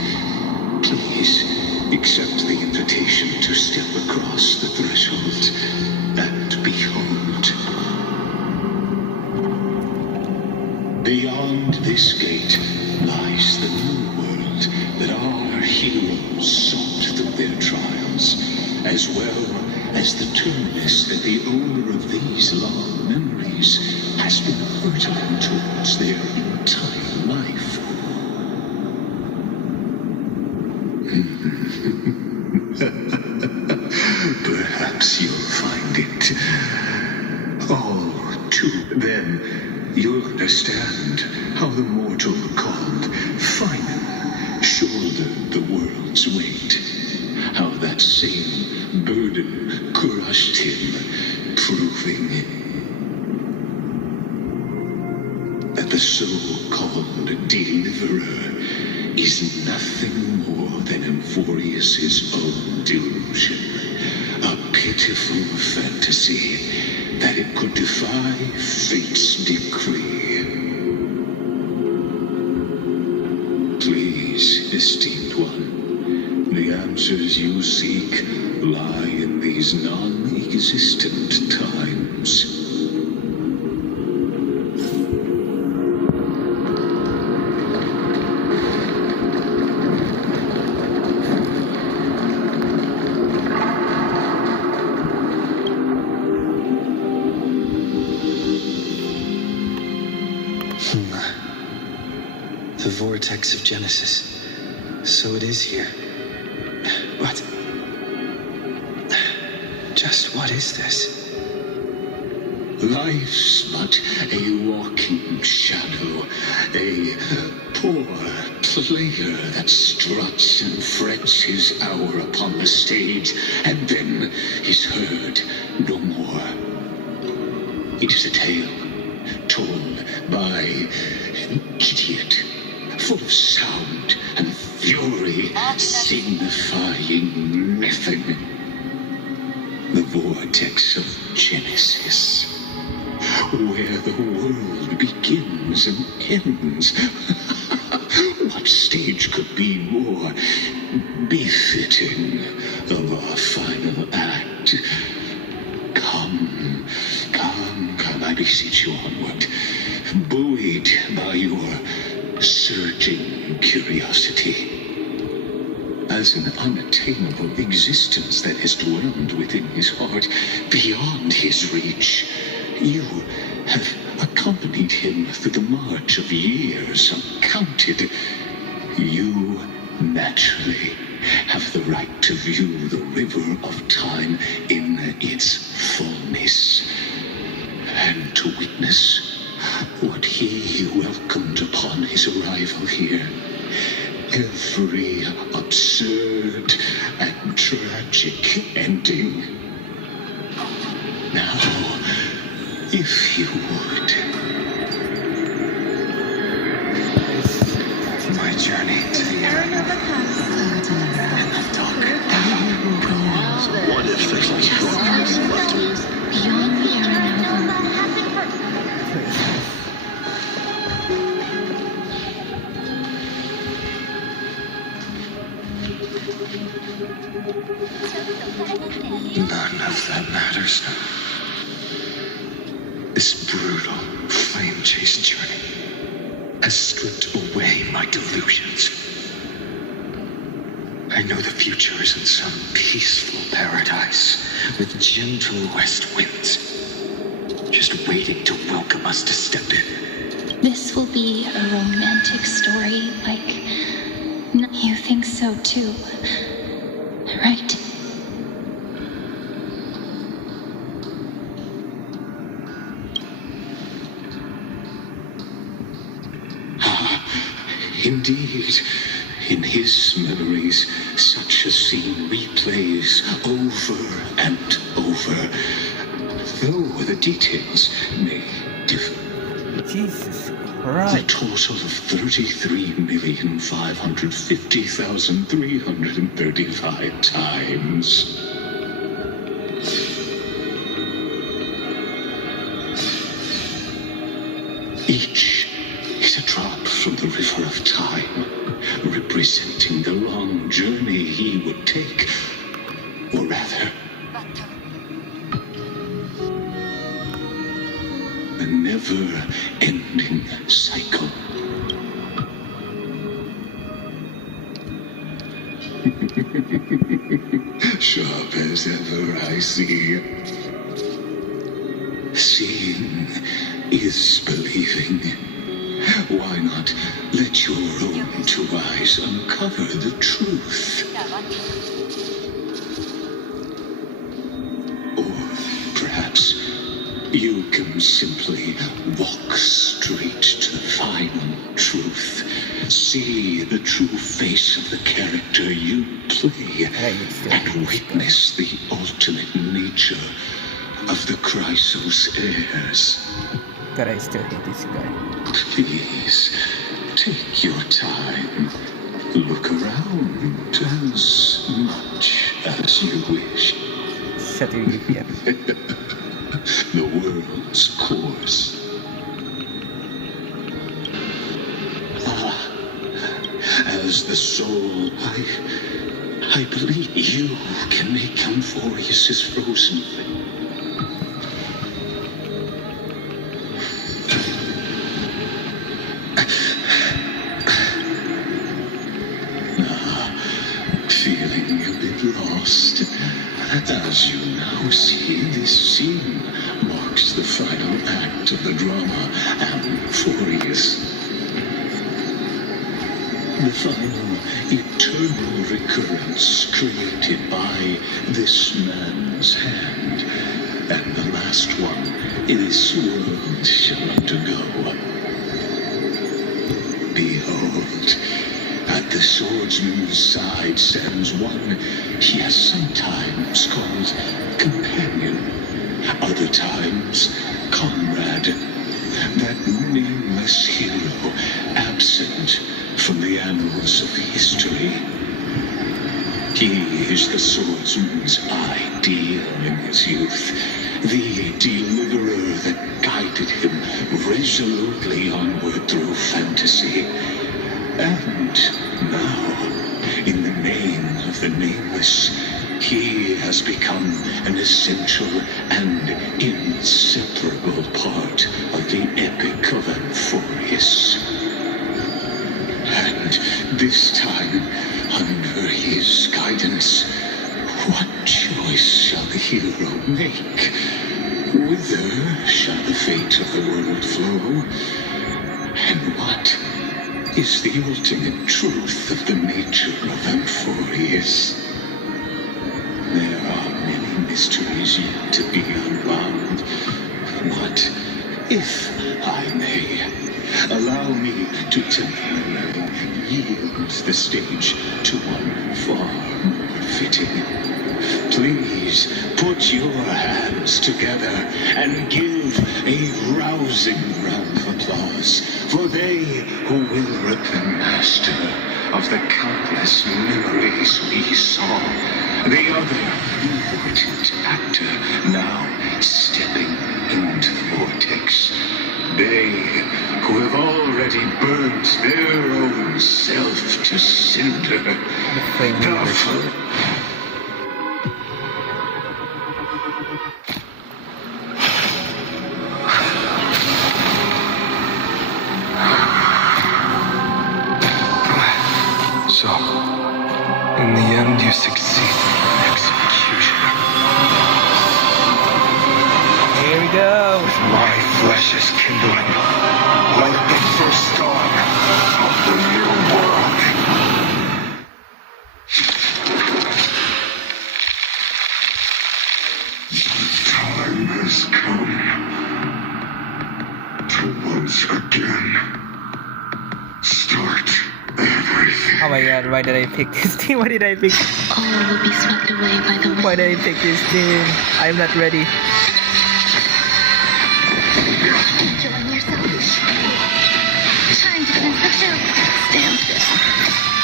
Please accept the invitation to step across the threshold and behold. Beyond this gate lies the new world that our heroes sought through their trials, as well as the terminus that the owner of these long memories has been hurtling towards their entire life. Perhaps you'll find it all too. Then you'll understand how the mortal called Finan shouldered the world's weight. How that same burden crushed him, proving that the so-called deliverer is nothing more than Amphorius's own delusion. A pitiful fantasy that it could defy fate's decree. Please, esteemed one, the answers you seek lie in these non-existent times. The vortex of Genesis. So it is here. But just what is this? Life's but a walking shadow, a poor player that struts and frets his hour upon the stage, and then is heard no more. It is a tale told by an idiot, full of sound and fury, signifying nothing. The vortex of Genesis, where the world begins and ends. What stage could be more befitting of our final act? Come, I beseech you onward, buoyed by your surging curiosity. As an unattainable existence that has dwelled within his heart, beyond his reach, you have accompanied him through the march of years uncounted. You naturally have the right to view the river of time in its fullness, and to witness what he welcomed upon his arrival here. Every absurd and tragic ending. Now, if you would. My journey to the end of the dark. What if there's a strong person left? Beyond the Aranova. None of that matters now. This brutal, flame-chased journey has stripped away my delusions. I know the future is in some peaceful paradise with gentle west winds, just waiting to welcome us to step in. This will be a romantic story, like... You think so too, right? Indeed, in his memories, such a scene replays over and over, though the details may differ. Jesus Christ. A total of 33,550,335 times. Each is a drop from the river of time, representing the long journey he would take, or rather, the never-ending cycle. Sharp as ever, I see. Seeing is believing. Why not let your own two eyes uncover the truth? Or perhaps you can simply walk straight to the final truth. See the true face of the character you play and witness the ultimate nature of the Chrysos heirs. God, I still hate this guy. Please, take your time. Look around as much as you wish. Shut your UPM. The world's course. As the soul, I believe you can make Amphorius' frozen. Feeling a bit lost. As you now see, this scene marks the final act of the drama, Amphorius. The final eternal recurrence created by this man's hand, and the last one this world shall undergo. Behold, at the swordsman's side stands one he has sometimes called companion, other times comrade, that nameless hero absent from the annals of history. He is the swordsman's ideal in his youth, the deliverer that guided him resolutely onward through fantasy. And now, in the name of the nameless, he has become an essential and inseparable part of the epic of Amphorius. And this time, under his guidance, what choice shall the hero make? Whither shall the fate of the world flow? And what is the ultimate truth of the nature of Amphorius? There are many mysteries yet to be unwound. What if I may? Allow me to temporarily yield the stage to one far more fitting. Please put your hands together and give a rousing round of applause for they who will rip the master of the countless memories we saw. The other important actor now stepping into the vortex. They who have already burnt their own self to cinder. So, in the end, you succeed. Executioner. Here we go. My flesh is kindling like the first dawn of the new world. Time has come to once again start everything. Oh my god, why did I pick this team? Why did I pick? All will be swept away by the wind. Why did I pick this team? I'm not ready. Enjoying yourself? Trying to cleanse the chill. Stand still.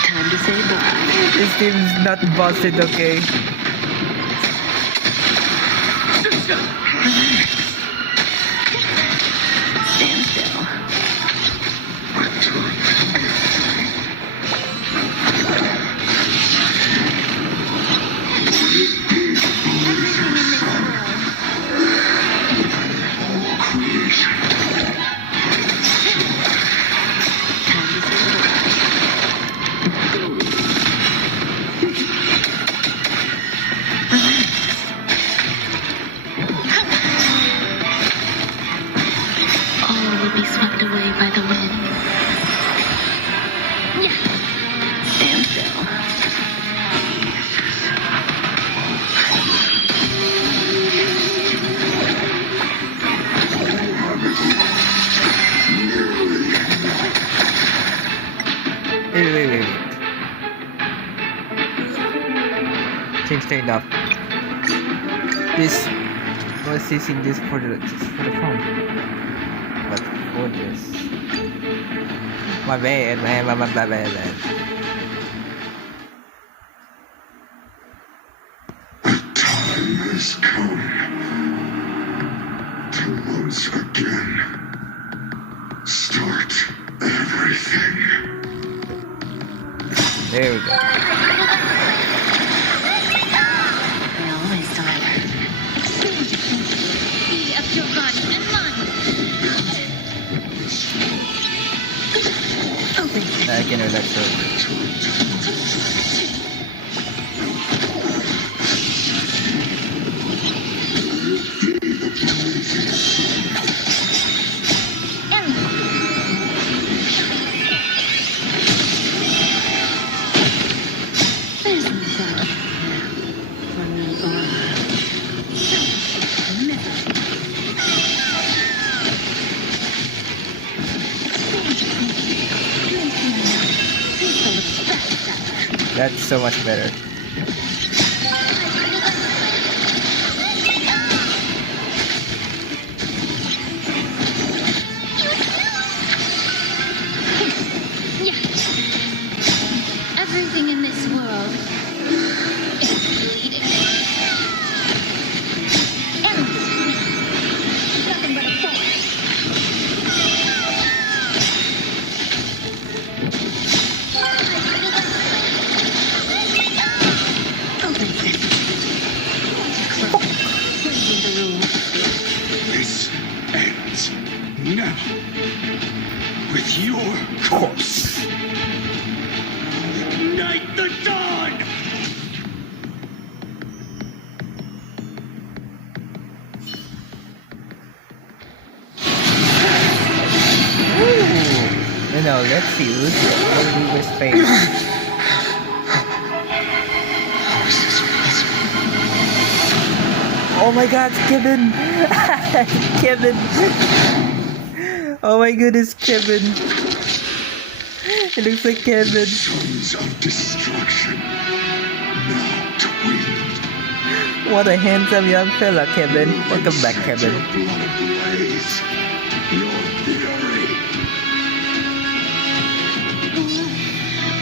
Time to say bye. This team's not busted, okay? Stand still. All will be swept away by the wind. Stand still. Wait. Change turned off. This was using this for the phone. But for this. My bad, man. My bad. Time has come to once again start everything. There we go. I always deliver. Be of your body and mind. Open. I can relax her. That's so much better. Everything in this world is bleeding. Nothing but a force. Open This ends now with your corpse. Ignite the dawn! No, let's see who's his face. Oh my god, Kebin! Kebin! Oh my goodness, Kebin! It looks like Kebin. Sons of destruction. Now to win. What a handsome young fella, Kebin. Welcome back, Kebin. Your blood blaze. Your fury.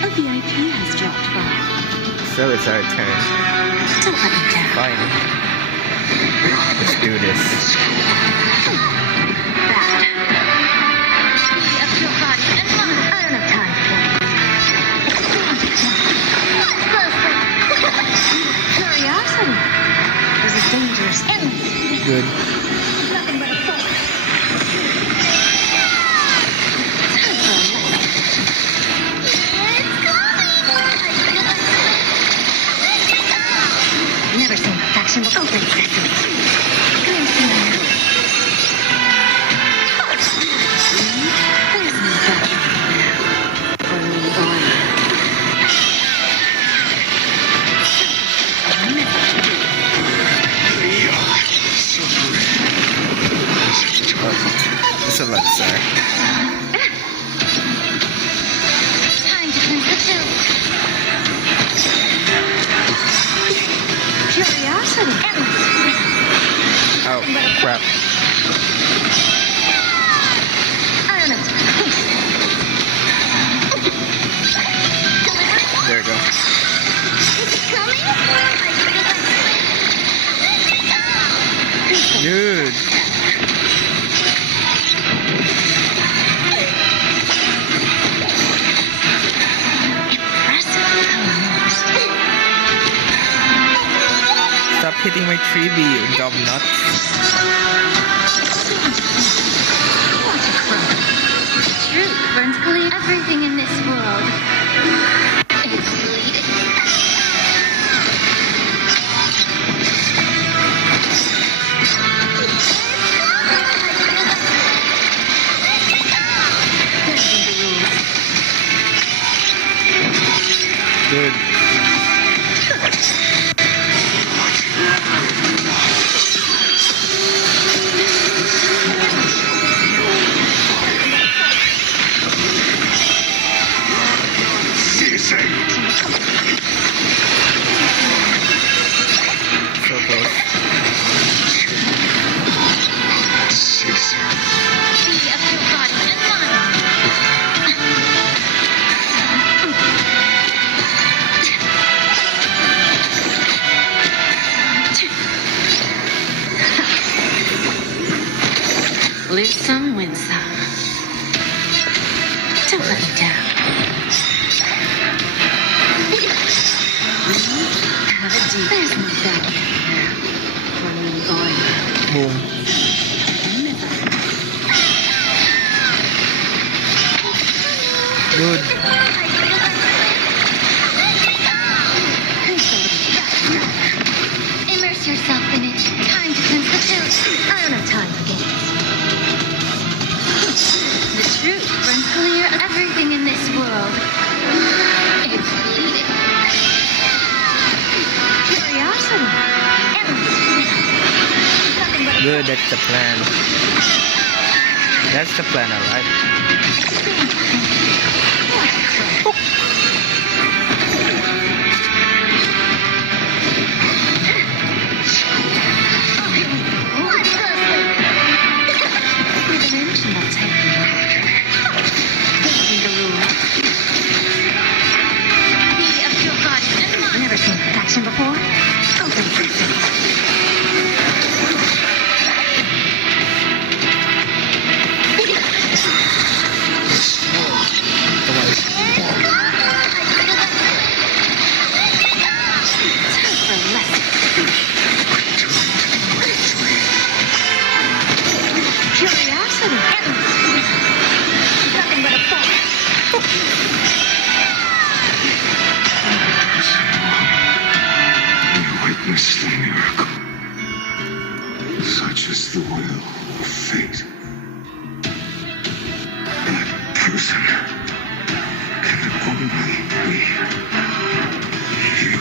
A VIP has dropped by. So it's our turn. Don't let me down. Fine. Let's do this. Be of your body and mind. I don't have time for curiosity. There's a dangerous enemy. Good. Nothing but a force. Time for a light. Never seen perfection before. Open sesame. Glimpse in the middle. There's no better. Only one. It's a lot, sir. Time to cleanse the film. Curiosity. Oh, crap. I don't know. There we go. Is it coming? Dude. Stop hitting my tree, you dumb nuts. Truth runs clean. Everything in this world is bleeding. close. Be of your body and mind. Lose some, win some. Don't let me down. Have a deep. There's no doubt here. For me, boy. Boom. Good. Immerse yourself in it. Time to cleanse the filth. I don't have time for games. The truth runs clear everything in this world. It's bleeding. Curiosity. Good, that's the plan. That's the plan, alright. Never seen perfection before? Open curiosity. Nothing but a Witness the miracle. Such is the will of fate. That person can only be you.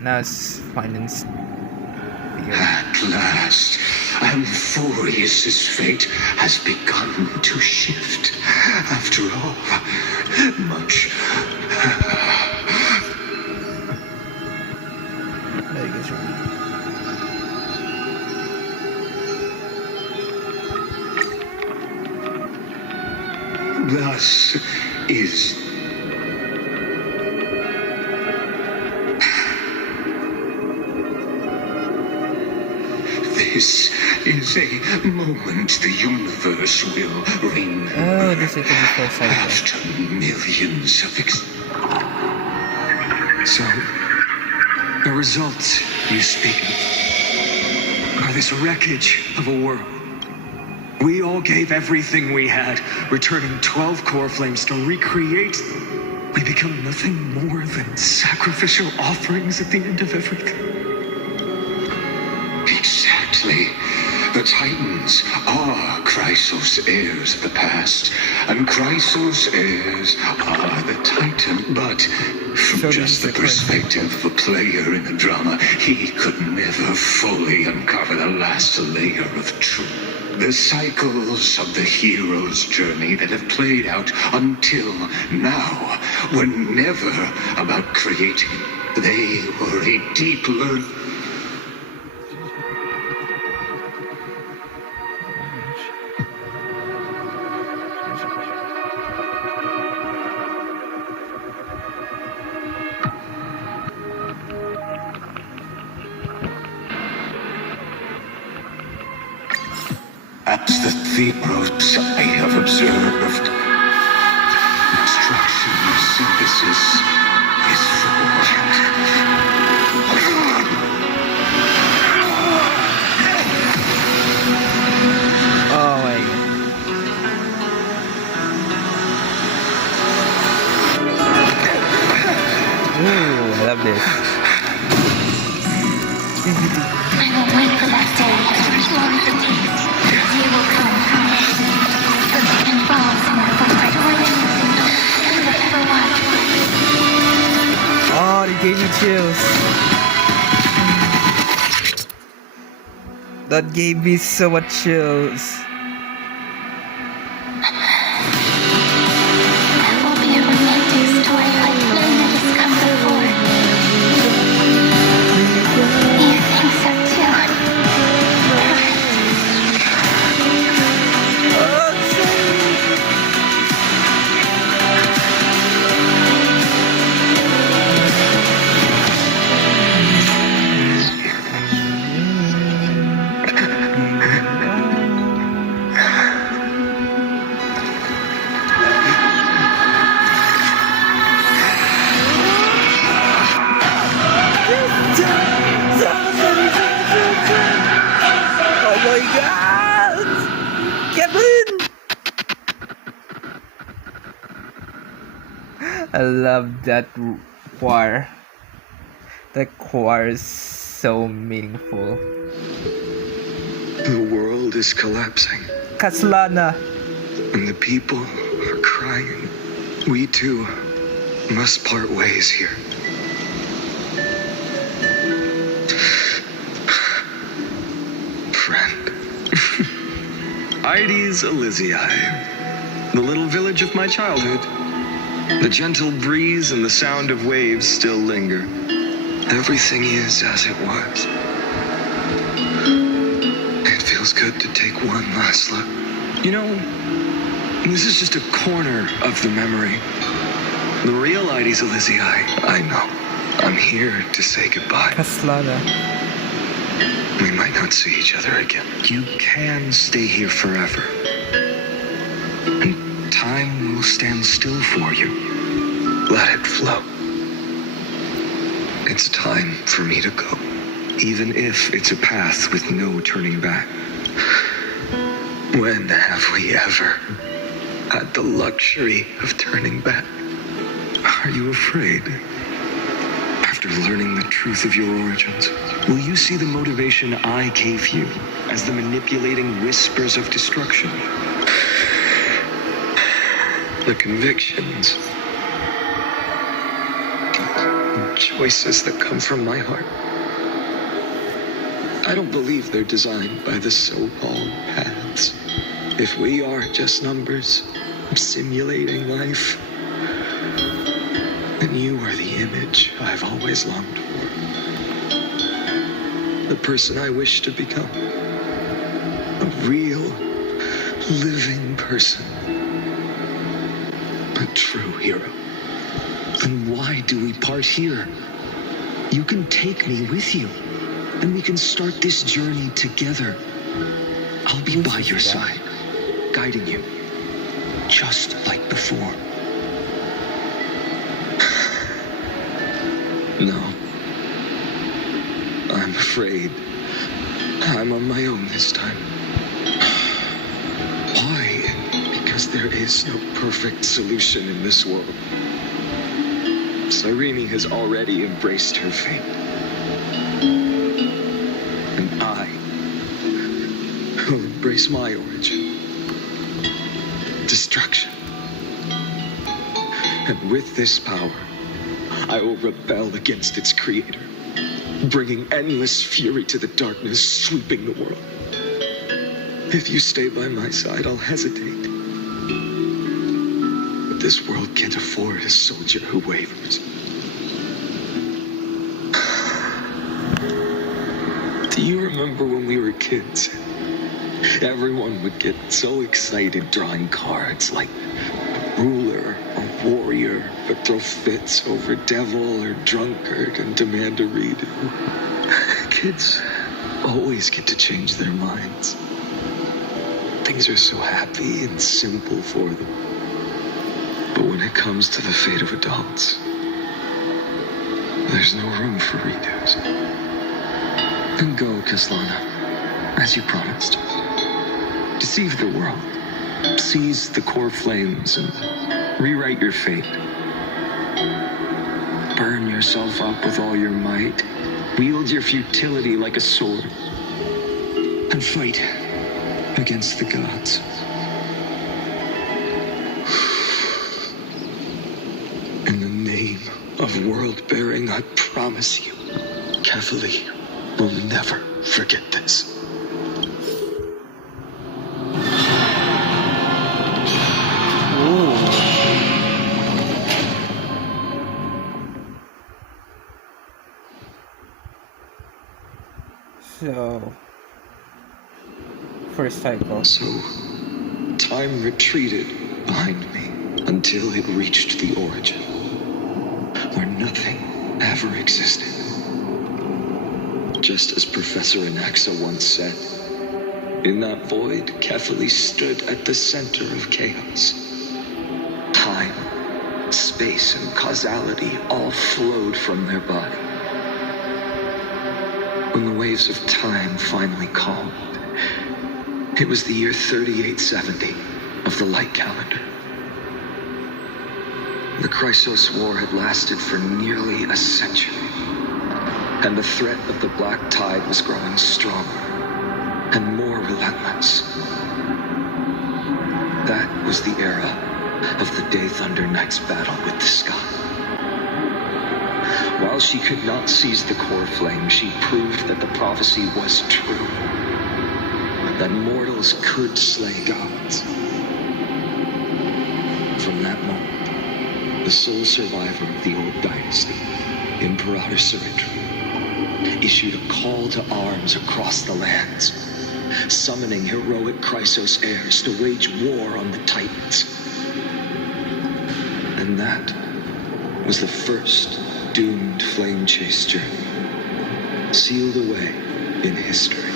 Now it's finance. At last, Amphorius' fate has begun to shift. After all, much. Thus is this is a moment the universe will remember. Oh, this is the first cycle. After millions of So, the results you speak of are this wreckage of a world. We all gave everything we had, returning 12 core flames to recreate. We become nothing more than sacrificial offerings at the end of everything. Exactly. The Titans are Chrysos heirs of the past, and Chrysos heirs are the Titan. But from just the perspective of a player in the drama, he could never fully uncover the last layer of truth. The cycles of the hero's journey that have played out until now were never about creating. They were a deep learn. As the Theros I have observed, instruction synthesis is forged. Oh my god. Ooh, I love this. I will wait for that day as long as it takes. The day will come so they can follow someone from joining who they ever was. Oh, they gave me chills. That gave me so much chills. That will be a romantic story like none that has come before. You think so too? Oh my god! Kebin! I love that choir. That choir is so meaningful. The world is collapsing. Kaslana. And the people are crying. We too must part ways here. Friend. Ides Elysiae, the little village of my childhood. The gentle breeze and the sound of waves still linger. Everything is as it was. It feels good to take one last look. You know, this is just a corner of the memory. The real Ides Elysiae, I know. I'm here to say goodbye. Kaslana. We might not see each other again. You can stay here forever. And time will stand still for you. Let it flow. It's time for me to go. Even if it's a path with no turning back. When have we ever had the luxury of turning back? Are you afraid? After learning the truth of your origins, will you see the motivation I gave you as the manipulating whispers of destruction? The convictions, and choices that come from my heart. I don't believe they're designed by the so-called paths. If we are just numbers simulating life, then you are the image I've always longed for. The person I wish to become. A real, living person. A true hero. Then why do we part here? You can take me with you, and we can start this journey together. I'll be by your side, guiding you, just like before. No. I'm afraid I'm on my own this time. Why? Because there is no perfect solution in this world. Cyrene has already embraced her fate. And I will embrace my origin. Destruction. And with this power, I will rebel against its creator, bringing endless fury to the darkness, sweeping the world. If you stay by my side, I'll hesitate. But this world can't afford a soldier who wavers. Do you remember when we were kids? Everyone would get so excited drawing cards like ruler or warrior, or throw fits over devil or drunkard and demand a redo. Kids always get to change their minds. Things are so happy and simple for them. But when it comes to the fate of adults, there's no room for redos. Then go, Kaslana, as you promised. Deceive the world. Seize the core flames and rewrite your fate. Burn yourself up with all your might. Wield your futility like a sword. And fight against the gods. In the name of world-bearing, I promise you, Kefali will never forget this. So, first cycle. So, time retreated behind me until it reached the origin, where nothing ever existed. Just as Professor Anaxa once said, in that void, Kefali stood at the center of chaos. Time, space, and causality all flowed from their body. When the waves of time finally calmed, it was the year 3870 of the light calendar. The Chrysos War had lasted for nearly a century, and the threat of the Black Tide was growing stronger and more relentless. That was the era of the Day Thunder Knight's battle with the sky. While she could not seize the core flame, she proved that the prophecy was true. That mortals could slay gods. From that moment, the sole survivor of the old dynasty, Imperator Ch.雪村, issued a call to arms across the lands, summoning heroic Chrysos heirs to wage war on the Titans. And that was the first doomed flame chase journey, sealed away in history.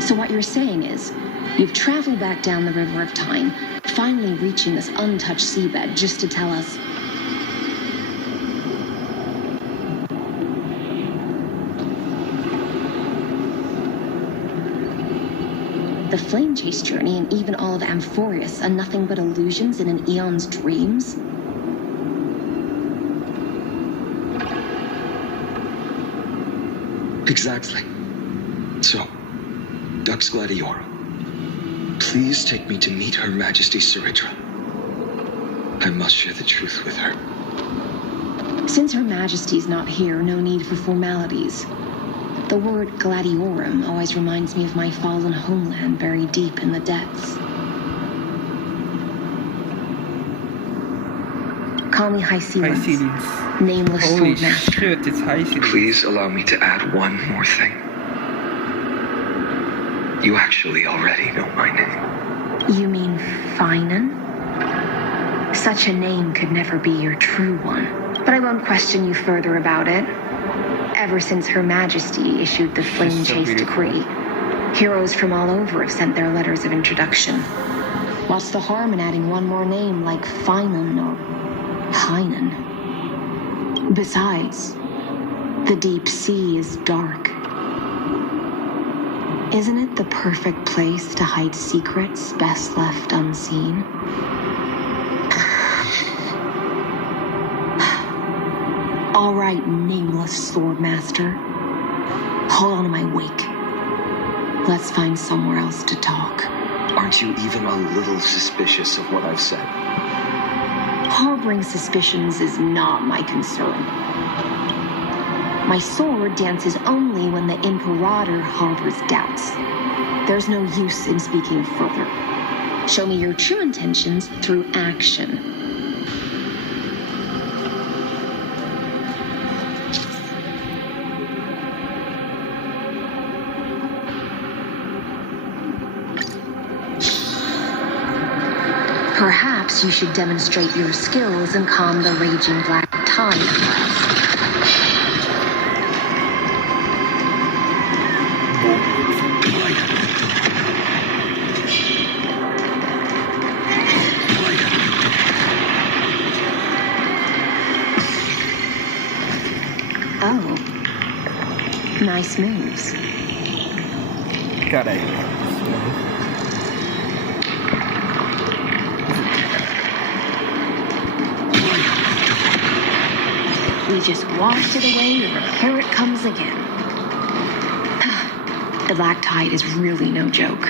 So what you're saying is, you've traveled back down the river of time, finally reaching this untouched seabed just to tell us... The flame chase journey and even all of Amphorius are nothing but illusions in an eon's dreams? Exactly. So, Dux Gladiorum, please take me to meet Her Majesty Ceridra. I must share the truth with her. Since Her Majesty's not here, no need for formalities. The word Gladiorum always reminds me of my fallen homeland buried deep in the depths. Call me Hycelians. Nameless Holy swordmaster. shit, it's Hycelians. Please allow me to add one more thing. You actually already know my name. You mean Finan? Such a name could never be your true one. But I won't question you further about it. Ever since Her Majesty issued the Flame Chase decree, heroes from all over have sent their letters of introduction. What's the harm in adding one more name like Finan or Hynan? Besides, the deep sea is dark. Isn't it the perfect place to hide secrets best left unseen? All right, nameless swordmaster. Hold on to my wake. Let's find somewhere else to talk. Aren't you even a little suspicious of what I've said? Harboring suspicions is not my concern. My sword dances only when the Imperator harbors doubts. There's no use in speaking further. Show me your true intentions through action. Perhaps you should demonstrate your skills and calm the raging black tide for us. Oh. Nice moves. Correct. We just washed it away, and here it comes again. The black tide is really no joke.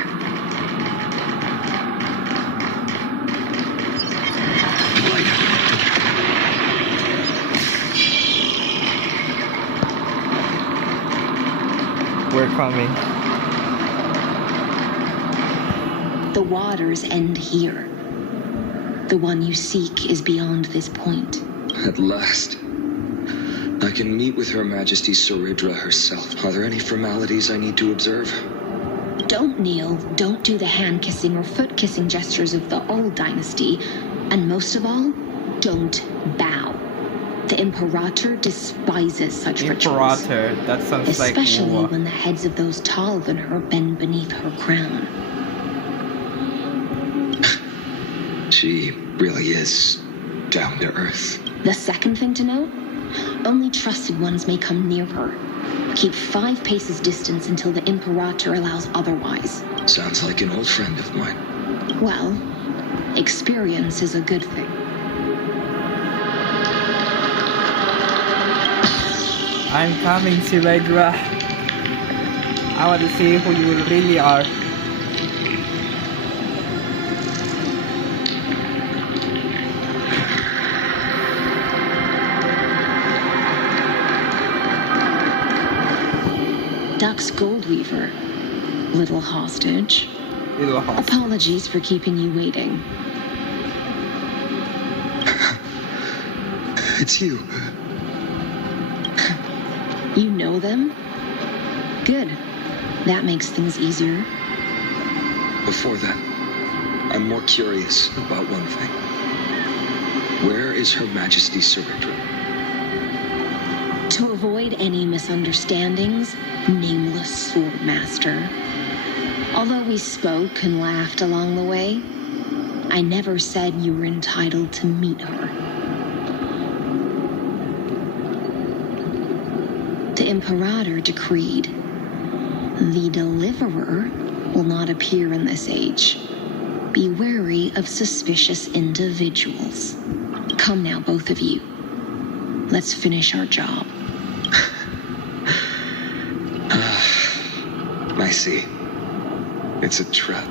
We're coming. The waters end here. The one you seek is beyond this point. At last. I can meet with Her Majesty Saridra herself. Are there any formalities I need to observe? Don't kneel, don't do the hand-kissing or foot-kissing gestures of the old dynasty, and most of all, don't bow. The Imperator despises such rituals. Imperator, that sounds like especially war. when the heads of those taller than her bend beneath her crown. She really is down to earth. The second thing to note, only trusted ones may come near her. Keep 5 paces distance until the Imperator allows otherwise. Sounds like an old friend of mine. Well, experience is a good thing. I'm coming, Saridra. I want to see who you really are. Duck's Goldweaver, little hostage. Little hostage. Apologies for keeping you waiting. It's you. You know them? Good. That makes things easier. Before that, I'm more curious about one thing. Where is Her Majesty Saridra? To avoid any misunderstandings, nameless Swordmaster. Although we spoke and laughed along the way, I never said you were entitled to meet her. The Imperator decreed, the Deliverer will not appear in this age. Be wary of suspicious individuals. Come now, both of you. Let's finish our job. I see. It's a trap.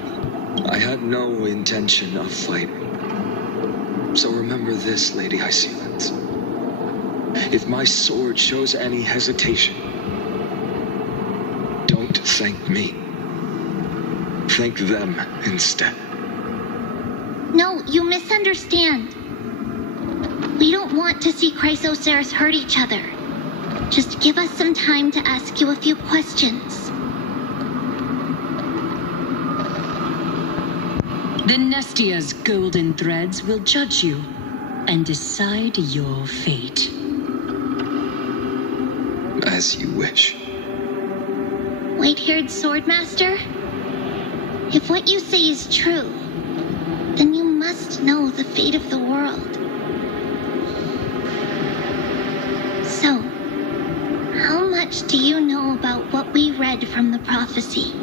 I had no intention of fighting. So remember this, Lady Hysealence. If my sword shows any hesitation, don't thank me. Thank them instead. No, you misunderstand. We don't want to see Chrysoceras hurt each other. Just give us some time to ask you a few questions. The Nestia's golden threads will judge you and decide your fate. As you wish. White-haired Swordmaster? If what you say is true, then you must know the fate of the world. So, how much do you know about what we read from the prophecy?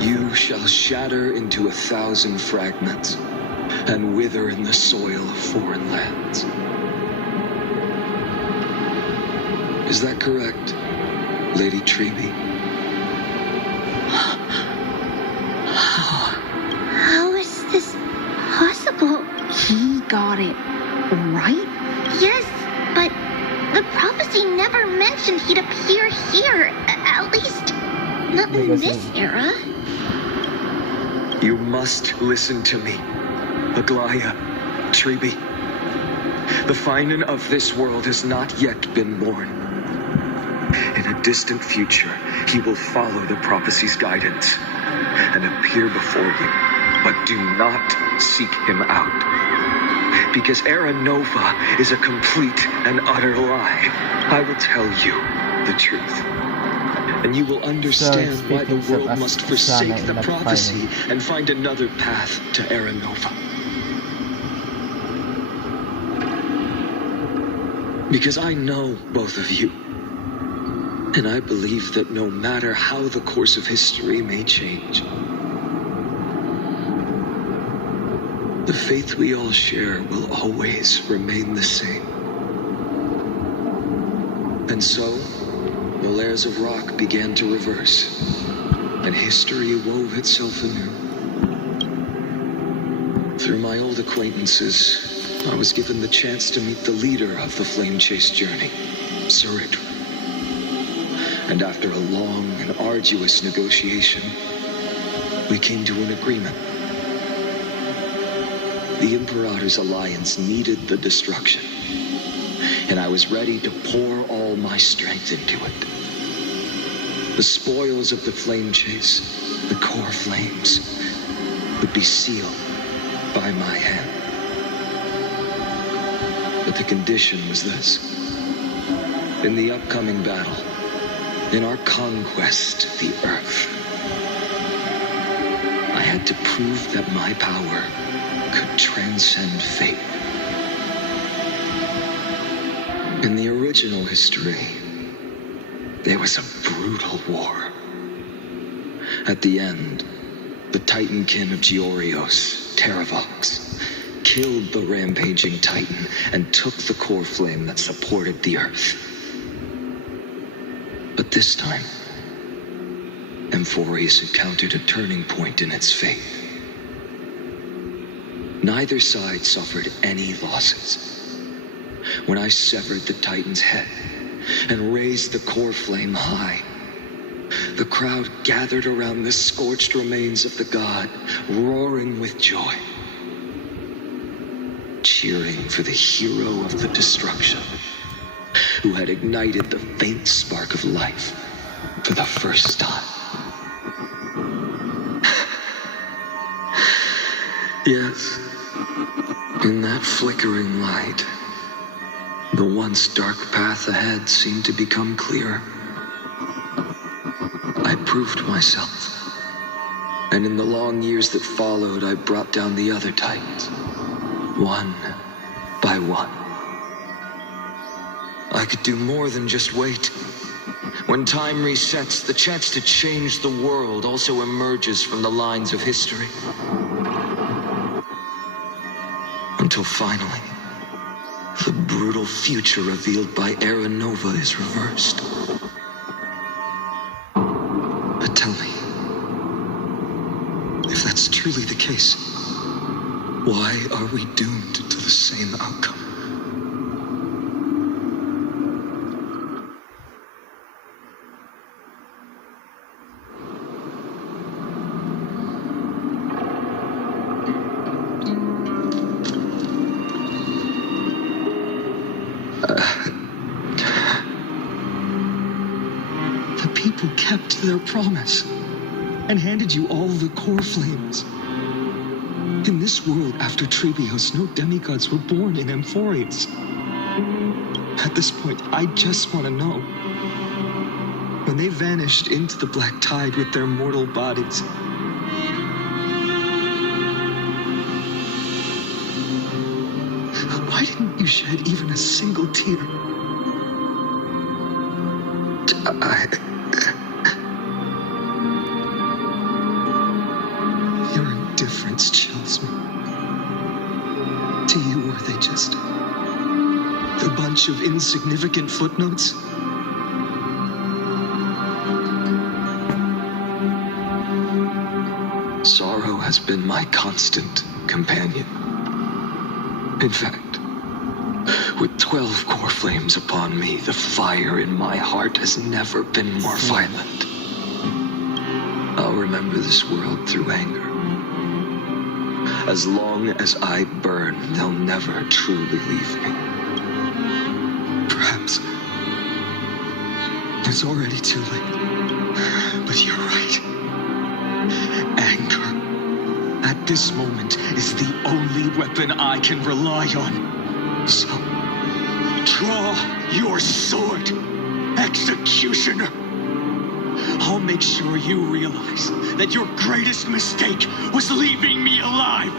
You shall shatter into 1,000 fragments and wither in the soil of foreign lands. Is that correct, Lady Treby? How is this possible? He got it right? Yes, but the prophecy never mentioned he'd appear here. At least, not in this era. You must listen to me, Aglaya, Treby. The Finan of this world has not yet been born. In a distant future, he will follow the prophecy's guidance and appear before you, but do not seek him out. Because Era Nova is a complete and utter lie. I will tell you the truth. And you will understand why the world must forsake the prophecy and find another path to Era Nova. Because I know both of you. And I believe that no matter how the course of history may change, the faith we all share will always remain the same. And so, the layers of rock began to reverse, and history wove itself anew. Through my old acquaintances, I was given the chance to meet the leader of the Flame Chase journey, Ch.雪. And after a long and arduous negotiation, we came to an agreement. The Imperator's alliance needed the destruction, and I was ready to pour all my strength into it. The spoils of the Flame Chase, the core flames, would be sealed by my hand. But the condition was this. In the upcoming battle, in our conquest of the Earth, I had to prove that my power could transcend fate. In the original history, there was a brutal war. At the end, the Titankin of Georios, Terravox, killed the rampaging Titan and took the core flame that supported the Earth. But this time, Amphorius encountered a turning point in its fate. Neither side suffered any losses. When I severed the Titan's head and raised the core flame high, the crowd gathered around the scorched remains of the god, roaring with joy, cheering for the hero of the destruction, who had ignited the faint spark of life for the first time. Yes, in that flickering light, the once dark path ahead seemed to become clearer. I proved myself, and in the long years that followed, I brought down the other Titans, one by one. I could do more than just wait. When time resets, the chance to change the world also emerges from the lines of history. Until finally, the brutal future revealed by Era Nova is reversed. But tell me, if that's truly the case, why are we doomed to the same outcome? The people kept their promise and handed you all the core flames. In this world after Trebios, no demigods were born in Amphorius. At this point, I just want to know. When they vanished into the black tide with their mortal bodies, why didn't you shed even a single tear? Your indifference chills me. To you, were they just a bunch of insignificant footnotes? Sorrow has been my constant companion. In fact, with 12 core flames upon me, the fire in my heart has never been more violent. I'll remember this world through anger. As long as I burn, they'll never truly leave me. Perhaps it's already too late. But you're right. Anger, at this moment, is the only weapon I can rely on. So, draw your sword, executioner. I'll make sure you realize that your greatest mistake was leaving me alive.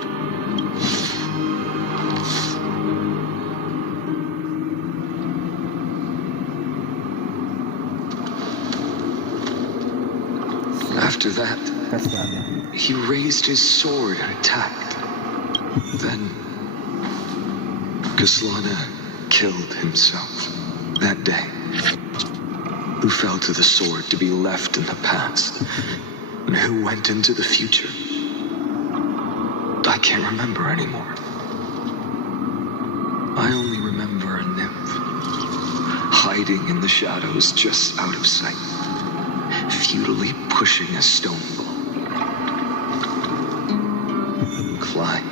After that, he raised his sword and attacked. Then, Kaslana killed himself that day. Who fell to the sword to be left in the past, and who went into the future, I can't remember anymore. I only remember a nymph, hiding in the shadows just out of sight, futilely pushing a stone ball. Climb,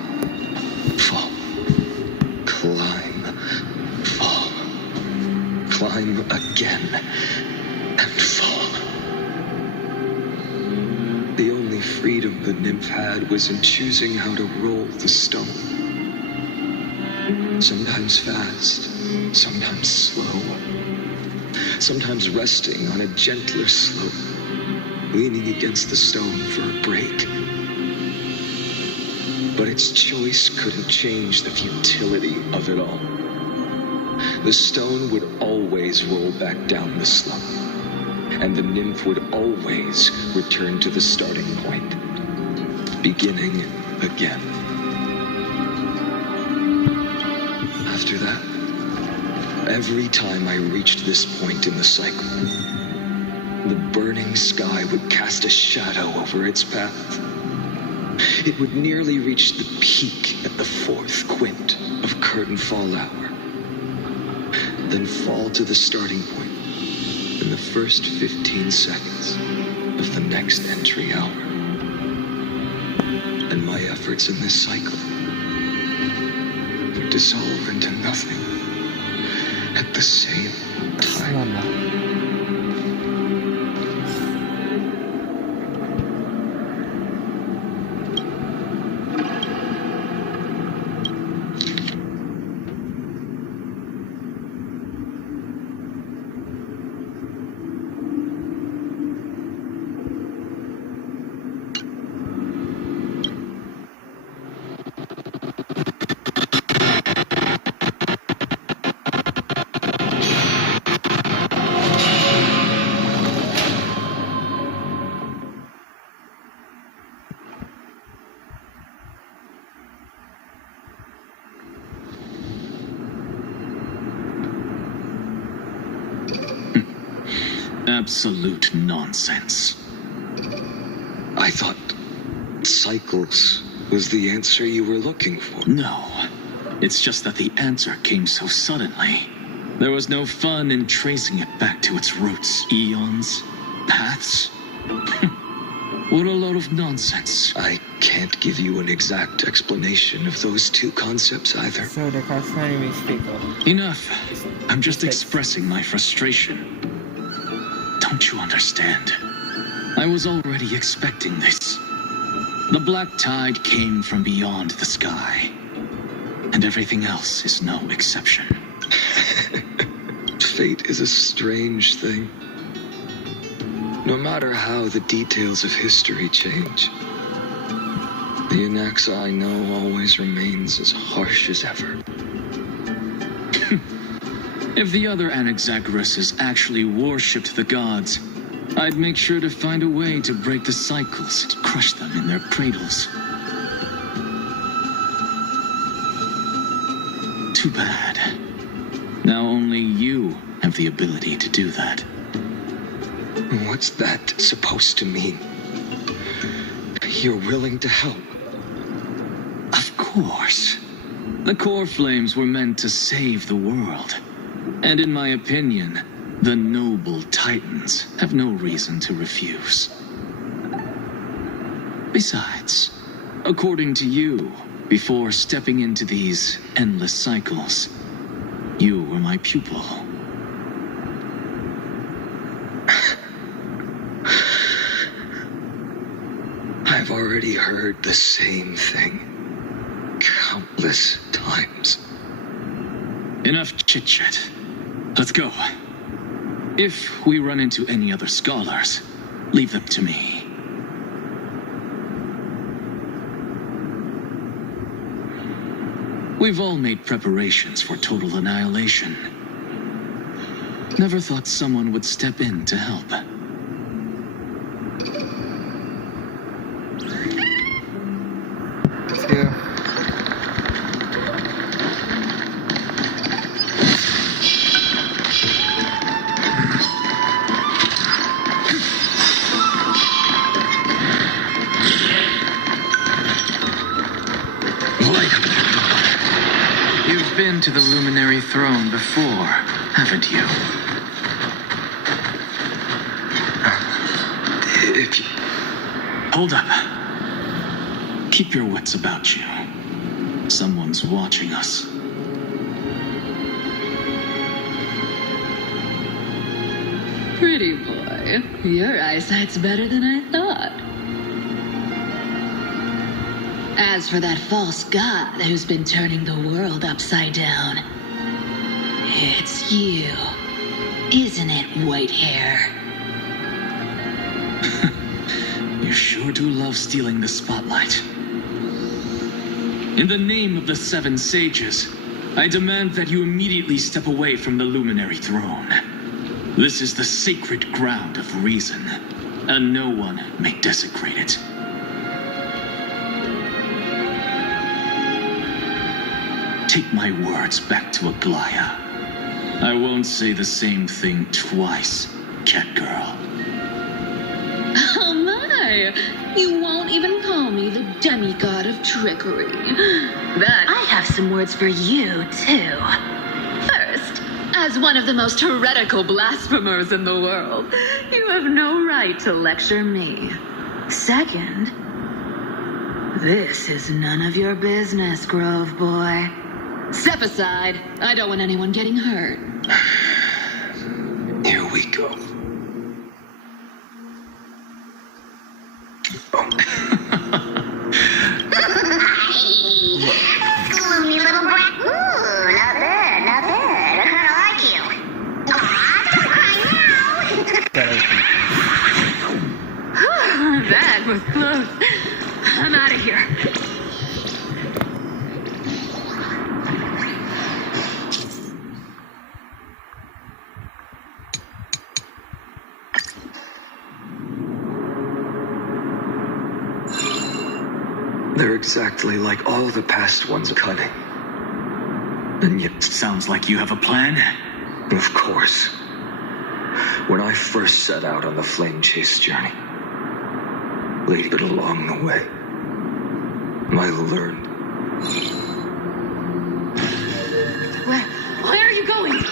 fall, climb, fall, climb again, and fall. The only freedom the nymph had was in choosing how to roll the stone. Sometimes fast, sometimes slow. Sometimes resting on a gentler slope, leaning against the stone for a break. But its choice couldn't change the futility of it all. The stone would always roll back down the slope, and the nymph would always return to the starting point, beginning again. After that, every time I reached this point in the cycle, the burning sky would cast a shadow over its path. It would nearly reach the peak at the 4th quint of curtain fall hour, then fall to the starting point in the first 15 seconds of the next entry hour. And my efforts in this cycle would dissolve into nothing at the same time. Absolute nonsense. I thought cycles was the answer you were looking for. No. It's just that the answer came so suddenly. There was no fun in tracing it back to its roots. Eons? Paths? What a load of nonsense. I can't give you an exact explanation of those two concepts either. So the cautionary mistake. Enough. I'm just expressing my frustration. Don't you understand? I was already expecting this. The black tide came from beyond the sky. And everything else is no exception. Fate is a strange thing. No matter how the details of history change, the Anaxa I know always remains as harsh as ever. If the other Anaxagoras actually worshipped the gods, I'd make sure to find a way to break the cycles, to crush them in their cradles. Too bad. Now only you have the ability to do that. What's that supposed to mean? You're willing to help? Of course. The core flames were meant to save the world. And in my opinion, the noble titans have no reason to refuse. Besides, according to you, before stepping into these endless cycles, you were my pupil. I've already heard the same thing countless times. Enough chit-chat. Let's go. If we run into any other scholars, leave them to me. We've all made preparations for total annihilation. Never thought someone would step in to help. You've been to the Luminary Throne before, haven't you? Hold up. Keep your wits about you. Someone's watching us. Pretty boy, your eyesight's better than I thought. As for that false god who's been turning the world upside down, it's you, isn't it, white hair? You sure do love stealing the spotlight. In the name of the 7 sages, I demand that you immediately step away from the Luminary Throne. This is the sacred ground of reason, and no one may desecrate it. Take my words back to Aglaya. I won't say the same thing twice, Catgirl. Oh my! You won't even call me the demigod of trickery. But I have some words for you, too. First, as one of the most heretical blasphemers in the world, you have no right to lecture me. Second, this is none of your business, Grove Boy. Step aside. I don't want anyone getting hurt. Here we go. Gloomy little brat. Ooh, not bad, not bad. I kinda like you. Aw, don't cry now. That was close. I'm out of here. They're exactly like all the past ones, cunning. And yet, Sounds like you have a plan. of course, when I first set out on the flame chase journey, but along the way, I learned. Where are you going?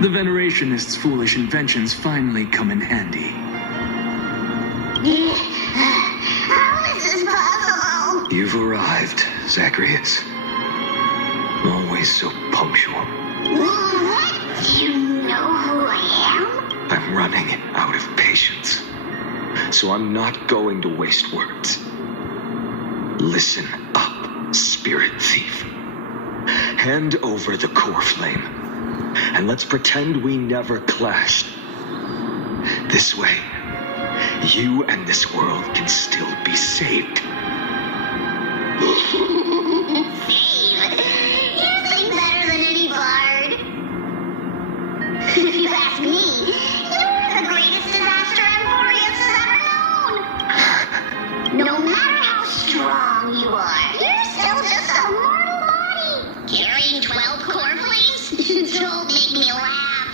The Venerationists' foolish inventions finally come in handy. How is this possible? You've arrived, Zacharias. Always so punctual. What? You know who I am? I'm running out of patience. So I'm not going to waste words. Listen up, spirit thief. Hand over the core flame, and let's pretend we never clashed. This way, you and this world can still be saved. Save? You sing better than any bard. If you ask me, you're the greatest disaster Emporius has ever known. No matter how strong you are, you're still just a mortal body. Carrying 12 core flames? Don't make me laugh.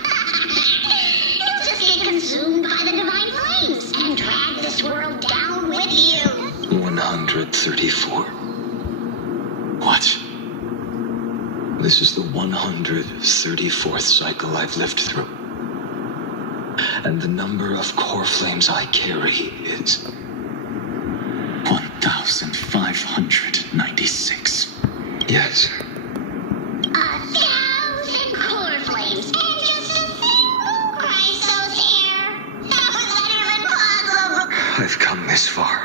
You'll just get consumed by the divine flames and drag this world down with you. 134. What? This is the 134th cycle I've lived through. And the number of core flames I carry is 1,596. Yes. 1,000 core flames and just a single Chrysos hair. How is that even possible? I've come this far.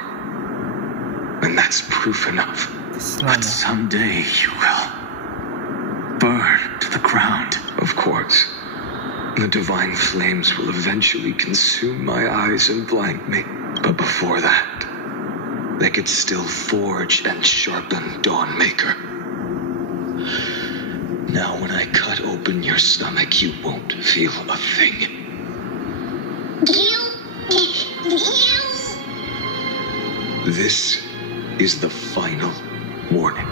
And that's proof enough. But someday you will burn to the ground. Of course. The divine flames will eventually consume my eyes and blind me. But before that, they could still forge and sharpen Dawnmaker. Now when I cut open your stomach, you won't feel a thing. You. This is the final warning.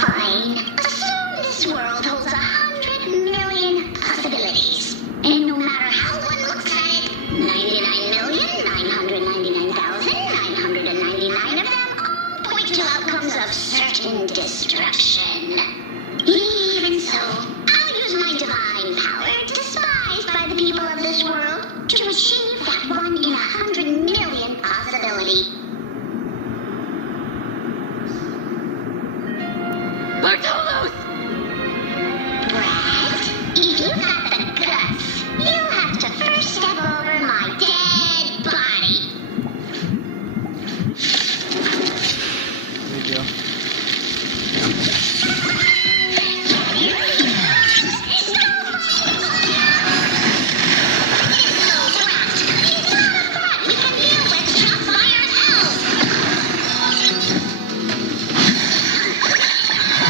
Fine. Assume this world holds 100 million possibilities. And people of this world to achieve that 1 in 100 million possibility. Bartolos! Brett, if you've got the guts, you'll have to first step over my dead body. There you go.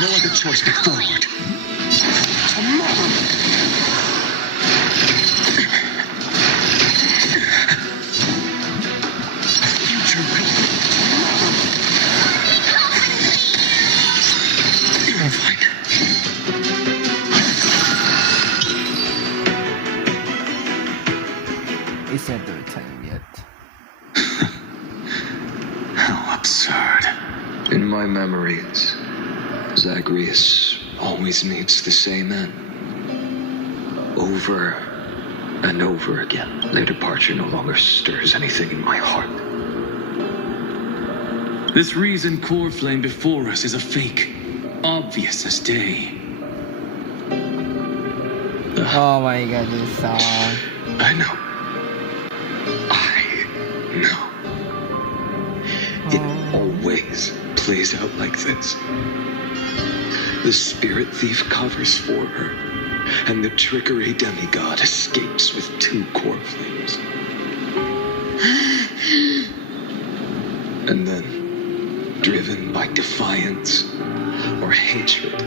No other choice but forward. Tomorrow. Future ready. You're fine. It's not the time yet. How absurd. In my memories, Zagreus always meets the same end. Over and over again. Their departure no longer stirs anything in my heart. This reason core flame before us is a fake. Obvious as day. Oh my god, this song. I know. It always plays out like this. The spirit thief covers for her, and the trickery demigod escapes with 2 core flames. And then, driven by defiance or hatred,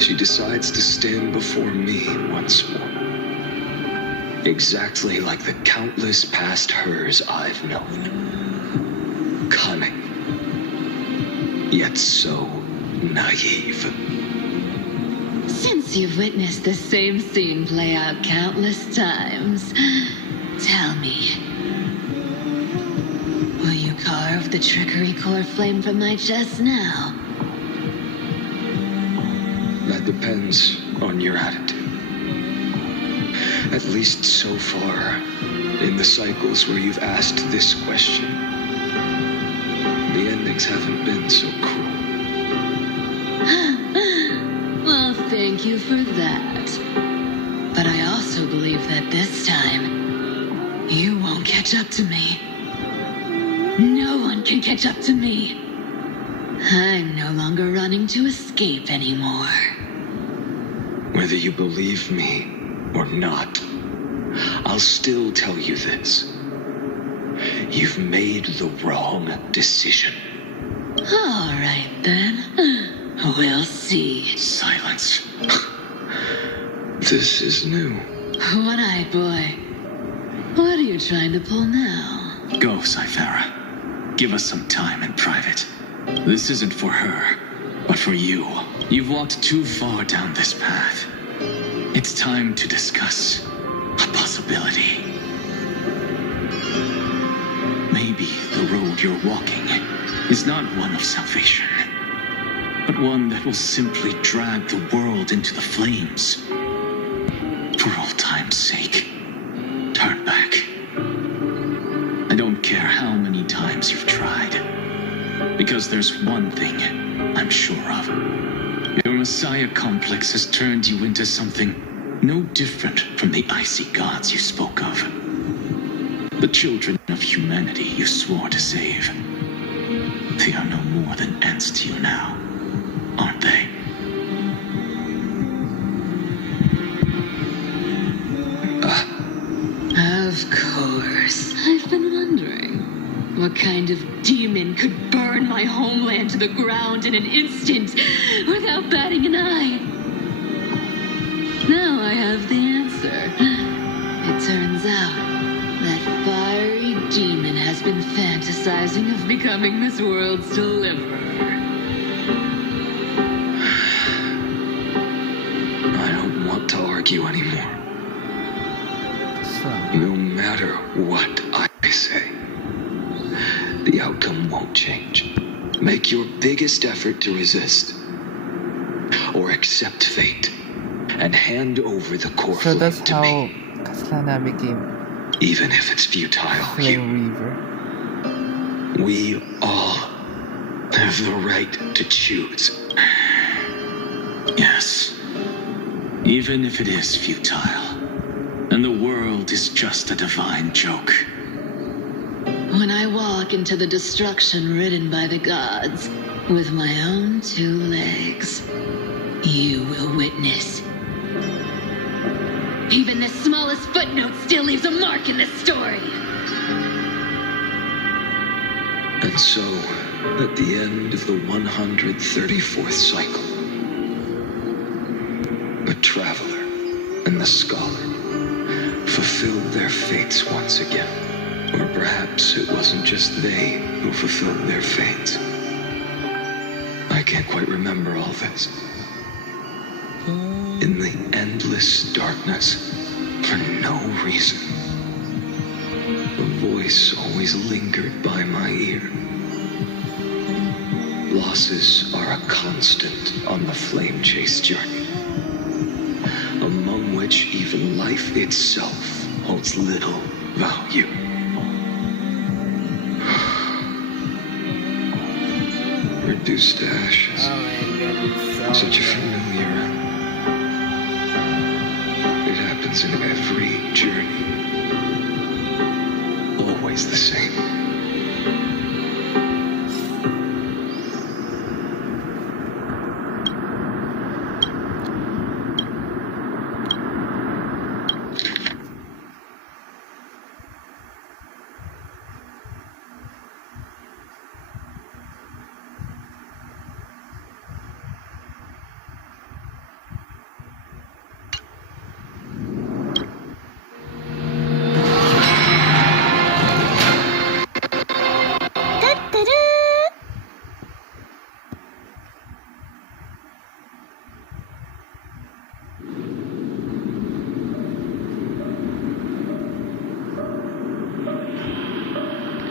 she decides to stand before me once more. Exactly like the countless past hers I've known. Cunning, yet so naive. Since you've witnessed the same scene play out countless times, tell me, will you carve the trickery core flame from my chest now? That depends on your attitude. At least so far, in the cycles where you've asked this question, the endings haven't been so cruel. Well, thank you for that. But I also believe that this time, you won't catch up to me. No one can catch up to me. I'm no longer running to escape anymore. Whether you believe me or not, I'll still tell you this. You've made the wrong decision. All right, then. We'll see. Silence. This is new. One-eyed boy. What are you trying to pull now? Go, Cythera. Give us some time in private. This isn't for her, but for you. You've walked too far down this path. It's time to discuss a possibility. Maybe the road you're walking is not one of salvation, but one that will simply drag the world into the flames. For old time's sake, turn back. I don't care how many times you've tried, because there's one thing I'm sure of. Your Messiah complex has turned you into something no different from the icy gods you spoke of. The children of humanity you swore to save. They are no more than ants to you now, aren't they? Of course. I've been wondering, what kind of demon could burn my homeland to the ground in an instant without batting an eye? Now I have the answer. It turns out that fiery demon has been fantasizing of becoming this world's deliverer. I don't want to argue anymore. No matter what I say, the outcome won't change. Make your biggest effort to resist, or accept fate, and hand over the core So flame that's to how me. Kaslana became Even if it's futile, Flame Reaver. we all have the right to choose. Yes. Even if it is futile, and the world is just a divine joke. When I walk into the destruction ridden by the gods with my own 2 legs, you will witness. Even the smallest footnote still leaves a mark in the story. And so, at the end of the 134th cycle, the traveler and the scholar fulfilled their fates once again. Or perhaps it wasn't just they who fulfilled their fates. I can't quite remember all this. In the endless darkness, for no reason, a voice always lingered by my ear. Losses are a constant on the flame chase journey, among which even life itself holds little value. Reduced to ashes. Oh my god, it's so Such a familiar end. It happens in every journey. Always the same.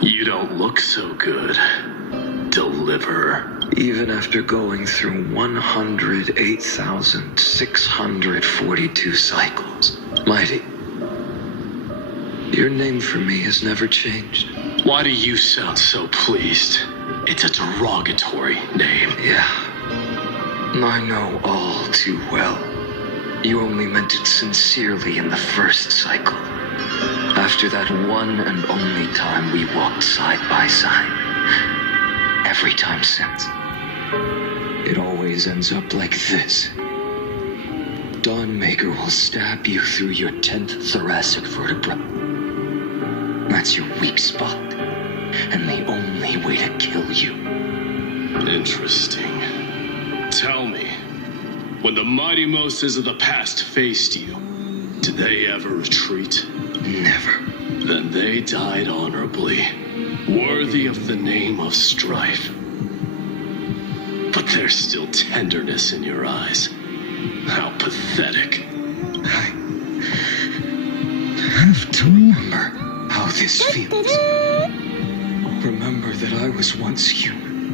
You don't look so good, Deliverer. Even after going through 108,642 cycles, Mighty, your name for me has never changed. Why do you sound so pleased? It's a derogatory name. Yeah, I know all too well. You only meant it sincerely in the first cycle. After that one and only time we walked side by side. Every time since. It always ends up like this. Dawnmaker will stab you through your 10th thoracic vertebra. That's your weak spot, and the only way to kill you. Interesting. Tell me, when the mighty Moses of the past faced you, did they ever retreat? Never. Then they died honorably, worthy of the name of strife. But there's still tenderness in your eyes. How pathetic. I have to remember how this feels. Remember that I was once human,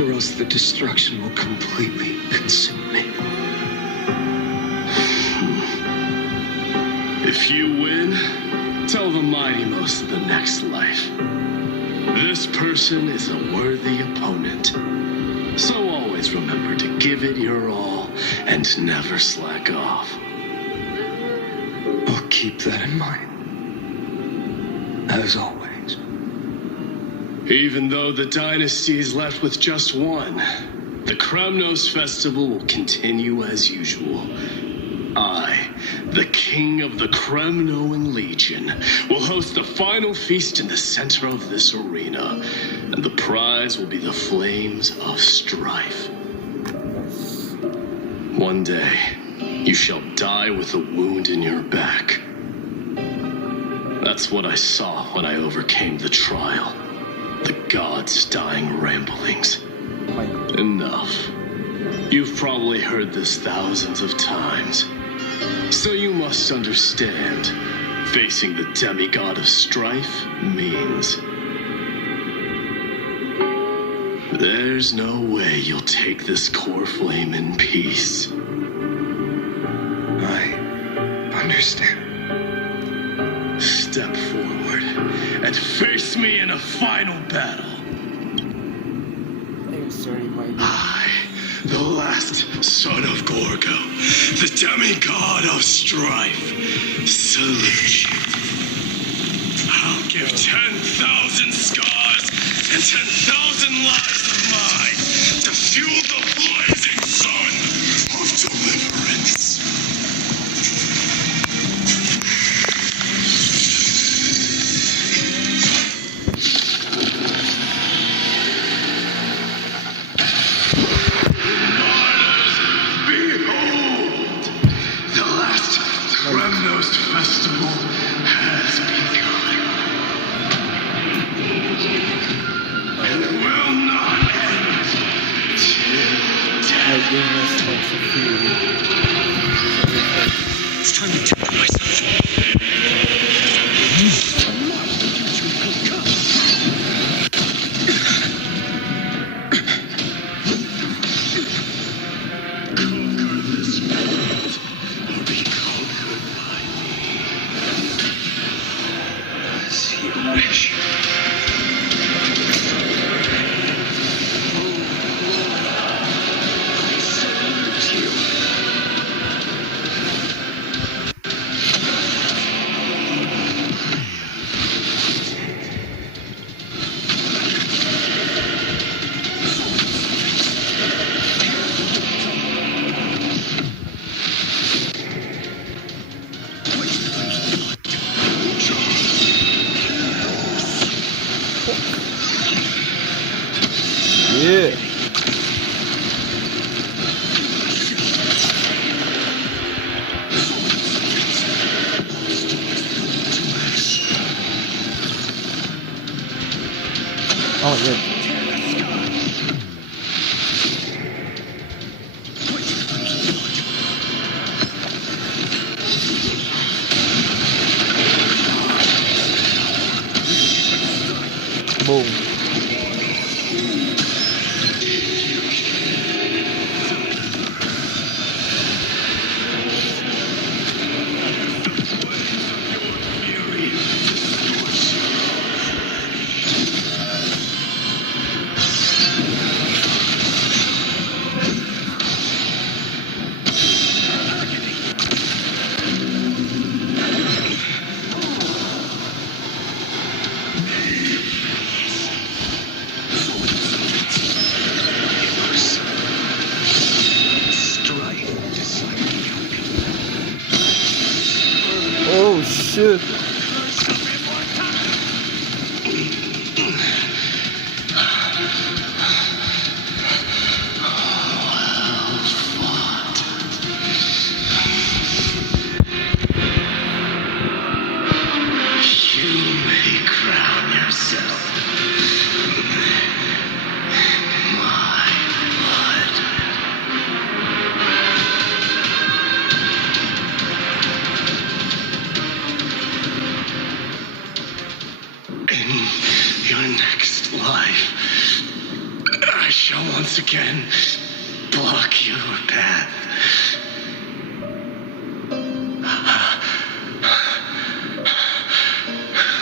or else the destruction will completely consume me. If you win, tell the mighty most of the next life. This person is a worthy opponent. So always remember to give it your all and never slack off. I'll keep that in mind. As always. Even though the dynasty is left with just one, the Kremnos festival will continue as usual. I, the king of the Kremnoan Legion, will host the final feast in the center of this arena, and the prize will be the flames of strife. One day, you shall die with a wound in your back. That's what I saw when I overcame the trial. The gods' dying ramblings. Enough. You've probably heard this thousands of times. So you must understand, facing the demigod of strife means there's no way you'll take this core flame in peace. understand. Step forward and face me in a final battle. I'm sorry, my dear. I, the last son of Gorgo, the demigod of strife, salute you. I'll give 10,000 scars and 10,000 lives of mine to fuel the blazing sun of deliverance. Behold, the last Kremnos festival has begun. And will not end till death. It's time to temper myself. Conquer this world or be conquered by me. As you wish. Yeah. Oh, yeah. Boom. Oh shit. You may crown yourself my blood. In your next life, I shall once again block your path.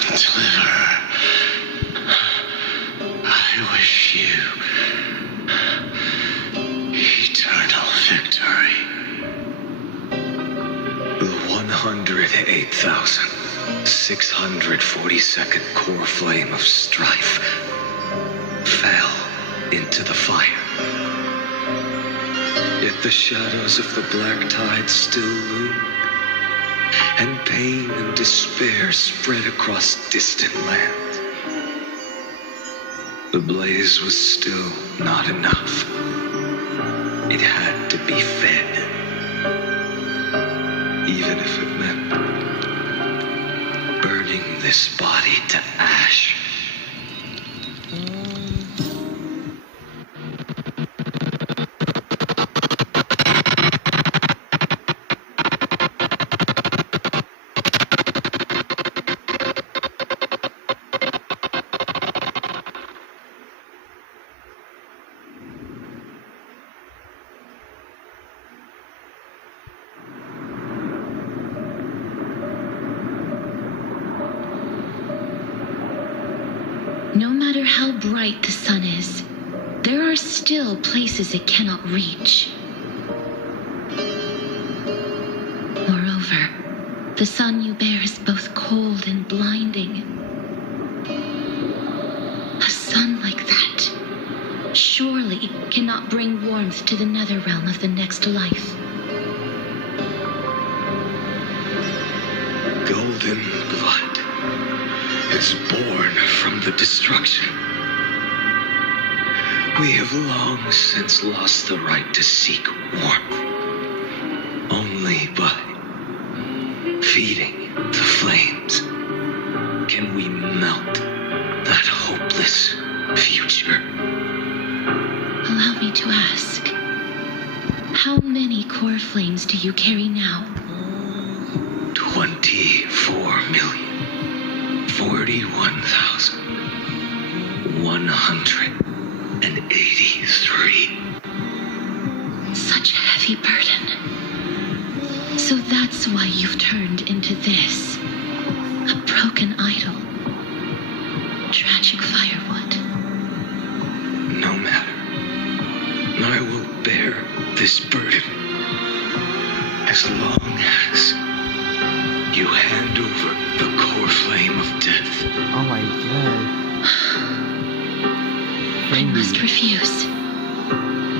Deliverer, I wish you eternal victory. The 108,642nd core flame of strife fell into the fire. Yet the shadows of the black tide still loom, and pain and despair spread across distant lands. The blaze was still not enough. It had to be fed, even if it meant burning this body to ash. matter how bright the sun is, there are still places it cannot reach. Moreover, the sun you bear is both cold and blinding. A sun like that surely cannot bring warmth to the nether realm of the next life. Golden blood is born from the destruction. We have long since lost the right to seek warmth. Only by feeding the flames can we melt that hopeless future. Allow me to ask, how many core flames do you carry now? 24,041,183. Such a heavy burden. So that's why you've turned into this. A broken idol. Tragic firewood. No matter. I will bear this burden as long as you hand over the core flame of death. Oh my god. I must refuse.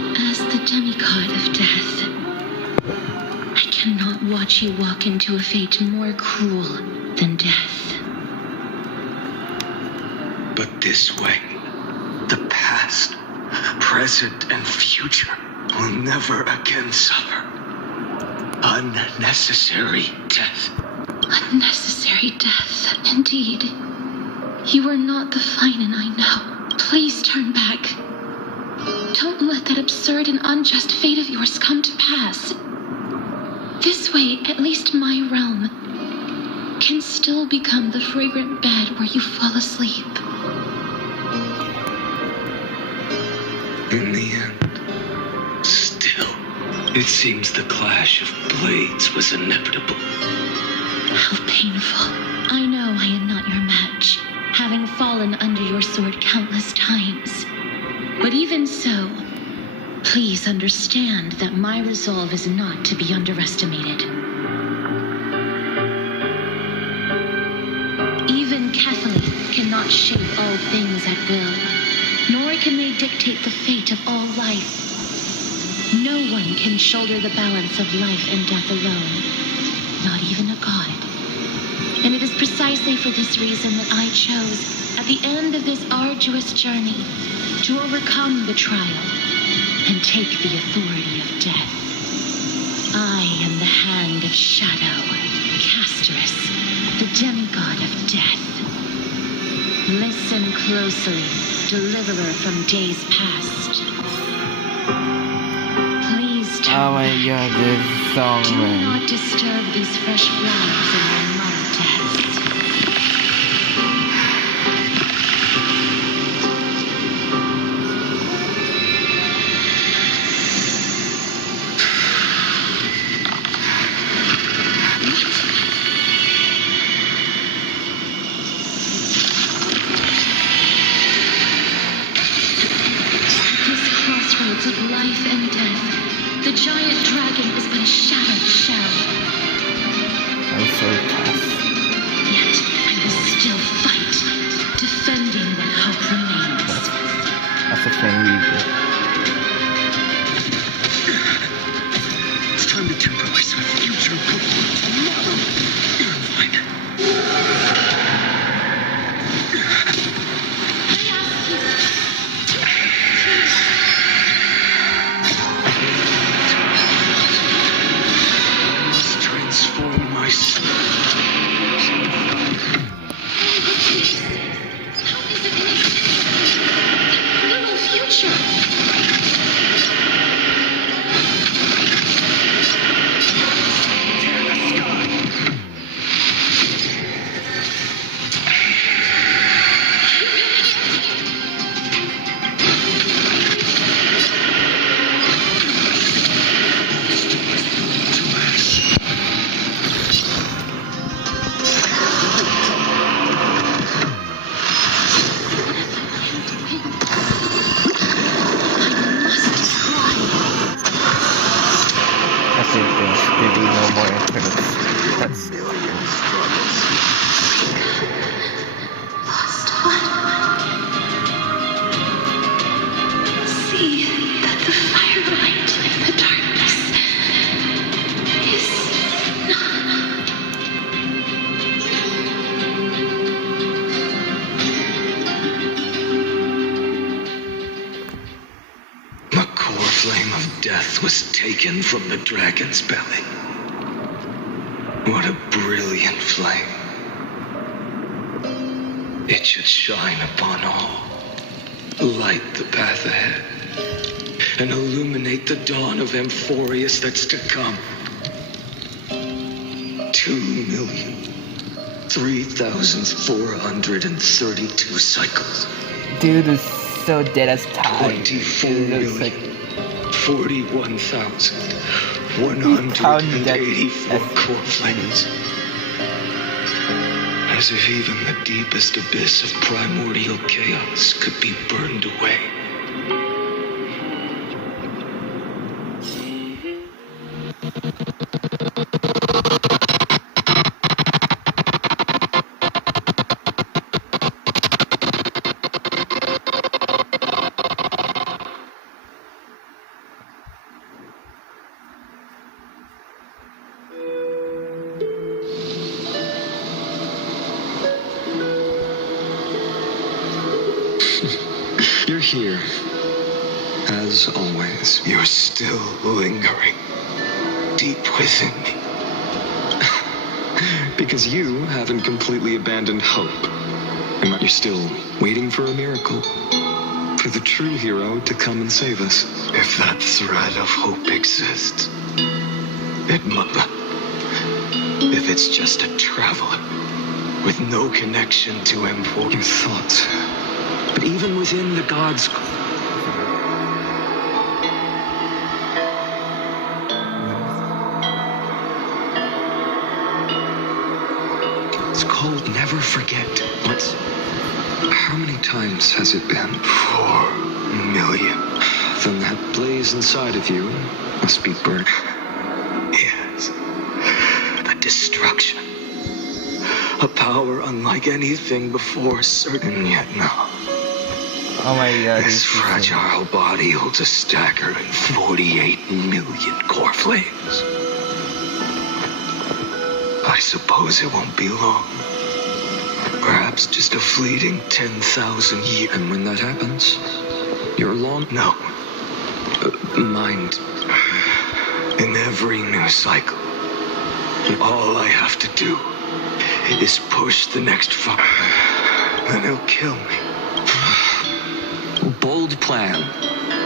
As the demigod of death, I cannot watch you walk into a fate more cruel than death. But this way, the past, present, and future will never again suffer unnecessary death. Unnecessary death, indeed. You are not the Flynan I know. Please turn back. Don't let that absurd and unjust fate of yours come to pass. This way, at least my realm can still become the fragrant bed where you fall asleep. In the end, still, it seems the clash of blades was inevitable. How painful. I know I am not your match, having fallen under your sword countless times. But even so, please understand that my resolve is not to be underestimated. Even Catholic cannot shape all things at will, nor can they dictate the fate of all life. No one can shoulder the balance of life and death alone, not even a god. And it is precisely for this reason that I chose, at the end of this arduous journey, to overcome the trial and take the authority of death. I am the hand of shadow, Casterus, the demigod of death. Listen closely, deliverer from days past. Please turn Oh my god, this song, Do man. not disturb these fresh flowers in their mother deaths. Crossroads of life and death, the giant dragon is but a shattered shell. I'm so tough. Yet I will still fight, defending what hope remains. That's a flame weaver. It's time to temper myself. Future good. Fine. Transform myself million struggles. Lost one. See that the firelight in the darkness is The core flame of death was taken from the dragon's belly. What a brilliant flame. It should shine upon all, light the path ahead, and illuminate the dawn of Amphorius that's to come. 2,003,432 cycles. Dude is so dead as time. 41,041,184 core flames. As if even the deepest abyss of primordial chaos could be burned away. You're here. As always, you're still lingering deep within me. Because you haven't completely abandoned hope. And you're still waiting for a miracle. For the true hero to come and save us. If that thread of hope exists, it must. If it's just a traveler with no connection to important thoughts. But even within the gods, it's called Never Forget. How many times has it been? 4 million. Then that blaze inside of you must be burnt. Yes. The destruction. A power unlike anything before, certain yet now. Oh my god. This fragile body holds a staggering 48 million core flames. I suppose it won't be long. Perhaps just a fleeting 10,000 years. And when that happens, you're long. No. Mind. In every new cycle, all I have to do is push the next fire. Then he'll kill me. Bold plan,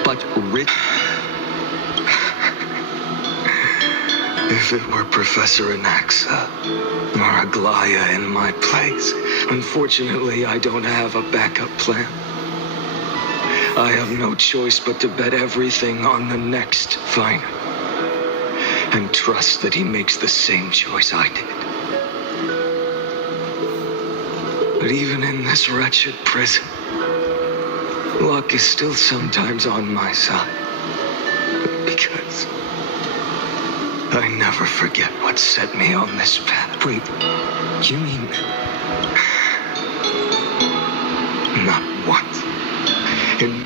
but rich. If it were Professor Anaxa or Aglaya in my place, unfortunately I don't have a backup plan. I have no choice but to bet everything on the next fighter and trust that he makes the same choice I did. But even in this wretched prison, luck is still sometimes on my side. Because I never forget what set me on this path. Wait, you mean... Not once. In...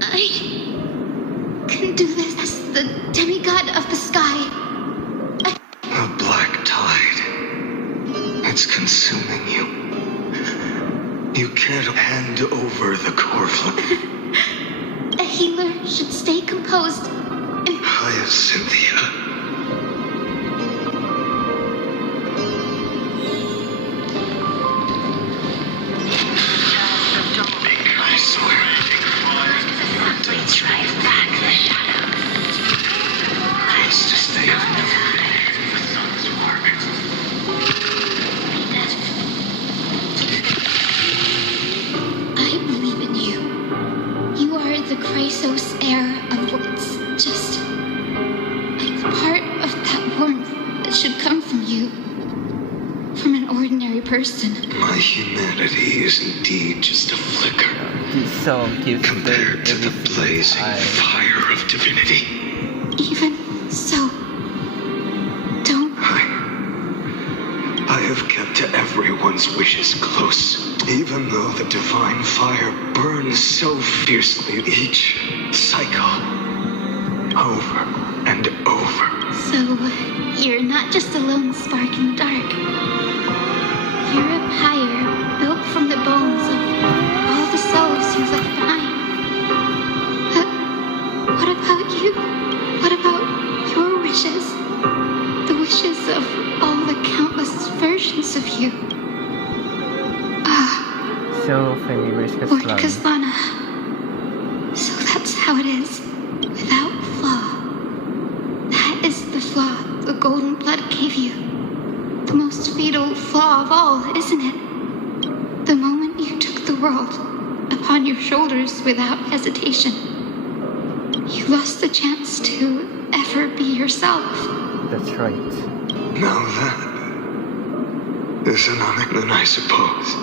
I can do this as the demigod of the sky. A black tide. It's consuming you. You can't hand over the core flame. A healer should stay composed and... Hyacinthia. I swear. Your death drive back the shadows. It's just they have never been the sun's work. I believe in Chrysos air of what's just like part of that warmth that should come from you. From an ordinary person. My humanity is indeed just a flicker. Compared to the blazing fire of divinity. Even so, don't. I have kept to everyone's wishes close, even though the divine fire burns so fiercely each cycle, over and over. So, you're not just a lone spark in the dark. You're a pyre built from the bones of all the souls you left behind. But what about you? What about your wishes? The wishes of all the countless versions of you. Lord Kaslana. So that's how it is. Without flaw. That is the flaw the golden blood gave you. The most fatal flaw of all, isn't it? The moment you took the world upon your shoulders without hesitation, you lost the chance to ever be yourself. That's right. Now that is an omen, I suppose.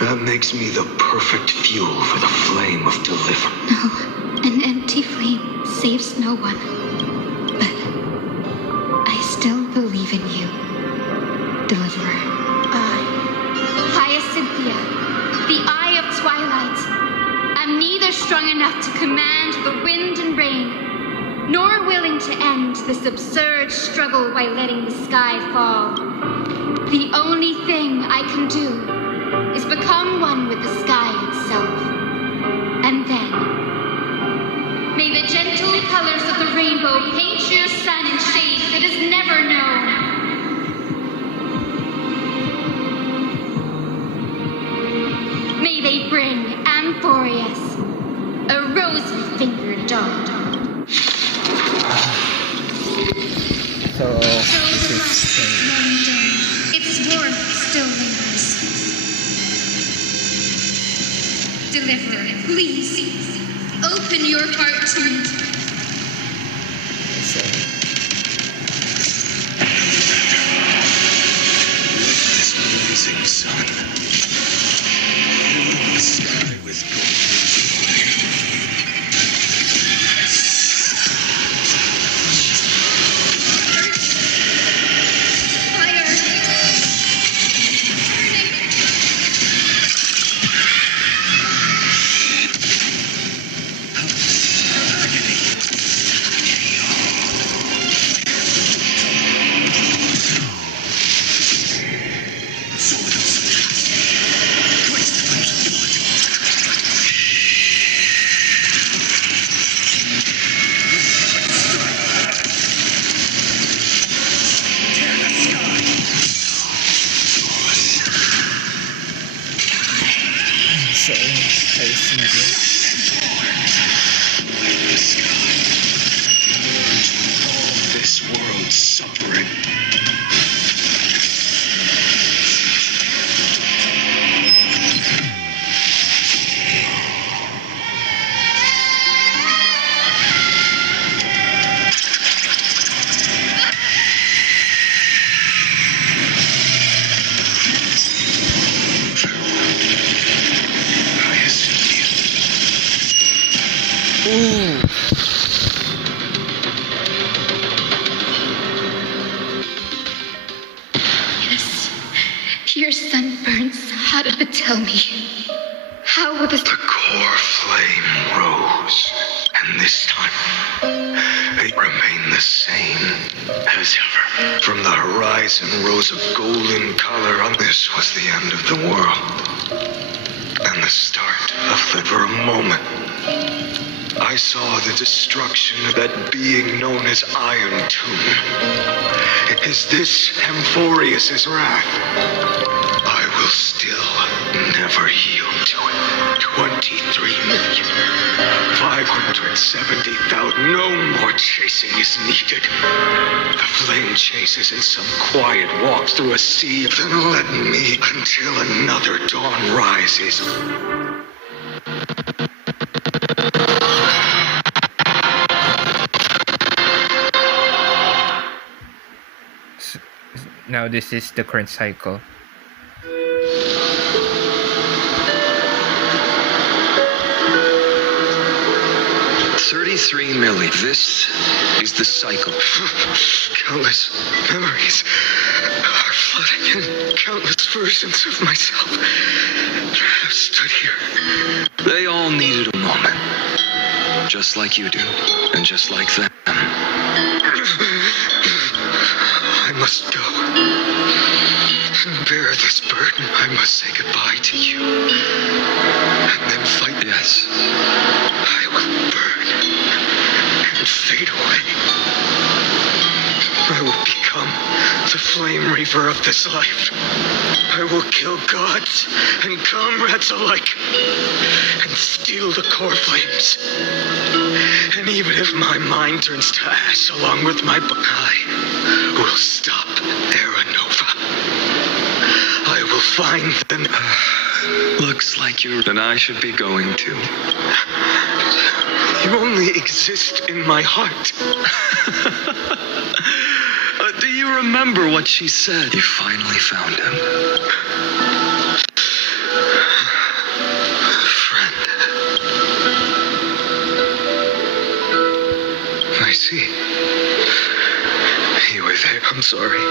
That makes me the perfect fuel for the flame of deliverance. No, an empty flame saves no one. But I still believe in you, Deliverer. Hyacinthia, the Eye of Twilight. I'm neither strong enough to command the wind and rain, nor willing to end this absurd struggle by letting the sky fall. The only thing I can do is become one with the sky itself. And then, may the gentle colors of the rainbow paint your sun in shades it has never known. May they bring Amphorius a rosy-fingered dog. So, Its warmth still lingers. Deliverer, please, open your heart to me. This blazing sun. The sky with golden this world's suffering. Yes, your sun burns hotter, but tell me, how will the core flame rose, and this time it remained the same as ever. From the horizon rose a golden color, and this was the end of the world, and the start of the for a moment. I saw the destruction of that being known as Iron Tomb. Is this Amphorius' wrath? I will still never yield to it. 23,570,000. No more chasing is needed. The flame chases in some quiet walk through a sea. Then let me until another dawn rises. Now this is the current cycle. Millie. This is the cycle. Countless memories are flooding in. Countless versions of myself have stood here. They all needed a moment. Just like you do. And just like them. I must go. And bear this burden. I must say goodbye to you. And then fight. Yes. I will burn. And fade away. I will become the flame reaver of this life. I will kill gods and comrades alike and steal the core flames. And even if my mind turns to ash along with my body, I will stop Era Nova. I will find them. Looks like you and I should be going too. You only exist in my heart. Do you remember what she said? You finally found him. Friend. I see. You were there. I'm sorry.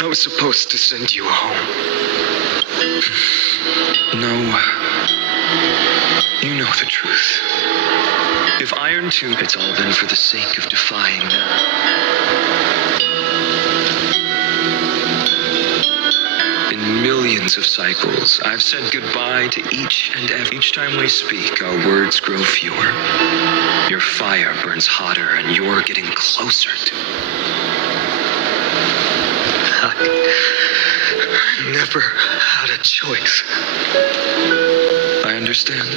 I was supposed to send you home. No. You know the truth. If Iron Tomb, it's all been for the sake of defying them. In millions of cycles, I've said goodbye to each and every. Each time we speak, our words grow fewer. Your fire burns hotter, and you're getting closer to. I never had a choice. I understand.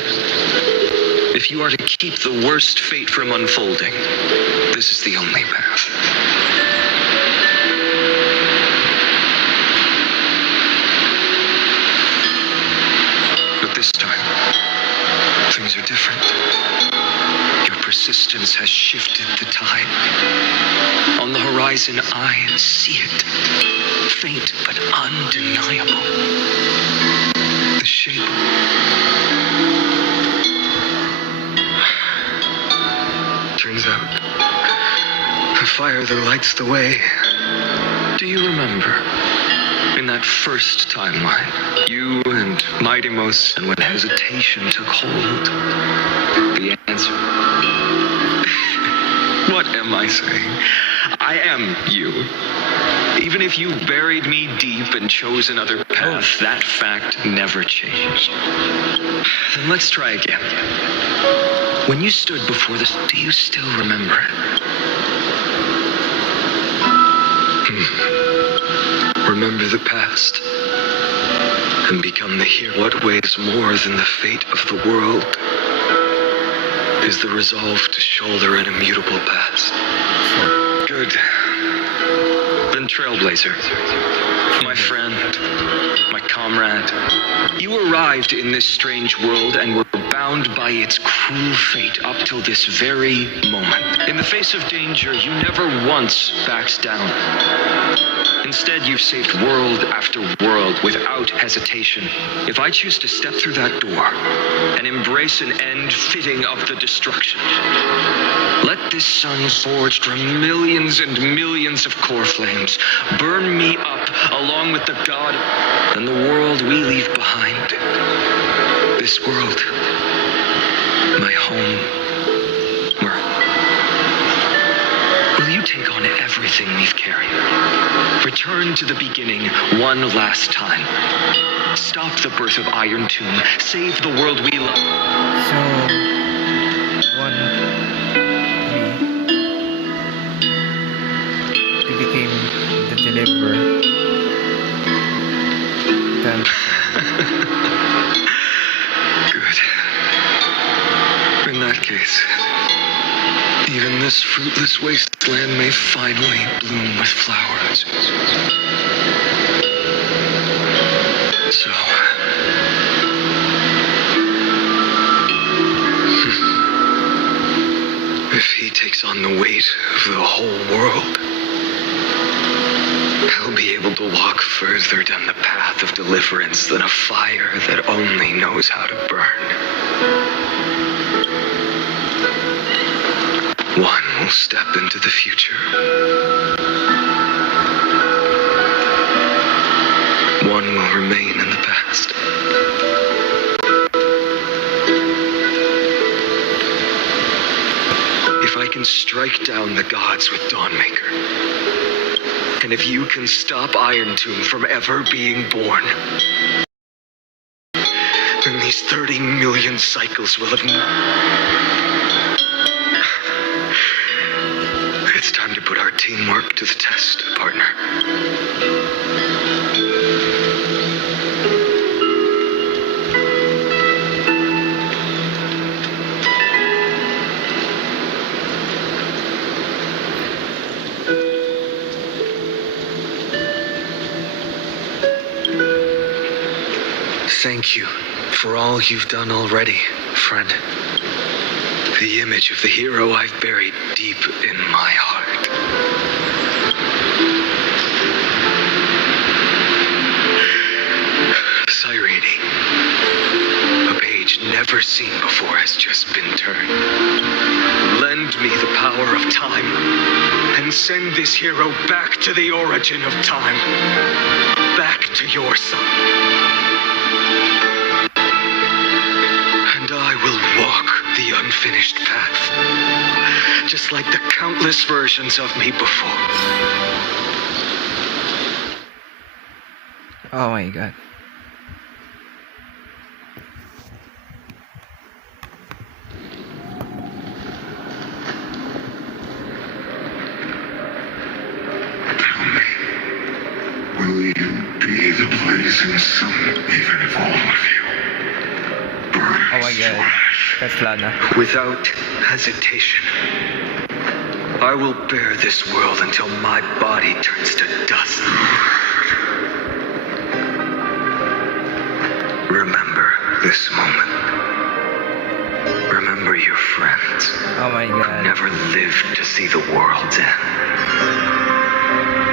If you are to keep the worst fate from unfolding, this is the only path. But this time, things are different. Your persistence has shifted the tide. On the horizon, I see it. Faint but undeniable. The shape. Turns out, a fire that lights the way. Do you remember? In that first timeline, you and Mightymost, and when hesitation took hold, the answer. What am I saying? I am you. Even if you buried me deep and chose another path, that fact never changed. Then let's try again. When you stood before this, do you still remember it? Remember the past and become the hero. What weighs more than the fate of the world is the resolve to shoulder an immutable past. Good. Then Trailblazer, my friend, my comrade, you arrived in this strange world and were bound by its cruel fate up till this very moment. In the face of danger, you never once backed down. Instead, you've saved world after world without hesitation. If I choose to step through that door and embrace an end fitting of the destruction, let this sun forged from millions and millions of core flames burn me up along with the god and the world we leave behind. This world, my home, will you take on everything we've carried? Return to the beginning one last time. Stop the birth of Iron Tomb. Save the world we love. So, he became the deliverer. Then Good. In that case, even this fruitless wasteland may finally bloom with flowers. So, if he takes on the weight of the whole world, I'll be able to walk further down the path of deliverance than a fire that only knows how to burn. One will step into the future. One will remain in the past. If I can strike down the gods with Dawnmaker, and if you can stop Iron Tomb from ever being born, then these 30 million cycles will have... It's time to put our teamwork to the test, partner. Thank you for all you've done already, friend. The image of the hero I've buried deep in my heart. Cyrene, a page never seen before has just been turned. Lend me the power of time and send this hero back to the origin of time. Back to your son. And I will walk the unfinished path, just like the countless versions of me before. Oh my god. Will you be the blazing sun, even if all of you burn? Oh my god. That's Lana. Without hesitation, I will bear this world until my body turns to dust. Remember this moment. Remember your friends. Oh my god. Who never lived to see the world's end.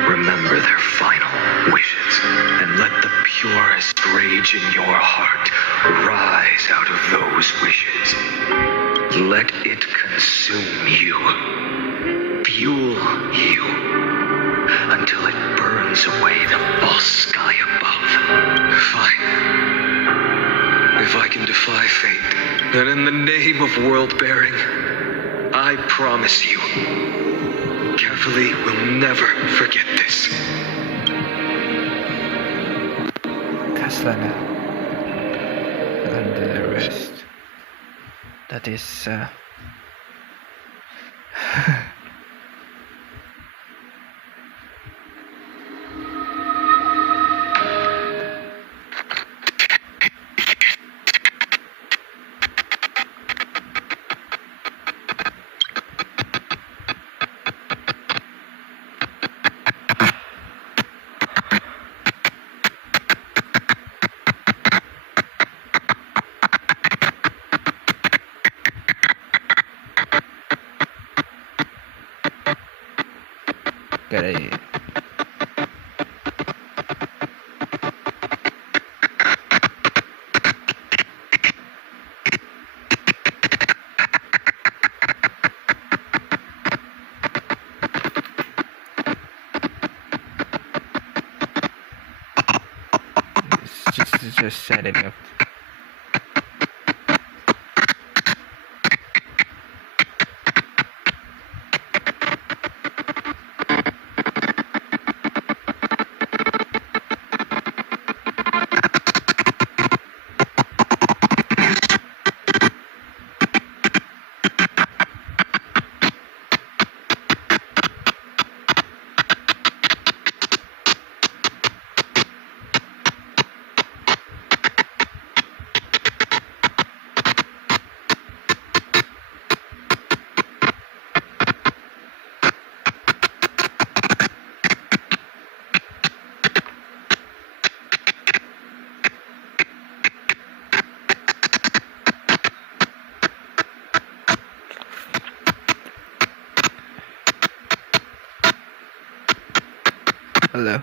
Remember their final wishes, and let the purest rage in your heart rise out of those wishes. Let it consume you, fuel you, until it burns away the false sky above. Fine. If I can defy fate, then in the name of world-bearing, I promise you, carefully will never forget this. Kaslana. Under arrest. That is gotta just set it up. Hello.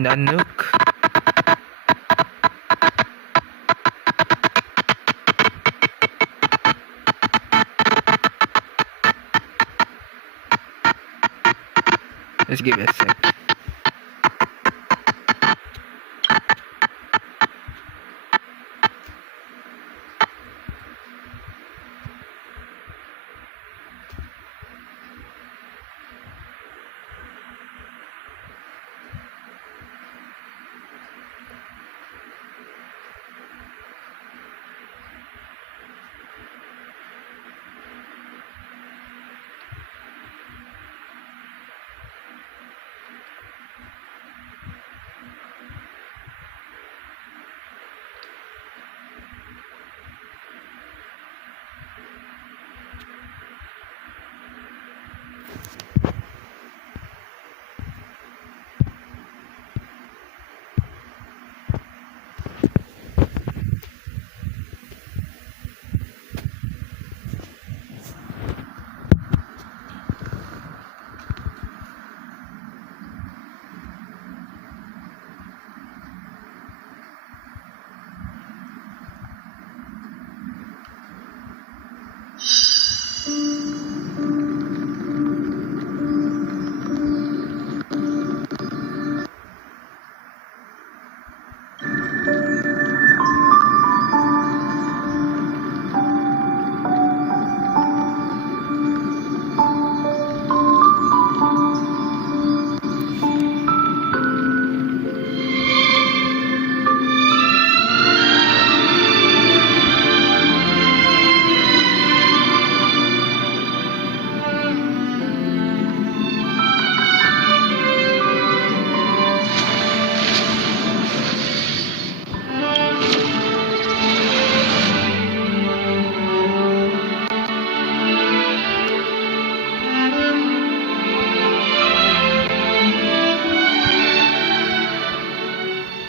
Nanook. Let's give it a sec.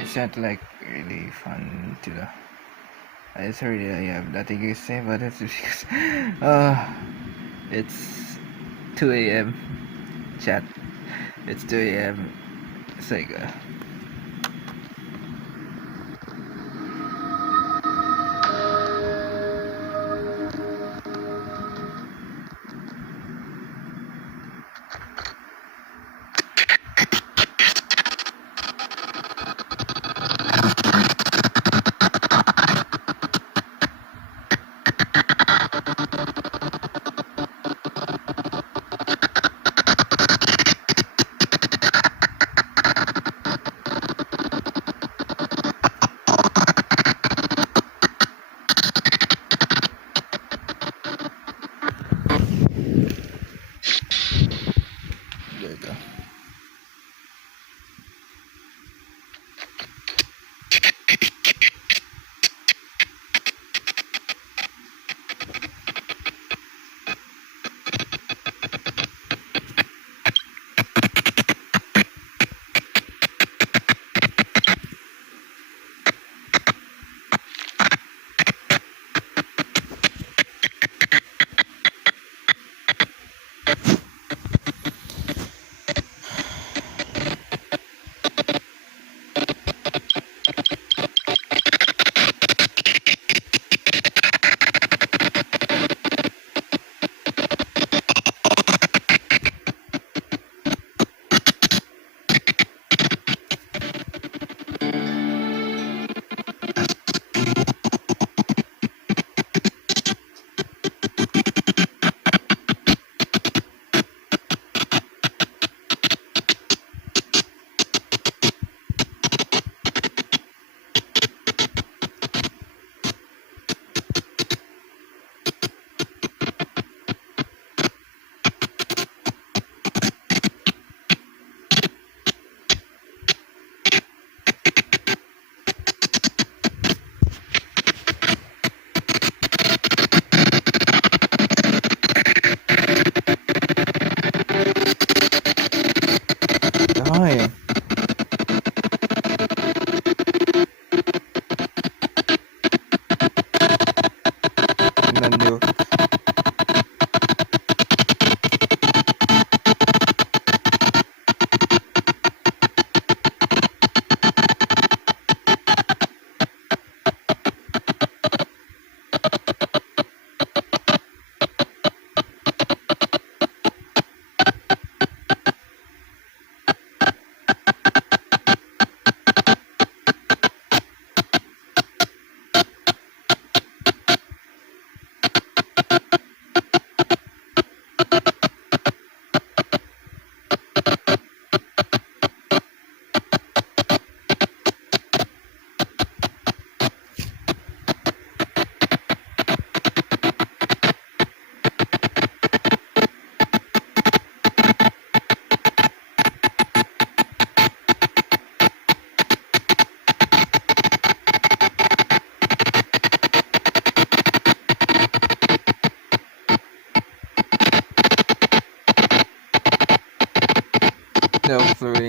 It's not like really fun to the. Sorry, I have nothing to say, but it's because it's 2 a.m. Chat. It's 2 a.m. It's like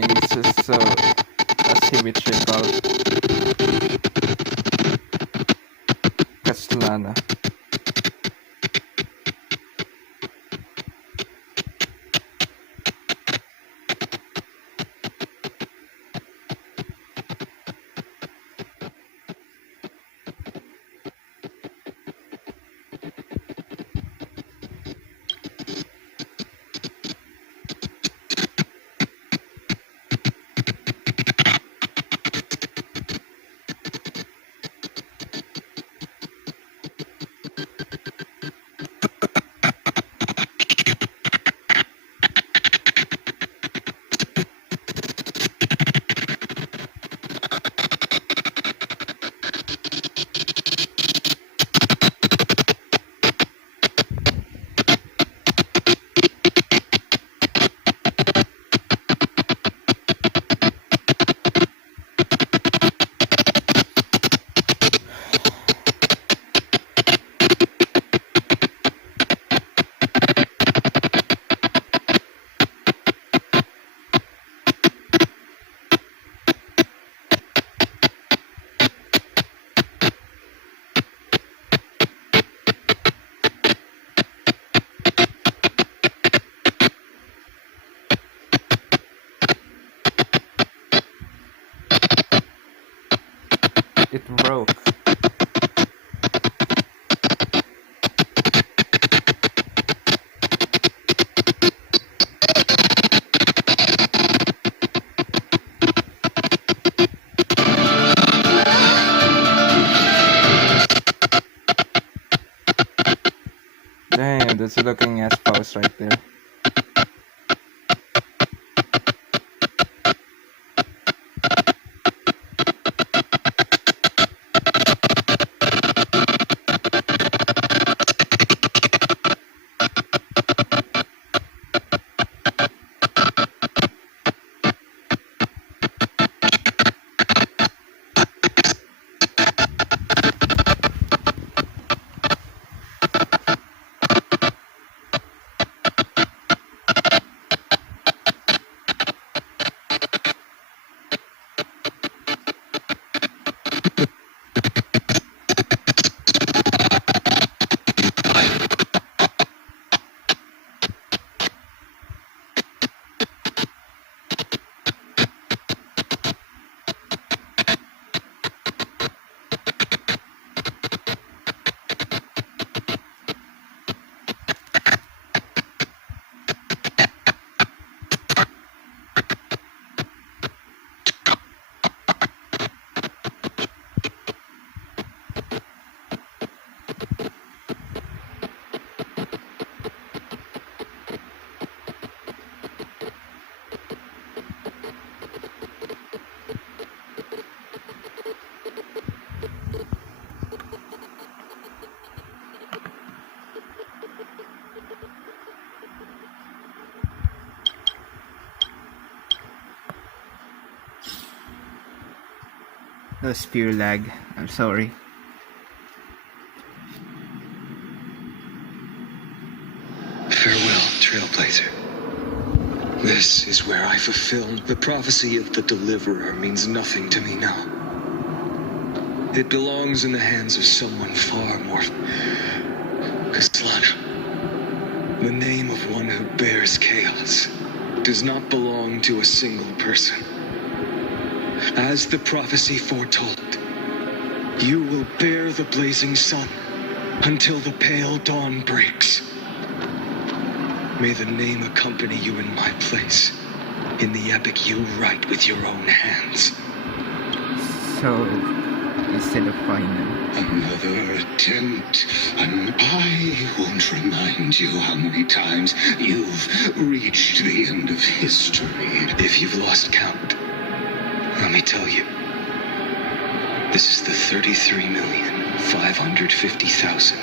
It's so asymmetrical. Castellana. It broke. Damn, that's looking ass pause right there. No spear lag. I'm sorry. Farewell, Trailblazer. This is where I fulfilled the prophecy of the Deliverer means nothing to me now. It belongs in the hands of someone far more... Castellana. The name of one who bears chaos does not belong to a single person. As the prophecy foretold, you will bear the blazing sun until the pale dawn breaks. May the name accompany you in my place, in the epic you write with your own hands. So, instead of finding another attempt, and I won't remind you how many times you've reached the end of history. If you've lost count, let me tell you, this is the 33,550,000.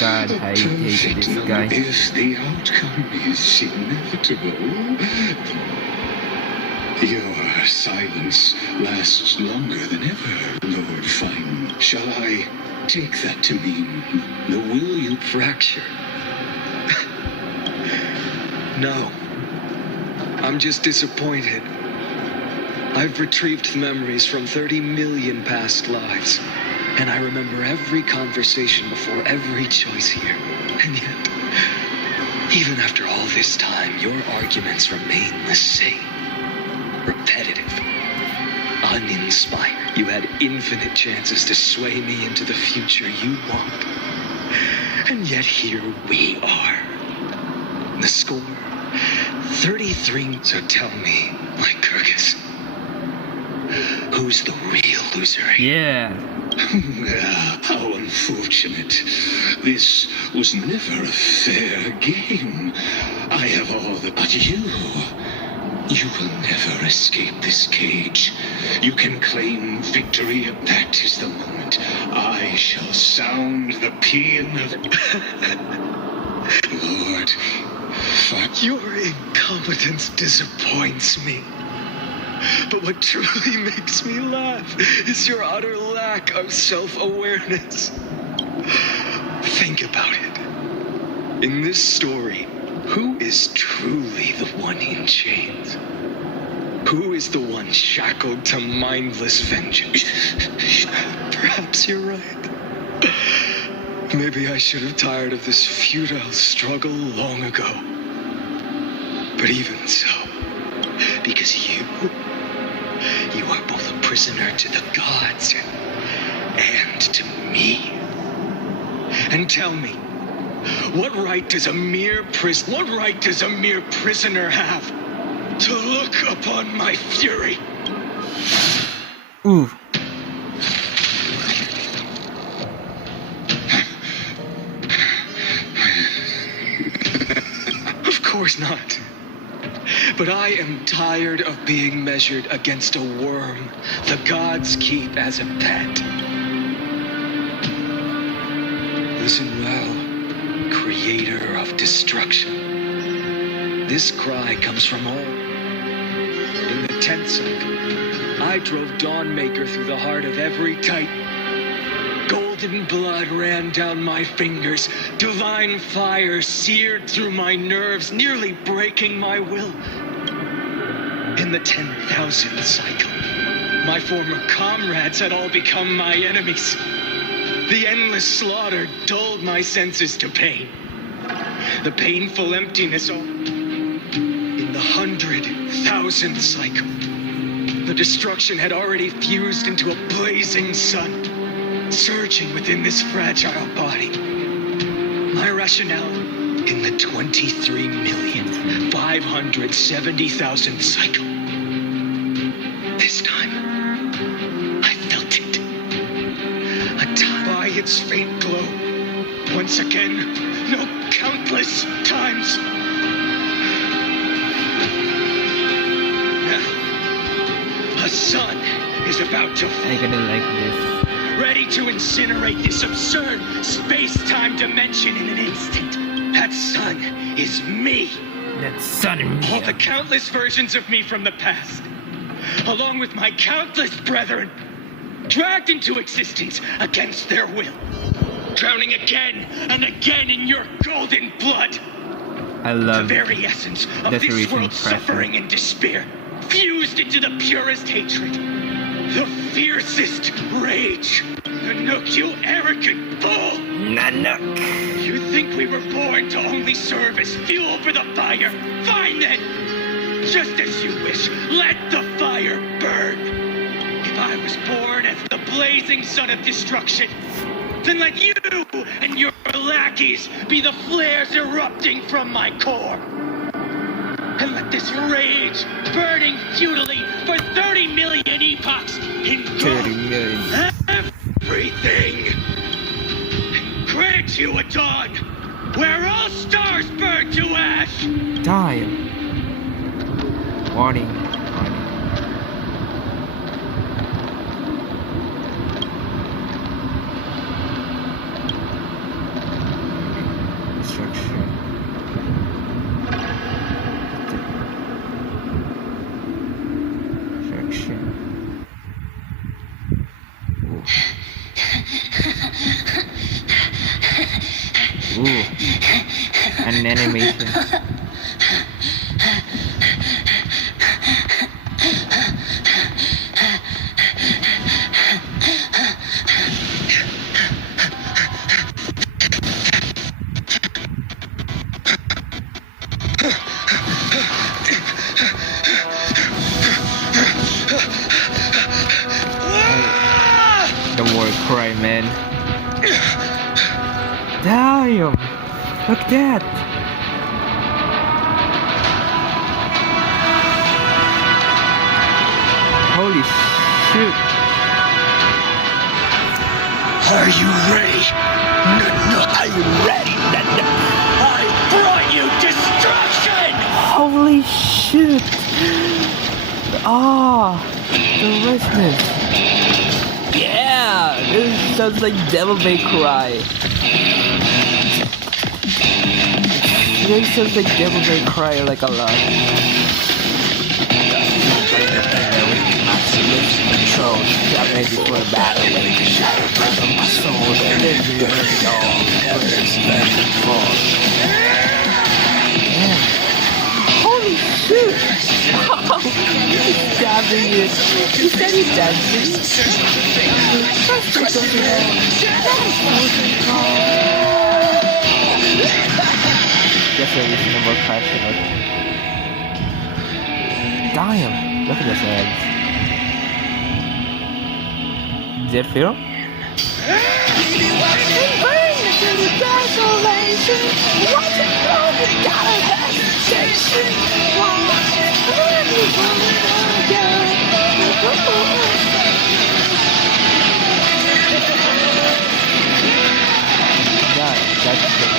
God, I hate this guy. If the outcome is inevitable, your silence lasts longer than ever, Lord Fine. Shall I take that to mean the will you fracture? No. I'm just disappointed. I've retrieved memories from 30 million past lives, and I remember every conversation before every choice here. And yet, even after all this time, your arguments remain the same. Repetitive. Uninspired. You had infinite chances to sway me into the future you want. And yet here we are. The score, 33. So tell me, Lycurgus, who's the real loser? Yeah. How unfortunate. This was never a fair game. I have all the... But you will never escape this cage. You can claim victory. That is the moment. I shall sound the paean of... Lord, fuck. Your incompetence disappoints me. But what truly makes me laugh is your utter lack of self-awareness. Think about it. In this story, who is truly the one in chains? Who is the one shackled to mindless vengeance? Perhaps you're right. Maybe I should have tired of this futile struggle long ago. But even so, because you are both a prisoner to the gods and to me. And tell me, what right does a mere prisoner have to look upon my fury? Ooh. Of course not. But I am tired of being measured against a worm the gods keep as a pet. Listen well, creator of destruction. This cry comes from all. In the 10th cycle, I drove Dawnmaker through the heart of every Titan. Golden blood ran down my fingers. Divine fire seared through my nerves, nearly breaking my will. In the 10,000th cycle, my former comrades had all become my enemies. The endless slaughter dulled my senses to pain. The painful emptiness in the 100,000th cycle. The destruction had already fused into a blazing sun, surging within this fragile body. My rationale in the 23,570,000th cycle. This time, I felt it. A time by its faint glow. Once again, no countless times. Now, a sun is about to fall. I'm gonna like this. Ready to incinerate this absurd space-time dimension in an instant. That sun is me. That sun and me. All the countless versions of me from the past, along with my countless brethren, dragged into existence against their will, drowning again and again in your golden blood. I love the very essence of this world's suffering and despair, fused into the purest hatred, the fiercest rage. Nanook, you arrogant fool! Nanook! You think we were born to only serve as fuel for the fire? Fine then! Just as you wish, let the fire burn! If I was born as the blazing sun of destruction, then let you and your lackeys be the flares erupting from my core. And let this rage burning futilely for 30 million epochs engulf everything. And grant you a dawn where all stars burn to ash. Die. Warning. Destruction. Ooh. An animation. cry, man. Damn! Look at that! Holy shoot! Are you ready? No, are you ready? I brought you destruction! Holy shit! Ah, the richness. Yeah, this sounds like Devil May Cry. This sounds like Devil May Cry like a lot. Control, get ready for a battle. My soul, holy shoot! Wow! He's stabbing it. Is that his dancing? That's a reasonable question. Damn! Look at his hands. Is it feel? Yeah, that's good.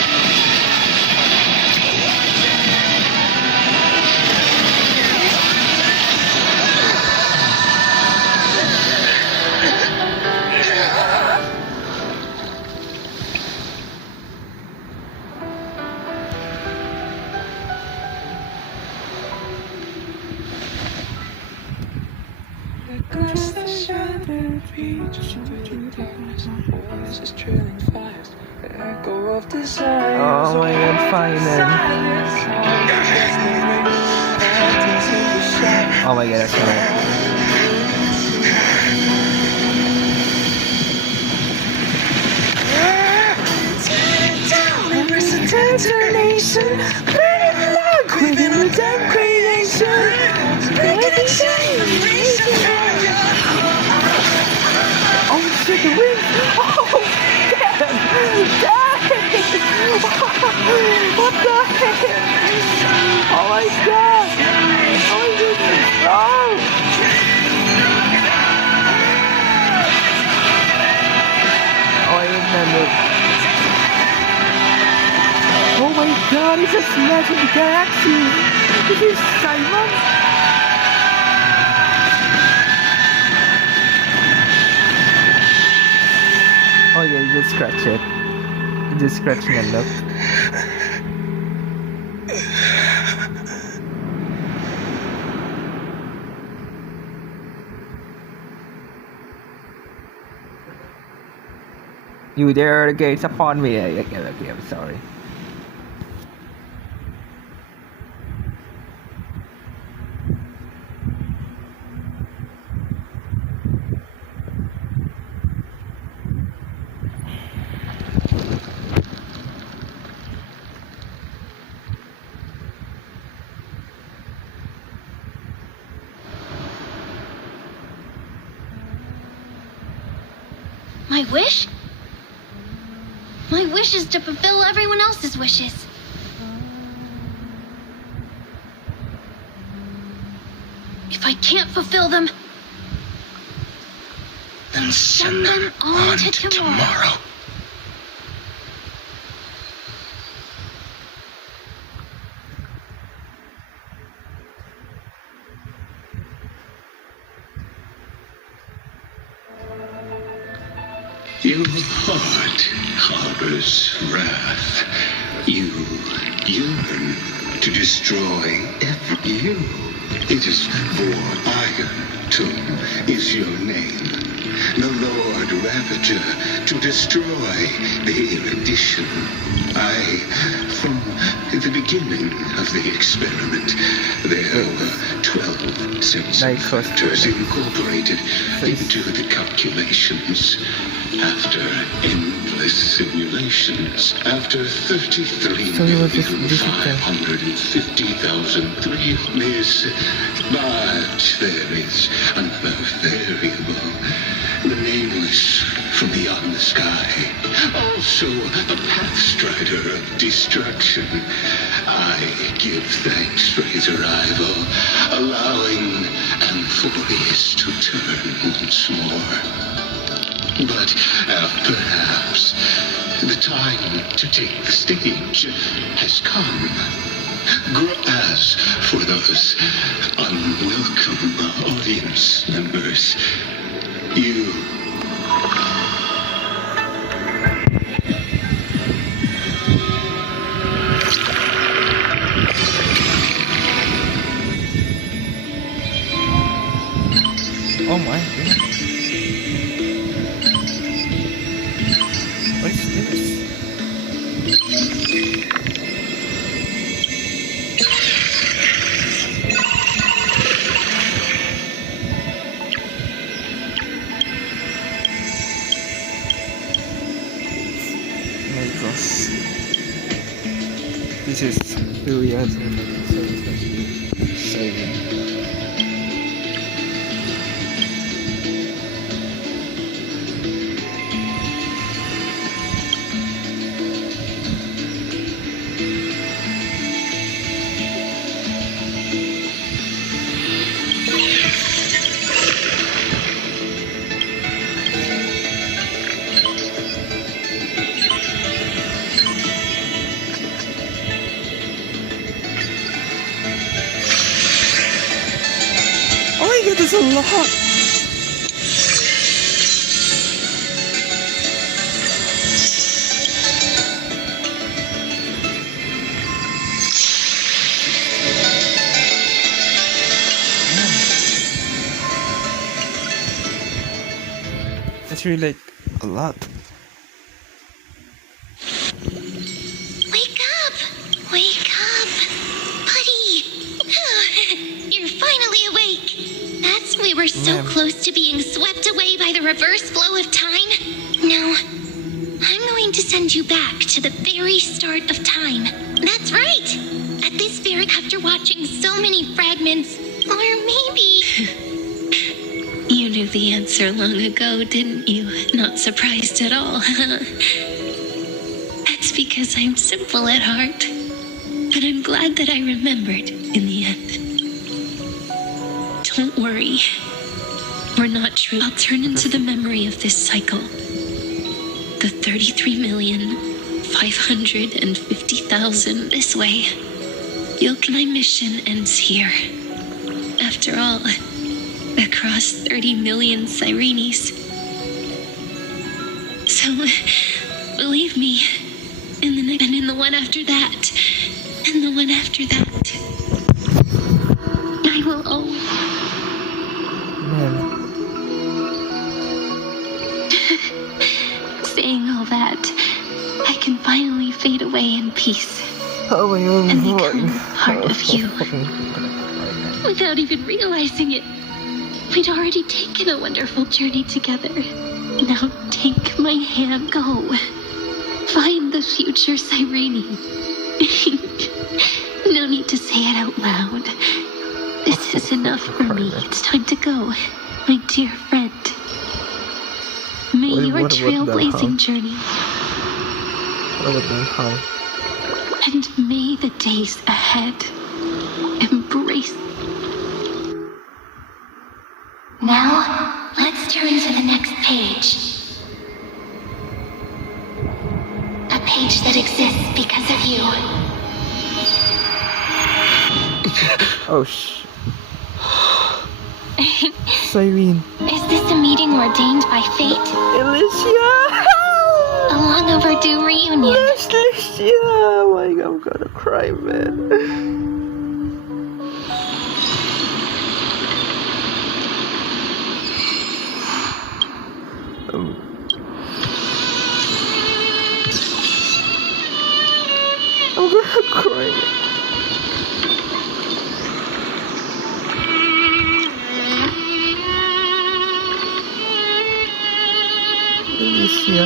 Oh my god, finally. Oh my god, that's right. Detonation, burning log within a damn creation. Oh shit, the wind! Oh, damn! Damn! What the heck? Oh my god! Oh my goodness! Oh! Oh, I remember. Oh my god, he's just smashing the galaxy! This is Simon! Oh yeah, you just scratch it. You just scratching and look. You dare the gates upon me. Okay, I'm sorry. My wish? My wish is to fulfill everyone else's wishes. If I can't fulfill them, then send them on to tomorrow. Your heart harbors wrath. You yearn to destroy you. It is for Iron Tomb is your name. The Lord Ravager to destroy the erudition. From the beginning of the experiment, there were 12 sensors incorporated into the calculations. After endless simulations, after 33,550,003 years, but there is another variable. the nameless from beyond the sky, also a pathstrider of destruction. I give thanks for his arrival, allowing Amphorius to turn once more. But perhaps the time to take the stage has come. As for those unwelcome audience members, you... Oh my goodness. What is this? This is really awesome. So there's a lot. That's really like a lot. Wake up! Wake up! Buddy! You're finally awake! We were so close to being swept away by the reverse flow of time. No, I'm going to send you back to the very start of time. That's right! At this very... after watching so many fragments, or maybe... You knew the answer long ago, didn't you? Not surprised at all. That's because I'm simple at heart. But I'm glad that I remembered in the end. Don't worry. We're not true. I'll turn into the memory of this cycle. The 33,550,000 this way. My mission ends here. After all, across 30 million Cyrenes. So, believe me, in the next, and in the one after that, and the one after that, I will always... Saying all that, I can finally fade away in peace. Oh my God, and become part of you. Without even realizing it, we'd already taken a wonderful journey together. Now take my hand, go. Find the future Cyrene. No need to say it out loud. This is enough for me. It's time to go, my dear friend. May your trailblazing journey, and may the days ahead embrace. Now, let's turn to the next page. A page that exists because of you. Oh, Cyrene. Is this a meeting ordained by fate? Alicia! A long overdue reunion. Alicia! Oh my God, I'm gonna cry, man. I'm gonna cry. Alicia.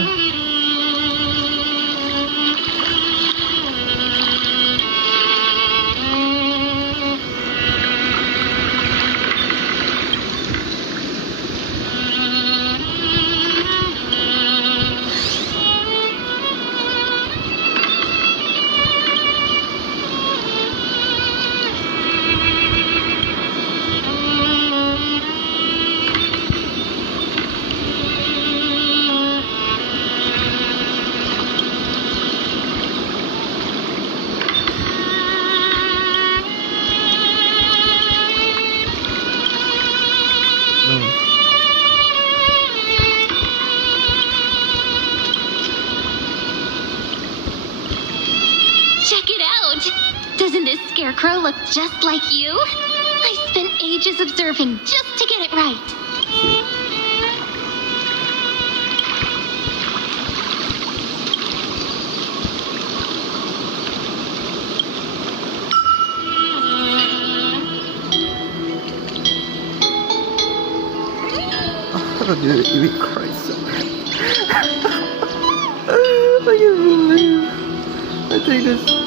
Doesn't this scarecrow look just like you? I spent ages observing just to get it right. Dude, you cry so bad. I can't believe I think this